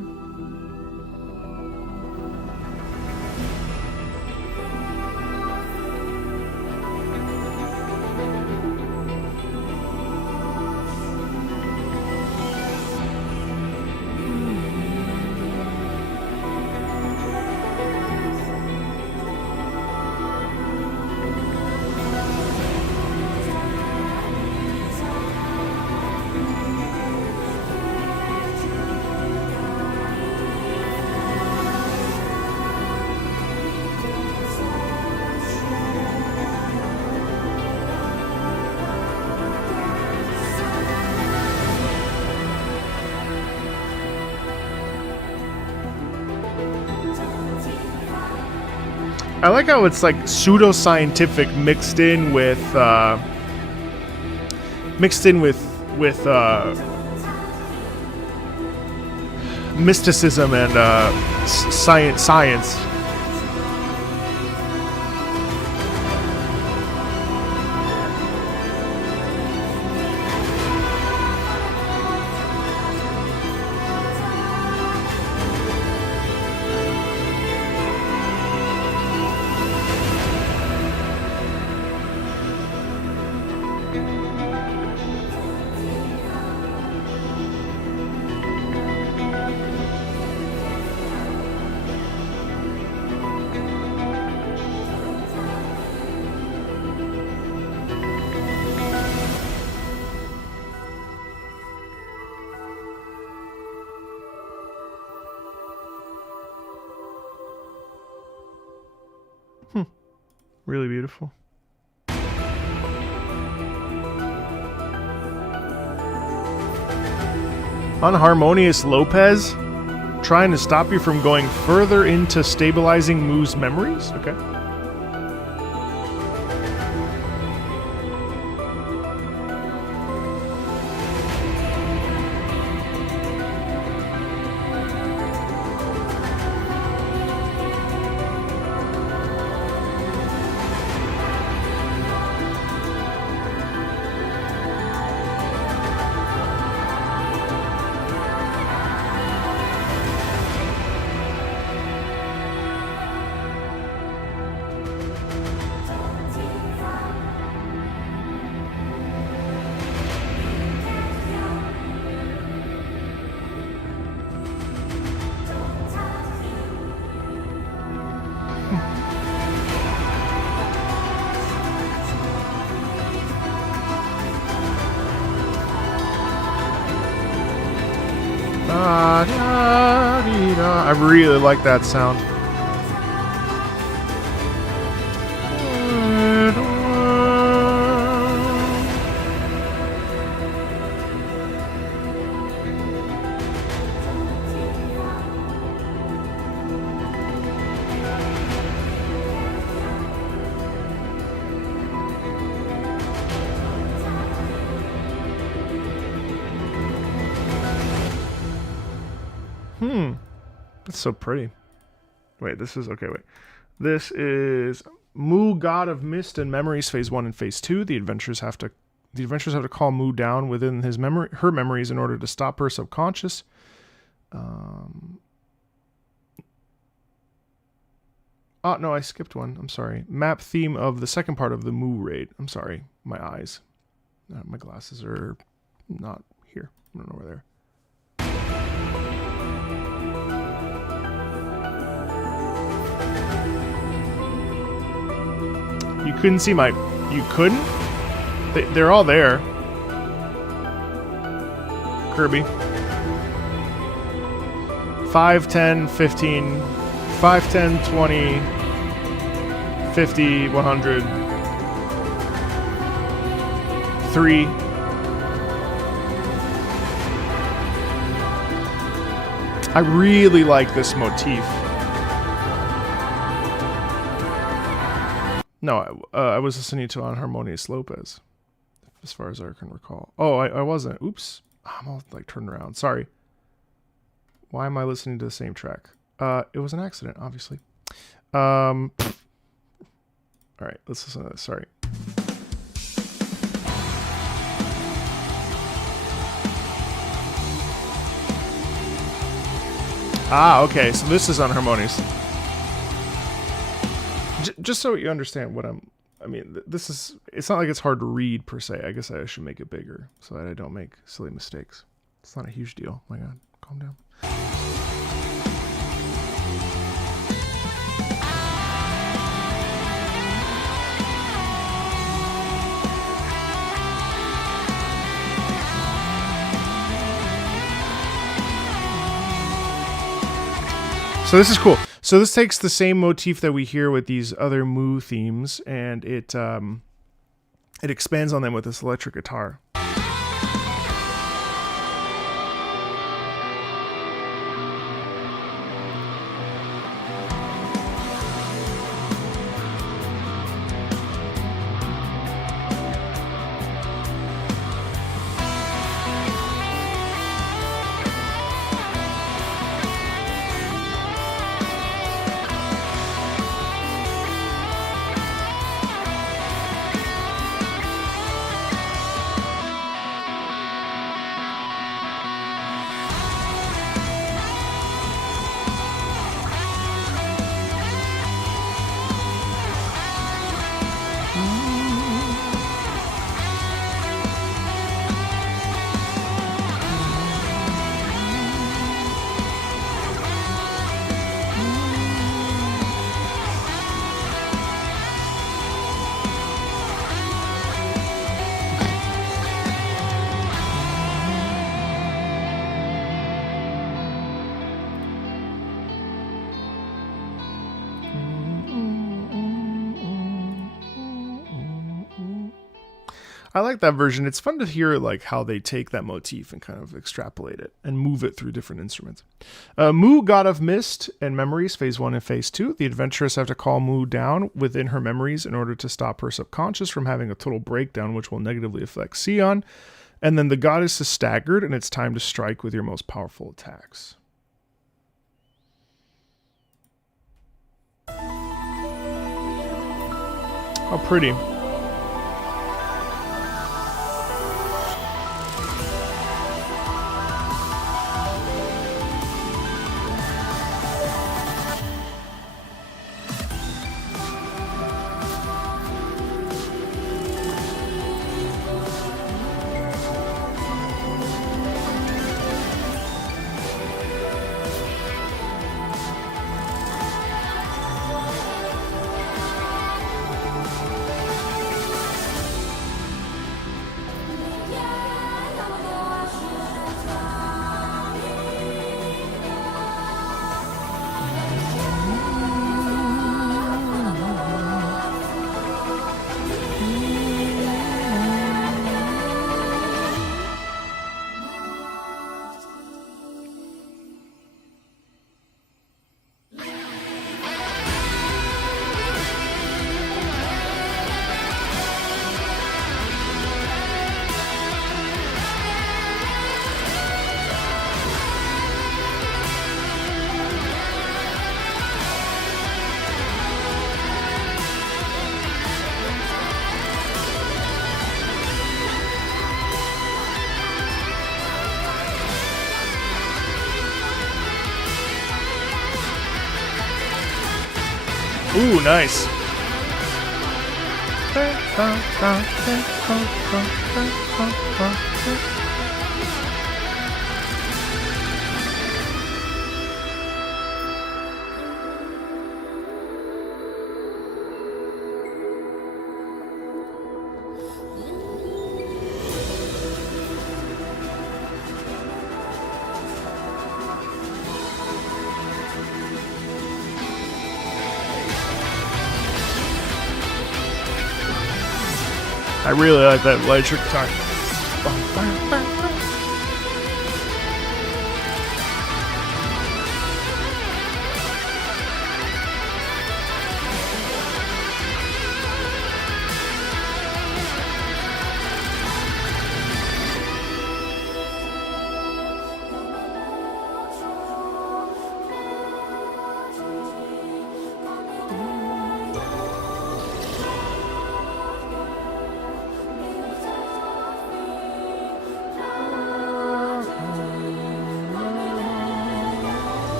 I like how it's like pseudo-scientific mixed in with mysticism and science. Really beautiful. Unharmonious Lopez trying to stop you from going further into stabilizing Mu's memories? Okay. I really like that sound. That's so pretty. Wait, this is... Okay, wait. This is Mu, God of Mist and Memories, Phase 1 and Phase 2. The adventurers have to The adventurers have to calm Mu down within her memories in order to stop her subconscious. Oh, no, I skipped one. I'm sorry. Map theme of the second part of the Mu raid. I'm sorry. My eyes. My glasses are not here. I don't know where they're. You couldn't see my... You couldn't? They're all there. Kirby. 5, 10, 15... 5, 10, 20... 50, 100... 3... I really like this motif. No, I was listening to Unharmonious Lopez, as far as I can recall. Oh, I wasn't. Oops. I'm all like turned around. Sorry. Why am I listening to the same track? It was an accident, obviously. All right, let's listen to this. Sorry. Ah, okay. So this is Unharmonious. Just so you understand what I mean, this is, it's not like it's hard to read per se. I guess I should make it bigger so that I don't make silly mistakes. It's not a huge deal. Oh my God, calm down. So this is cool. So this takes the same motif that we hear with these other Mu themes, and it expands on them with this electric guitar. I like that version. It's fun to hear like how they take that motif and kind of extrapolate it and move it through different instruments. Mu, God of Mist and Memories, Phase 1 and Phase 2. The adventurers have to calm Mu down within her memories in order to stop her subconscious from having a total breakdown, which will negatively affect Sion. And then the goddess is staggered, and it's time to strike with your most powerful attacks. How pretty. Ooh, nice. I really like that electric guitar.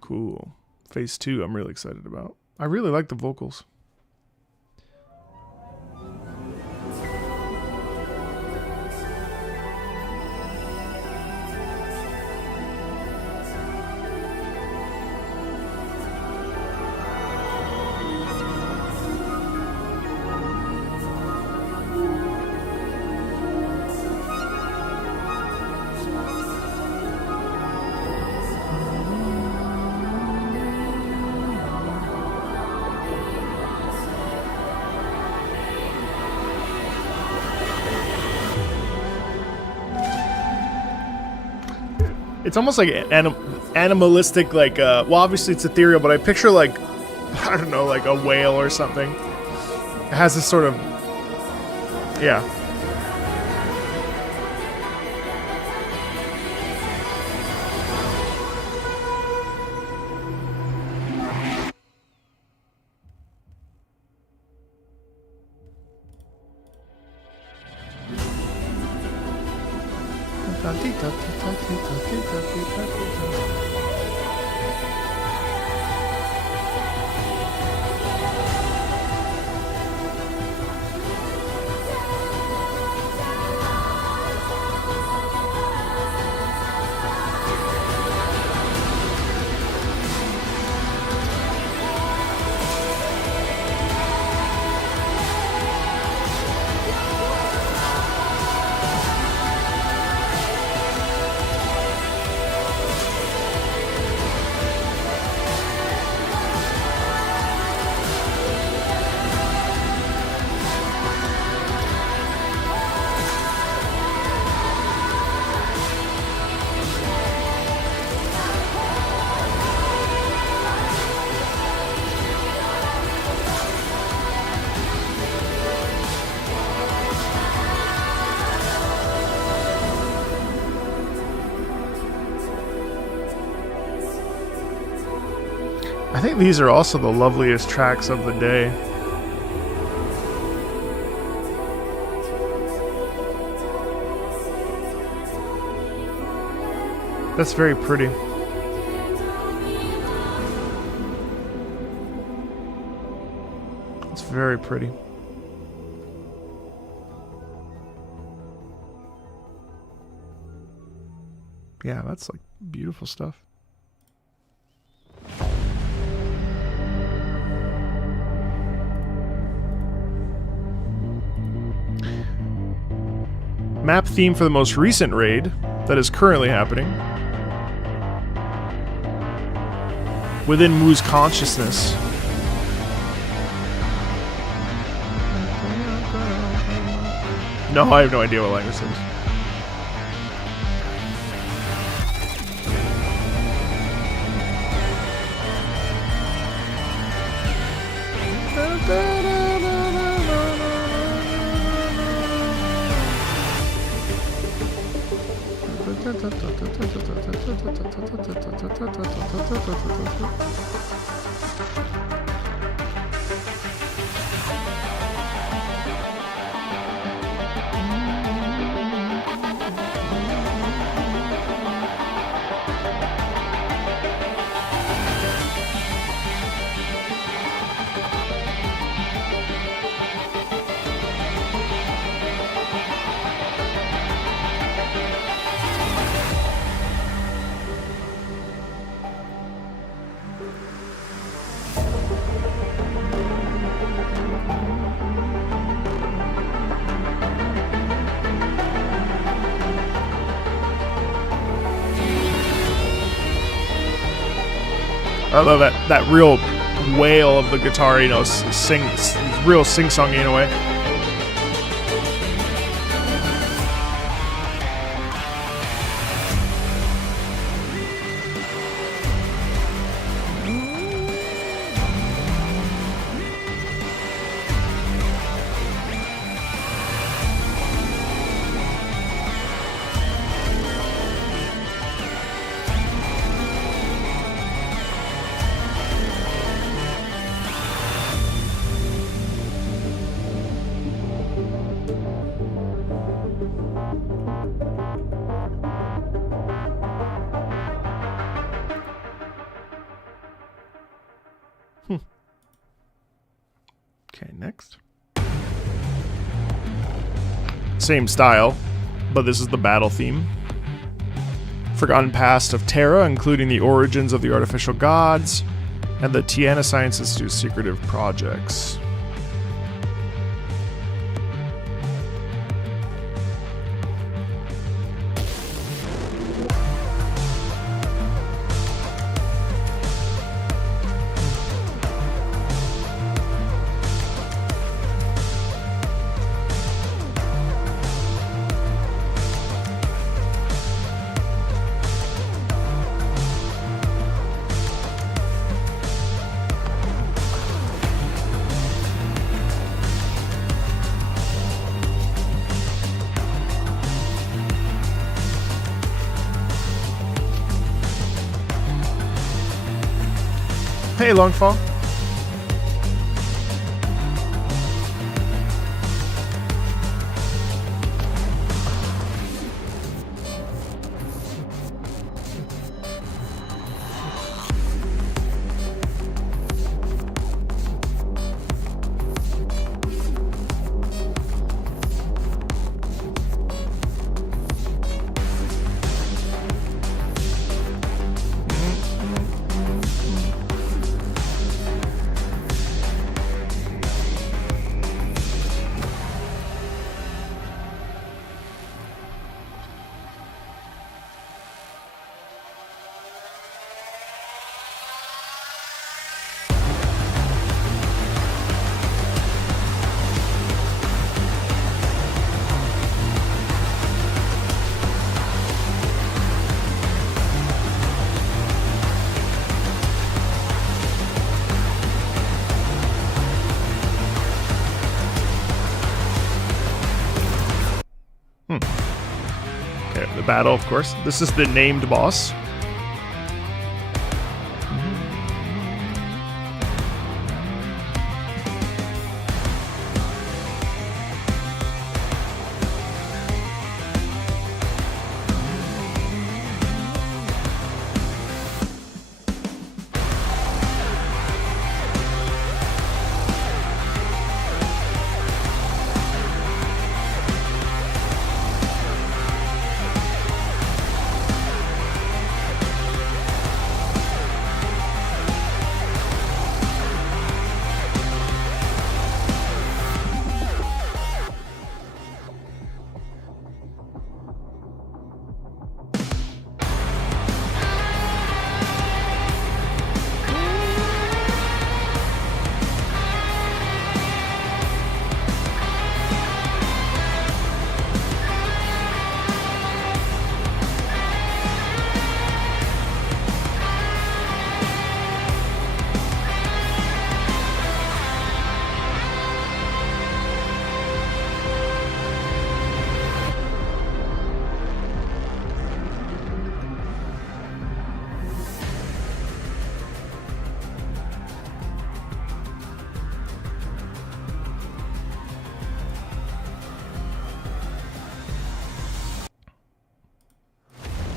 Cool. Phase 2, I'm really excited about. I really like the vocals. It's almost like animalistic, like, well, obviously it's ethereal, but I picture, like, I don't know, like a whale or something. It has this sort of, yeah. I think these are also the loveliest tracks of the day. That's very pretty. It's very pretty. Yeah, that's like beautiful stuff. Map theme for the most recent raid that is currently happening. Within Mu's consciousness. No, I have no idea what language this is. I love that real wail of the guitar, you know, real sing-songy in a way. Okay, next. Same style, but this is the battle theme. Forgotten past of Terra, including the origins of the artificial gods, and the Tiana Science Institute's secretive projects. Hey, Longfall. Okay, the battle, of course. This is the named boss.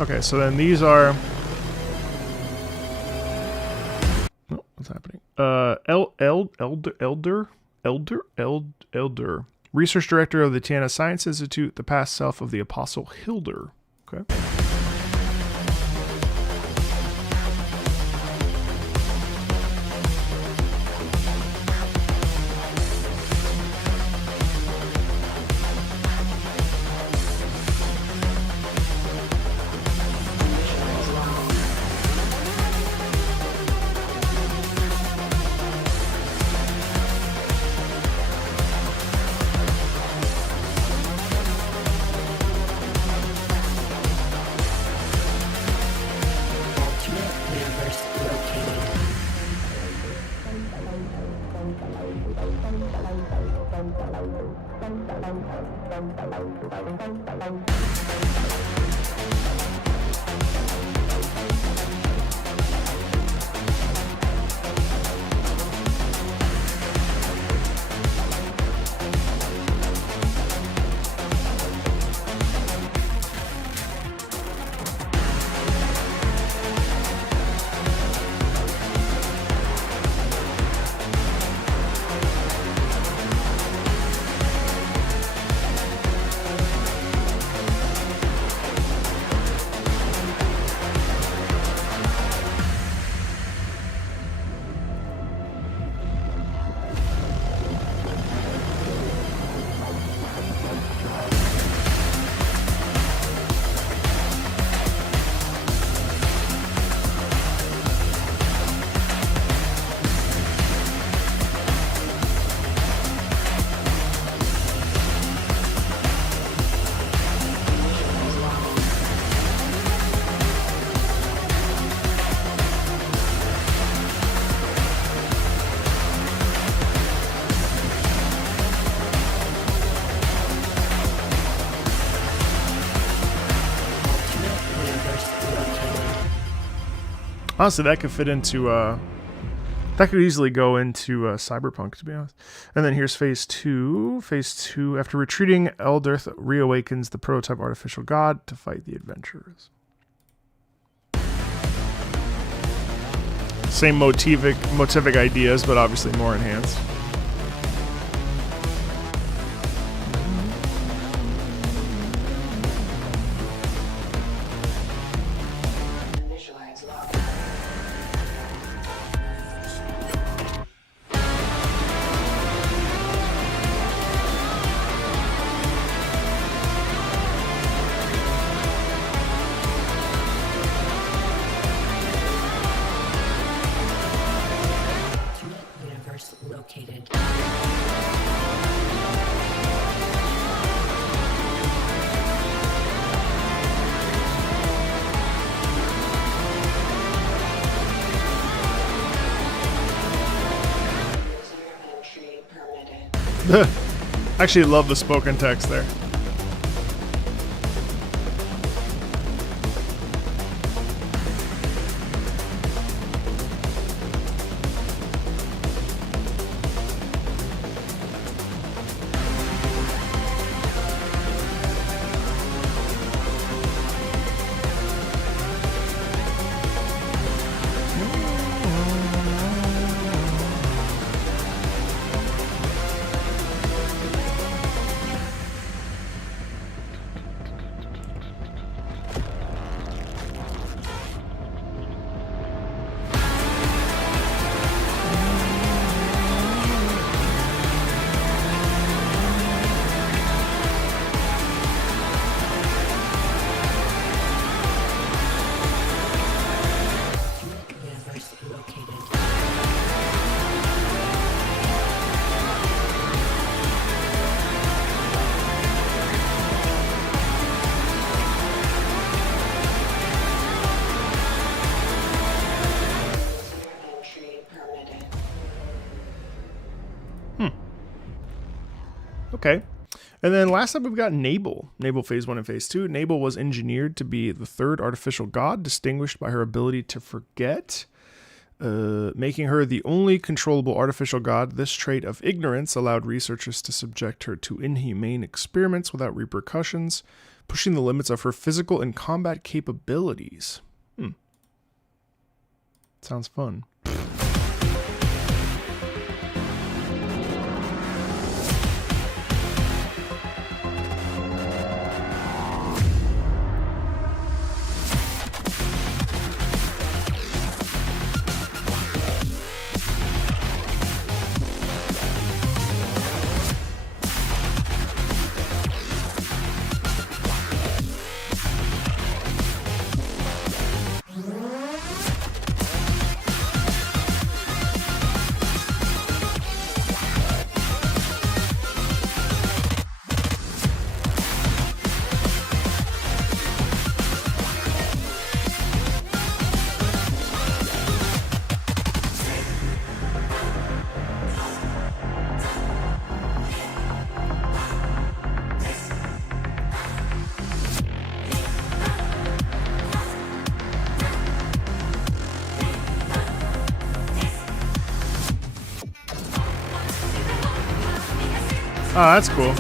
Okay, so then these are... Oh, what's happening? Elder. Research Director of the Tiana Science Institute, the past self of the Apostle Hilder. Okay. Honestly, that could fit into that could easily go into Cyberpunk, to be honest. And then here's phase 2. Phase 2, after retreating, Eldirth reawakens the prototype artificial god to fight the adventurers. Same motivic ideas, but obviously more enhanced. Located. Actually, love the spoken text there. Okay. And then last up, we've got Nabel. Nabel phase 1 and phase 2. Nabel was engineered to be the third artificial god, distinguished by her ability to forget, making her the only controllable artificial god. This trait of ignorance allowed researchers to subject her to inhumane experiments without repercussions, pushing the limits of her physical and combat capabilities. Sounds fun. Oh, that's cool.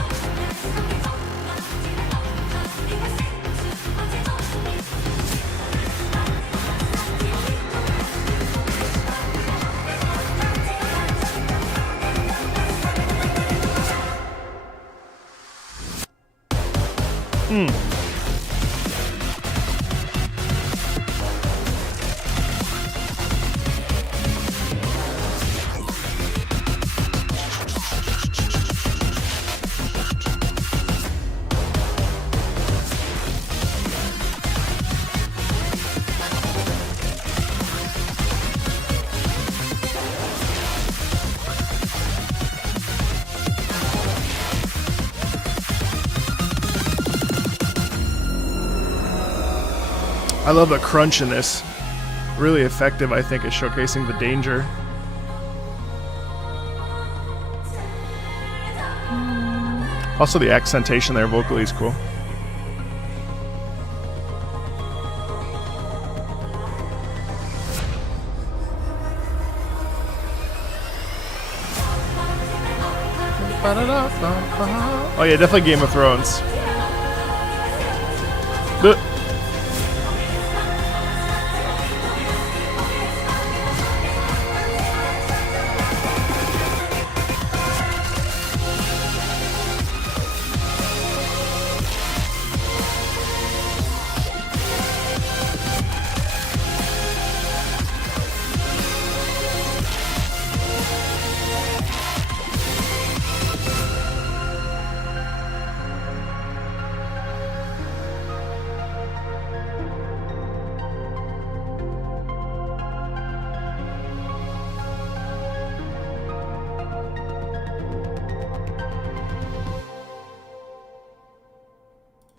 I love the crunch in this. Really effective, I think, at showcasing the danger. Also, the accentation there vocally is cool. Oh yeah, definitely Game of Thrones. But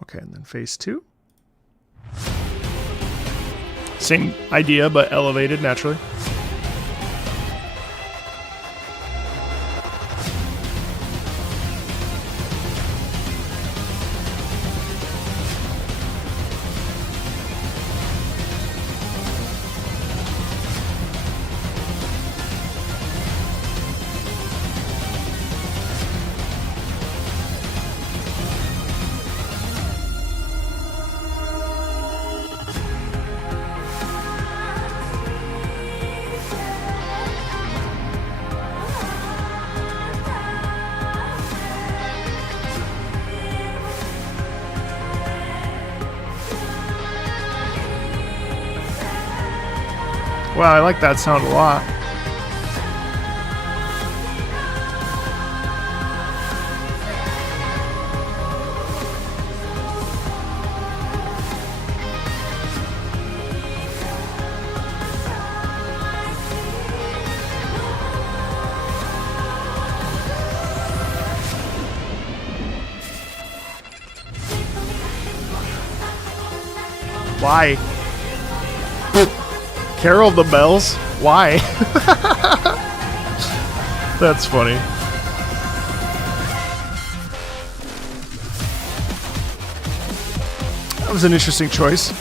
okay, and then phase 2. Same idea, but elevated naturally. Wow, I like that sound a lot. Why? Carol of the Bells? Why? That's funny. That was an interesting choice.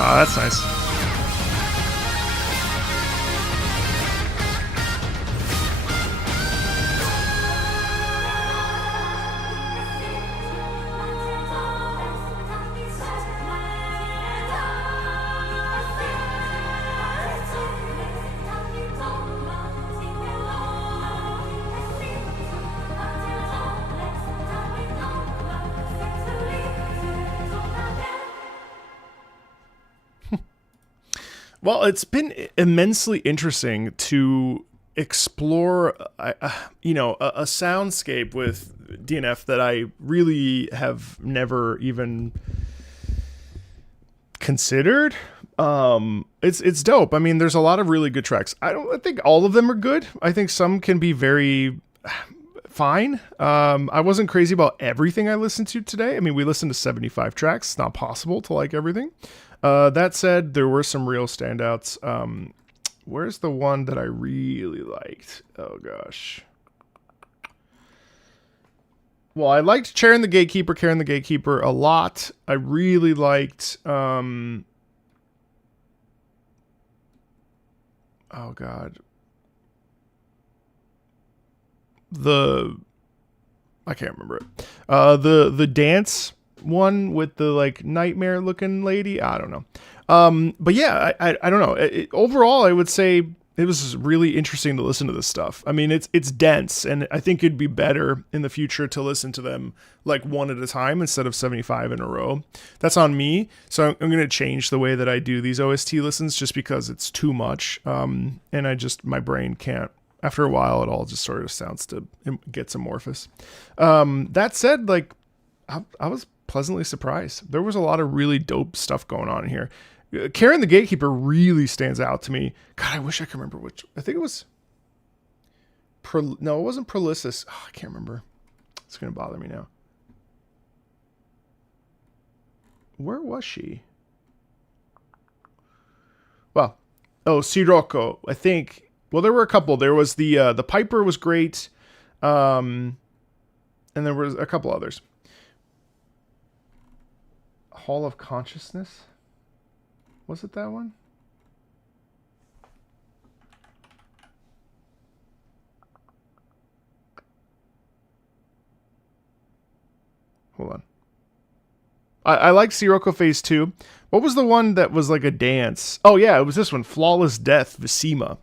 Oh, that's nice. Well, it's been immensely interesting to explore, a soundscape with DNF that I really have never even considered. It's dope. I mean, there's a lot of really good tracks. I think all of them are good. I think some can be very fine. I wasn't crazy about everything I listened to today. I mean, we listened to 75 tracks. It's not possible to like everything. That said, there were some real standouts. Where's the one that I really liked? Oh gosh. Well, I liked Karen the Gatekeeper a lot. I really liked oh god. I can't remember it. The dance one with the like nightmare looking lady. I don't know. But yeah, I don't know. Overall, I would say it was really interesting to listen to this stuff. I mean, it's dense, and I think it'd be better in the future to listen to them like one at a time instead of 75 in a row. That's on me. So I'm going to change the way that I do these OST listens just because it's too much. And my brain can't. After a while, it all just sort of gets amorphous. That said, like, I was pleasantly surprised. There was a lot of really dope stuff going on here. Karen the Gatekeeper really stands out to me. God, I wish I could remember which. I think it was. No, it wasn't Prolysis. Oh, I can't remember. It's going to bother me now. Where was she? Well, Sirocco, I think. Well, there were a couple. There was the Piper was great, and there was a couple others. Hall of Consciousness, was it that one? Hold on. I like Sirocco Phase 2. What was the one that was like a dance? Oh yeah, it was this one, Flawless Death, Visima.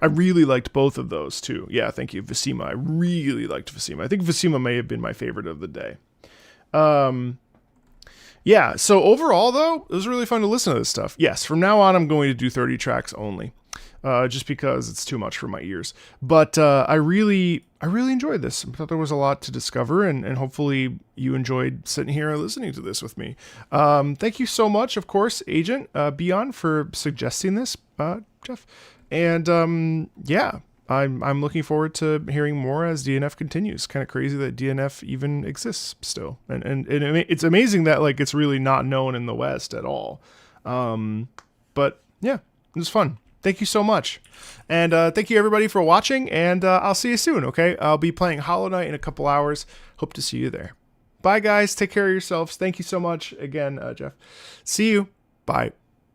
I really liked both of those too. Yeah, thank you, Visima. I really liked Visima. I think Visima may have been my favorite of the day. Yeah, so overall though, it was really fun to listen to this stuff. Yes, from now on I'm going to do 30 tracks only. Just because it's too much for my ears. But I really enjoyed this. I thought there was a lot to discover, and hopefully you enjoyed sitting here and listening to this with me. Thank you so much, of course, Agent Beyond, for suggesting this, Jeff. And yeah, I'm looking forward to hearing more as DNF continues. Kind of crazy that DNF even exists still, and it's amazing that like it's really not known in the West at all. But yeah, it was fun. Thank you so much. And thank you everybody for watching, and I'll see you soon, okay? I'll be playing Hollow Knight in a couple hours. Hope to see you there. Bye, guys. Take care of yourselves. Thank you so much again, Jeff. See you. Bye.